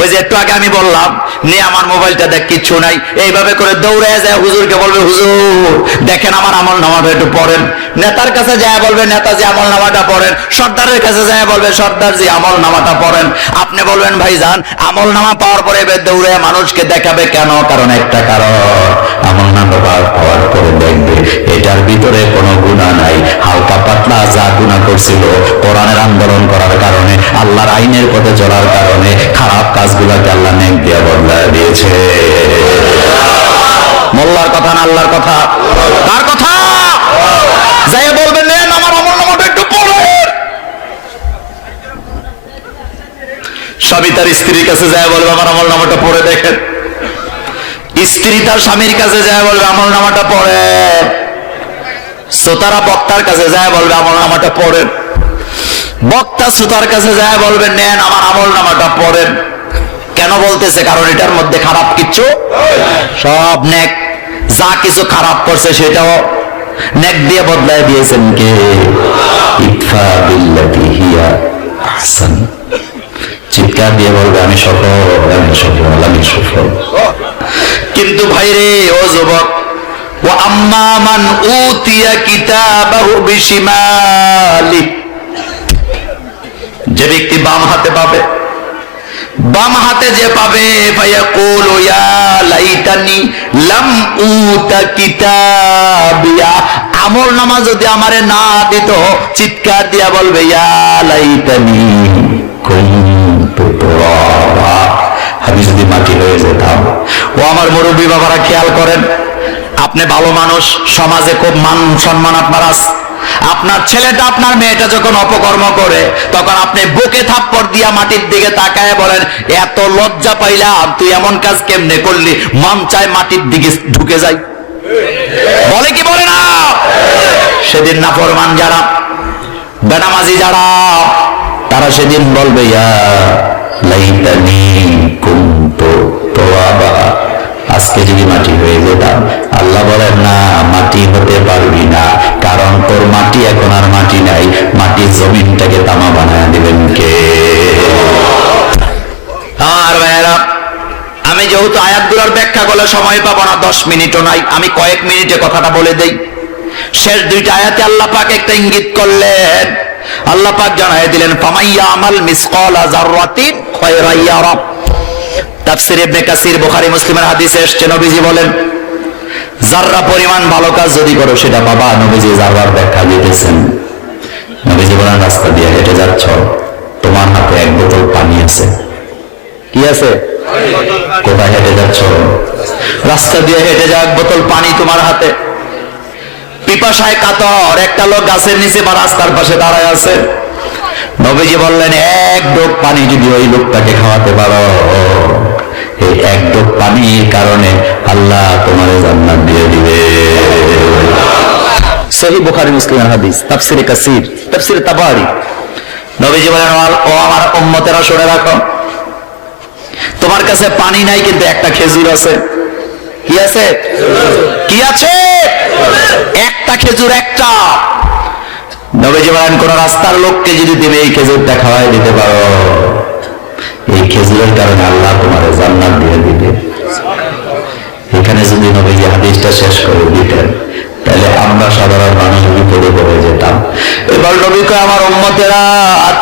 ওই যে একটু আগে আমি বললাম, নে আমার মোবাইলটা দেখ, কিচ্ছু নাই, এইভাবে করে দৌড়ে যায় হুজুরকে বলবে, হুজুর দেখেন আমার আমল নামাটা একটু পড়েন। নেতার কাছে যায় বলবে, নেতাজি আমল নামাটা পড়েন। সর্দারের কাছে যায় বলবে, সর্দারজি আমল নামাটা পড়েন। আপনি বলবেন, ভাইজান আমল নামা পাওয়ার পরে দৌড়ে মানুষকে দেখাবে কেন? কারণ একটা কারণ, আমল নামা পাওয়ার পরে দেখবে এটার ভিতরে কোনো গুনাহ নাই। হালকা পাতলা যা গুনাহ করছিল, কোরআনের আন্দোলন করার কারণে, আল্লাহর আইনের পথে চলার কারণে, খারাপ কাজগুলোকে আল্লাহ নেক দিয়ে বদলায় দিয়েছে। মোল্লার কথা না আল্লাহর কথা? কার কথা? যাই বলবেন, নেন আমার আমল নামাটা একটু পড়েন। স্বামী তার স্ত্রীর কাছে যায় বলবে, আমার আমল নামাটা পড়ে দেখেন। স্ত্রী তার স্বামীর কাছে যায় বলবে, আমল নামাটা পড়ে। শ্রোতারা বক্তার কাছে যায় বলবে, আমল নামাটা পড়েন। বক্তা শ্রোতার কাছে যায় বলবে, নেন আমার আমল নামাটা পড়েন। কেন বলতেছে? কারণ এটার মধ্যে খারাপ কিচ্ছু সব নেক। যা কিছু খারাপ করছে সেটাও নেক দিয়ে বদলায় দিয়েছেন কে? ইতফা বিল্লাতি হিয়া আহসান। চিৎকার দিয়ে বলবে, আমি সফল, আমি সফল, আমি সফল। কিন্তু ভাইরে, ও যুবক, ওয়া আম্মা মান উতিয়া কিতাবাহু বিশিমালি, যে ব্যক্তি বাম হাতে পাবে, বাম হাতে যে পাবে, ফায়াকুলু ইয়া লাইতানি লাম উতা কিতাবিয়া, আমল নামা যদি আমারে না দিত, চিৎকার দিয়া বলবে, ইয়া লাইতানি কুনতু তুরাবা, আমি যদি মাটি হয়ে যেতাম। ও আমার মুরব্বী বাবারা, খেয়াল করেন, আপনি ভালো মানুষ, সমাজে খুব মান সম্মান আপনার আছে। আপনার ছেলেটা, আপনার মেয়েটা যখন অপকর্ম করে, তখন আপনি বুকে থাপ্পড় দিয়া মাটির দিকে তাকায় বলেন, এত লজ্জা পাইলাম, তুই এমন কাজ কেমনে করলি? মন চায় মাটির দিকে ঢুকে যাই। বলে কি বলে না? সেদিন নাফরমান যারা, বেনামাজি যারা, তারা সেদিন বলবে, ইয়া লাইতানি কুনতু তুরাবা, আজকে যদি মাটি হয়ে যেতাম। আল্লাহ বলেন, না, মাটি হতে পারবি না, কারণ তোর মাটি এখন আর মাটি নাই, মাটির জমিনটাকে তামা বানায় দিবেন কে? আর ভাইয়েরা, আমি যেহেতু আয়াতগুলোর ব্যাখ্যা করলে সময় পাবো না, 10 মিনিটও নাই, আমি কয়েক মিনিটে কথাটা বলে দেই। শেষ দুইটা আয়াতে আল্লাহ পাক একটা ইঙ্গিত করলেন। আল্লাহ পাক জানায় দিলেন, ফামাইয়া আমাল মিসকালা যাররাতিন খায়রান ইয়ারা, তাফসীর ইবনে কাসির, বুখারী, মুসলিমের হাদিসে এসেছে, নবীজি বলেন, যাররা পরিমাণ ভালো কাজ যদি করো সেটা পাবা। নবীজি যাররার ব্যাখ্যা দিতেছেন। নবীজি বলেন, রাস্তা দিয়ে হেঁটে যাচ্ছ, তোমার হাতে এক বোতল পানি আছে। কি আছে? কোথায় হেঁটে যাচ্ছ? রাস্তা দিয়ে হেঁটে যাও, এক বোতল পানি তোমার হাতে। পিপাসায় কাতর একটা লোক গাছের নিচে বা রাস্তার পাশে দাঁড়ায় আছে। নবীজি বললেন, এক ডোক পানি যদি ওই লোকটাকে খাওয়াতে পারো, এই এক ডোক পানির কারণে আল্লাহ তোমার জান্নাত দিয়ে দিবে। সহিহ বুখারী, মুসলিমের হাদিস, তাফসীরে কাসির, তাফসীরে তাবারি। নবীজি বলেন, ও আমার উম্মতেরা শুনে রাখো, তোমার কাছে পানি নাই কিন্তু একটা খেজুর আছে। কি আছে? কি আছে? একটা খেজুর, একটা। নবীজি বলেন, কোন রাস্তার লোককে যদি তুমি এই খেজুরটা খাওয়াই দিতে পারো, এই খেজুরের কারণে আল্লাহ তোমার জান্নাত দিয়ে দিবে। এখানে যদি নবীজি হাদিসটা শেষ করে দিতেন, তাহলে আমরা সাধারণ মানুষ বিপদে পড়ে যেতাম। এবার নবী কয়, আমার উম্মতেরা,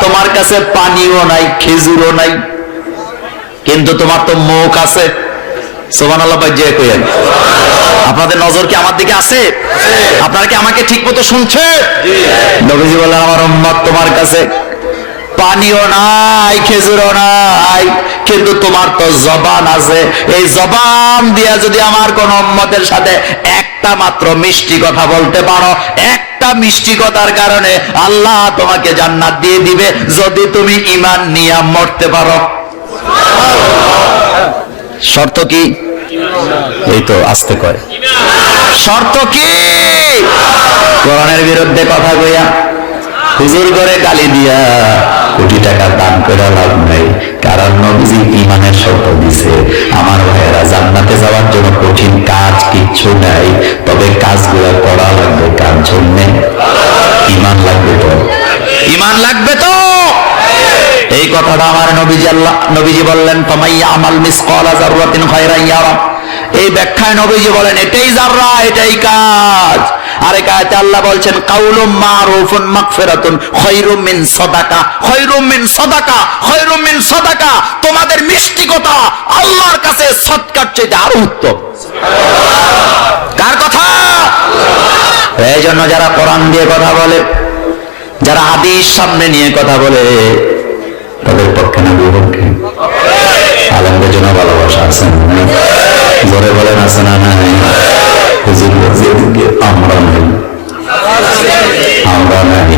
তোমার কাছে পানিও নাই, খেজুরও নাই, কিন্তু তোমার তো মুখ আছে। সুবহানাল্লাহ যে কইেন। আপনাদের নজর কি আমার দিকে আছে? আপনারা কি আমাকে ঠিক মতো শুনছে? নবীজি বললেন, আমার উম্মত, তোমার কাছে পানিও নাই, খেজুরও নাই, কিন্তু তোমার তো জবান আছে। এই জবান দিয়া যদি আমার কোন উম্মতের সাথে একটা মাত্র মিষ্টি কথা বলতে পারো, একটা মিষ্টি কথার কারণে আল্লাহ তোমাকে জান্নাত দিয়ে দিবে, যদি তুমি ঈমান নিয়ে মরতে পারো। শর্ত কি? এই তো আস্তে কয়, শর্ত কি? কোরআনের বিরুদ্ধে কথা কইয়া, হুজুর করে গালি দিয়া কোটি টাকা দান করে লাভ নাই। কারণ নবীজি ঈমানের শর্ত দিছে। আমার ভাইয়েরা, জান্নাতে যাওয়ার জন্য কঠিন কাজ কিচ্ছু নাই, তবে কাজগুলো করা লাগবে কার জন্য? ঈমান লাগবে তো, ঈমান লাগবে তো। এই কথাটা আমার নবীজি বললেন, ফামাইয়া আমাল মিসকালা যাররাতিন খায়রান ইয়ারা। এই ব্যাখ্যায় নবীজি বলেন, এটাই যাররা, এটাই কাজ। আরেক আয়াতে আল্লাহ বলছেন, কাউলুম মারুফুন মাগফিরাতুন খায়রুম মিন সাদাকা, খায়রুম মিন সাদাকা, খায়রুম মিন সাদাকা। তোমাদের মিষ্টি কথা আল্লাহর কাছে সদকার চাইতে আরো উত্তম। কার কথা? এই জন্য যারা কোরআন দিয়ে কথা বলে, যারা হাদিস সামনে নিয়ে কথা বলে, তাদের পক্ষে না বিপক্ষে? আলেমদের জন্য ভালোবাসা আছে না? জোরে বলেন, আছে না? নাই? হুজুর যেদিকে আমরা নাই, আমরা নাই।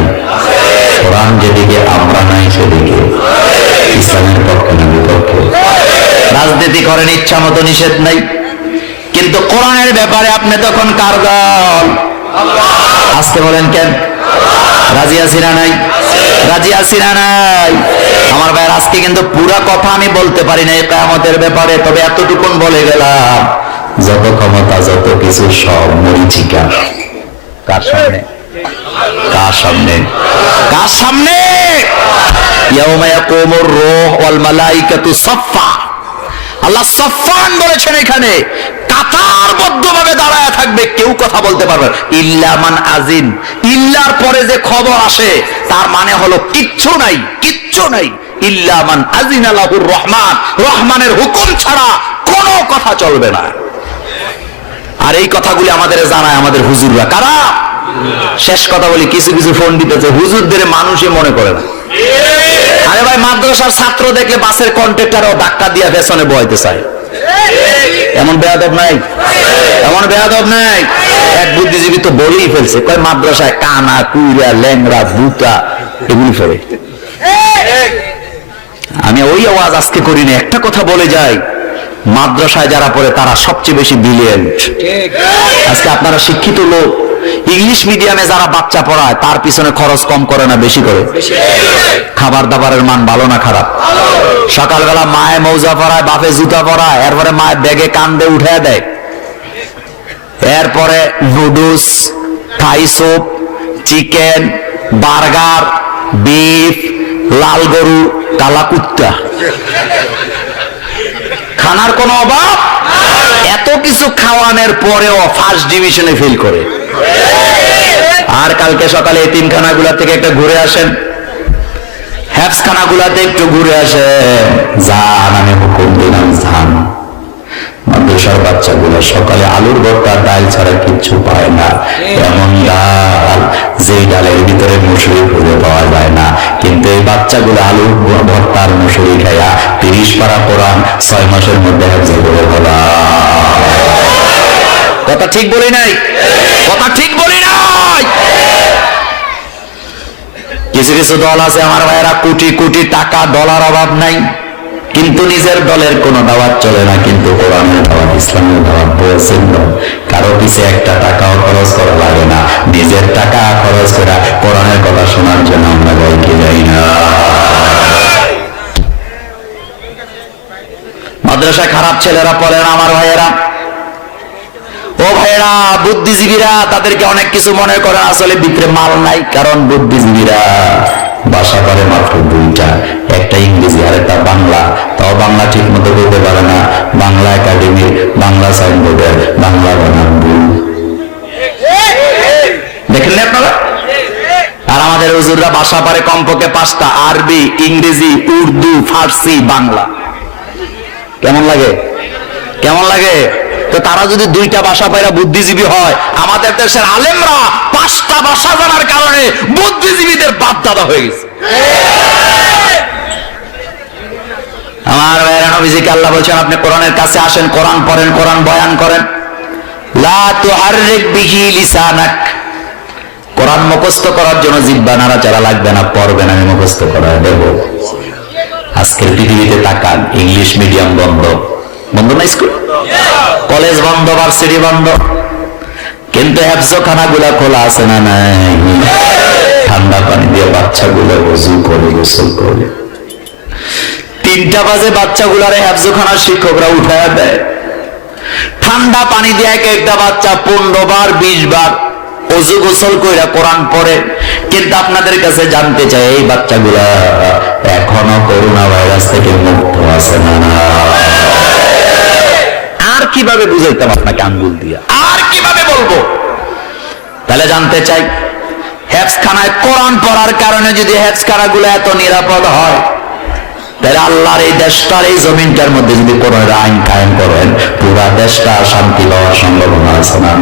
কোরআন যেদিকে আমরা নাই, সেদিকে ইসলামের পক্ষে না বিপক্ষে? রাজনীতি করেন, ইচ্ছা মতো নিষেধ নাই, কিন্তু কোরআনের ব্যাপারে আপনি তখন কার দল? আসতে বলেন কেন? রাজি আছি না নাই? রাজি আছি না নাই? আমার ভাইয়ের, আজকে কিন্তু পুরা কথা আমি বলতে পারি না কিয়ামতের ব্যাপারে, তবে এতটুকুন বলে গেলাম, যত ক্ষমতা, যত কিছু সব মরীচিকা। কার সামনে? কার সামনে? কার সামনে? ইয়াউমা ইয়াকুমুর রূহ ওয়াল মালাইকাতু সাফফা। আল্লাহ সাফফান বলেছেন, এখানে কাতারবদ্ধভাবে দাঁড়ায় থাকবে, কেউ কথা বলতে পারবে না। ইল্লা মান আজিন, ইল্লার পরে যে খবর আসে তার মানে হলো কিচ্ছু নাই, কিচ্ছু নাই। ইল্লা মান আজিনা লাহুর রহমান, রহমানের হুকুম ছাড়া কোনো কথা চলবে না। আর এই কথাগুলি আমাদের জানায় আমাদের হুজুররা। কারা? শেষ কথা বলি, কিছু কিছু ফোন দিতেছে, হুজুরদের মানুষই মনে করে না। আরে ভাই, মাদ্রাসার ছাত্র দেখলে বাসের কন্ট্রাক্টরও ধাক্কা দিয়ে পেছনে বইতে চায়। এমন বেয়াদব নাই? এমন বেয়াদব নাই? এক বুদ্ধিজীবী তো বলেই ফেলছে, কয় মাদ্রাসায় কানা, কুইরা, ল্যাংরা, ভুতা এগুলি ফেলে। আমি ওই আওয়াজ আজকে করি না, একটা কথা বলে যাই, মাদ্রাসায় যারা পড়ে তারা সবচেয়ে বেশি ব্রিলিয়েন্ট। আজকে আপনারা শিক্ষিত লোক, ইংলিশ মিডিয়ামে যারা বাচ্চা পড়ায় তার পিছনে খরচ কম করে না বেশি করে? খাবার দাবারের মান ভালো না খারাপ? সকালবেলা মায়ে মৌজা পরায়, বাপে জুতা পরায়, এরপরে মায়ের ব্যাগে কান্দে উঠে দেয়, এরপরে noodles, Thai soup, chicken, burger, beef, লাল গরু, কালা কুত্তা। খানার কোনো অভাব? এত কিছু খাওয়ানোর পরেও ফার্স্ট ডিভিশনে ফেল করে। আর কালকে সকালে এতিমখানাগুলা থেকে একটা ঘুরে আসেন, হ্যাপসখানাগুলাতে একটু ঘুরে আসেন, যান, আমি হুকুম দিলাম যান। মাদ্রাসার বাচ্চাগুলো সকালে আলুর ভর্তা ডাল ছাড়া কিচ্ছু পায় না, এমন ডাল যেই ডালের ভিতরে মুসুরি খুঁজে পাওয়া যায় না, কিন্তু এই বাচ্চাগুলো আলুর ভর্তার মুসুরি খাইয়া 30 পারা কোরআন 6 মাসের মধ্যে হেফজ করে ফেলা। কথা ঠিক বলি নাই? কথা ঠিক বলি নাই? কিছু কিছু দল আছে আমার ভাইয়েরা, কোটি কোটি টাকা ডলার অভাব নাই, কিন্তু নিজের দলের কোনো দাওয়াত চলে না, কিন্তু কোরআনের দাওয়াত, ইসলামের দাওয়াত বলছেন কারো পিছে একটা টাকাও খরচ করা লাগে না, নিজের টাকা খরচ করে কোরআনের কথা শোনার জন্য আমরা গাইকে যাই না। মাদ্রাসায় খারাপ ছেলেরা পড়ে না আমার ভাইয়েরা। ও ভাইয়েরা, বুদ্ধিজীবীরা তাদেরকে অনেক কিছু মনে করে, আসলে ভিতরে মাল নাই, কারণ বুদ্ধিজীবীরা ভাষা পারে মাত্র 2টা, একটা ইংরেজি আর একটা বাংলা, তাও বাংলা ঠিক মতো বলতে পারে না, বাংলা একাডেমির বাংলা সাইনবোর্ডের বাংলা বানান ভুল। দেখলেন আপনারা? আর আমাদের হুজুররা ভাষা পারে কমপক্ষে 5টা, আরবি, ইংরেজি, উর্দু, ফার্সি, বাংলা। কেমন লাগে? কেমন লাগে? তো তারা যদি 2টা ভাষা পায়রা বুদ্ধিজীবী হয়, আমাদের দেশের আলেমরা 5টা ভাষা জানার কারণে বুদ্ধিজীবীদের বাপ দাদা হয়ে গেছে। আমার ভাইয়েরা, নবীজিকে আল্লাহ বলছেন আপনি কোরআনের কাছে আসেন, কোরআন পড়েন, কোরআন বয়ান করেন। লা তুহাররিক বিহি লিসানাক, কোরআন মুখস্থ করার জন্য জিহ্বা নাড়াচাড়া লাগবে না, পড়বেন, আমি মুখস্থ করায় দেব। আজকের পৃথিবীতে তাকান, ইংলিশ মিডিয়াম বন্ধ, বন্ধ না স্কুল, কলেজ বন্ধ, ভার্সিটি বন্ধ, কিন্তু হেফজখানাগুলা খোলা আছে না নাই? ঠান্ডা পানি দিয়ে বাচ্চাগুলো ওযু করে, গোসল করে, 3টা বাজে বাচ্চাগুলারে হেফজখানার শিক্ষকরা উঠায় দেয়, ঠান্ডা পানি দিয়ে এক একটা বাচ্চা 15 বার 20 বার ওযু গোসল কইরা কোরআন পড়ে। কিন্তু আপনাদের কাছে জানতে চাই, এই বাচ্চাগুলা এখনো করোনা ভাইরাস থেকে মুক্ত আছে না? আর কিভাবে বুঝাইতাম আপনাকে আঙ্গুল দিয়া, আর কিভাবে বলবো? তাহলে জানতে চাই, হেফজখানায় কোরআন পড়ার কারণে যদি হেফজখানাগুলো এত নিরাপদ হয়, তাহলে আল্লাহর এই দেশটার, এই জমিনটার মধ্যে যদি কোরআনের আইন কায়েম করেন, পুরা দেশটা শান্তি পাওয়ার সম্ভাবনা আছে না?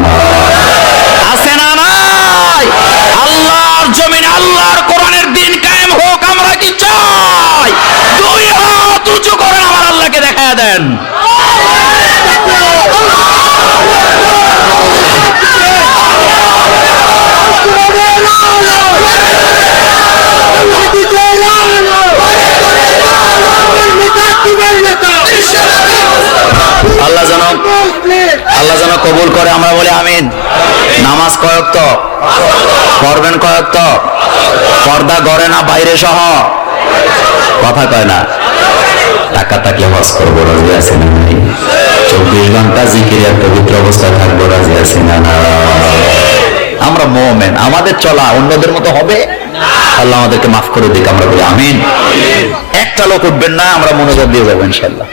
আছে না নাই? আল্লাহর জমিনে আল্লাহর কোরআনের দিন কায়েম হোক, আমরা কি চাই? 2 হাত উঁচু করেন, আমার আল্লাহকে দেখায় দেন। আল্লাহ যেন কবুল করে, আমরা বলি আমিন। নামাজ কয় ওয়াক্ত পড়বেন? কয় ওয়াক্ত? পর্দা ঘরে না বাইরে সহ? কথা কয় না। টাকা থাকলে হজ করবো, রাজি আছে না নাই? 24 ঘন্টা জিকিরে পবিত্র অবস্থায় থাকবো, রাজি আছে না না? আমরা মুমিন, আমাদের চলা অন্যদের মতো হবে? আল্লাহ আমাদেরকে মাফ করে দিক, আমরা বলি আমিন। একটা লোক উঠবেন না, আমরা মনোযোগ দিয়ে যাবো ইনশাআল্লাহ।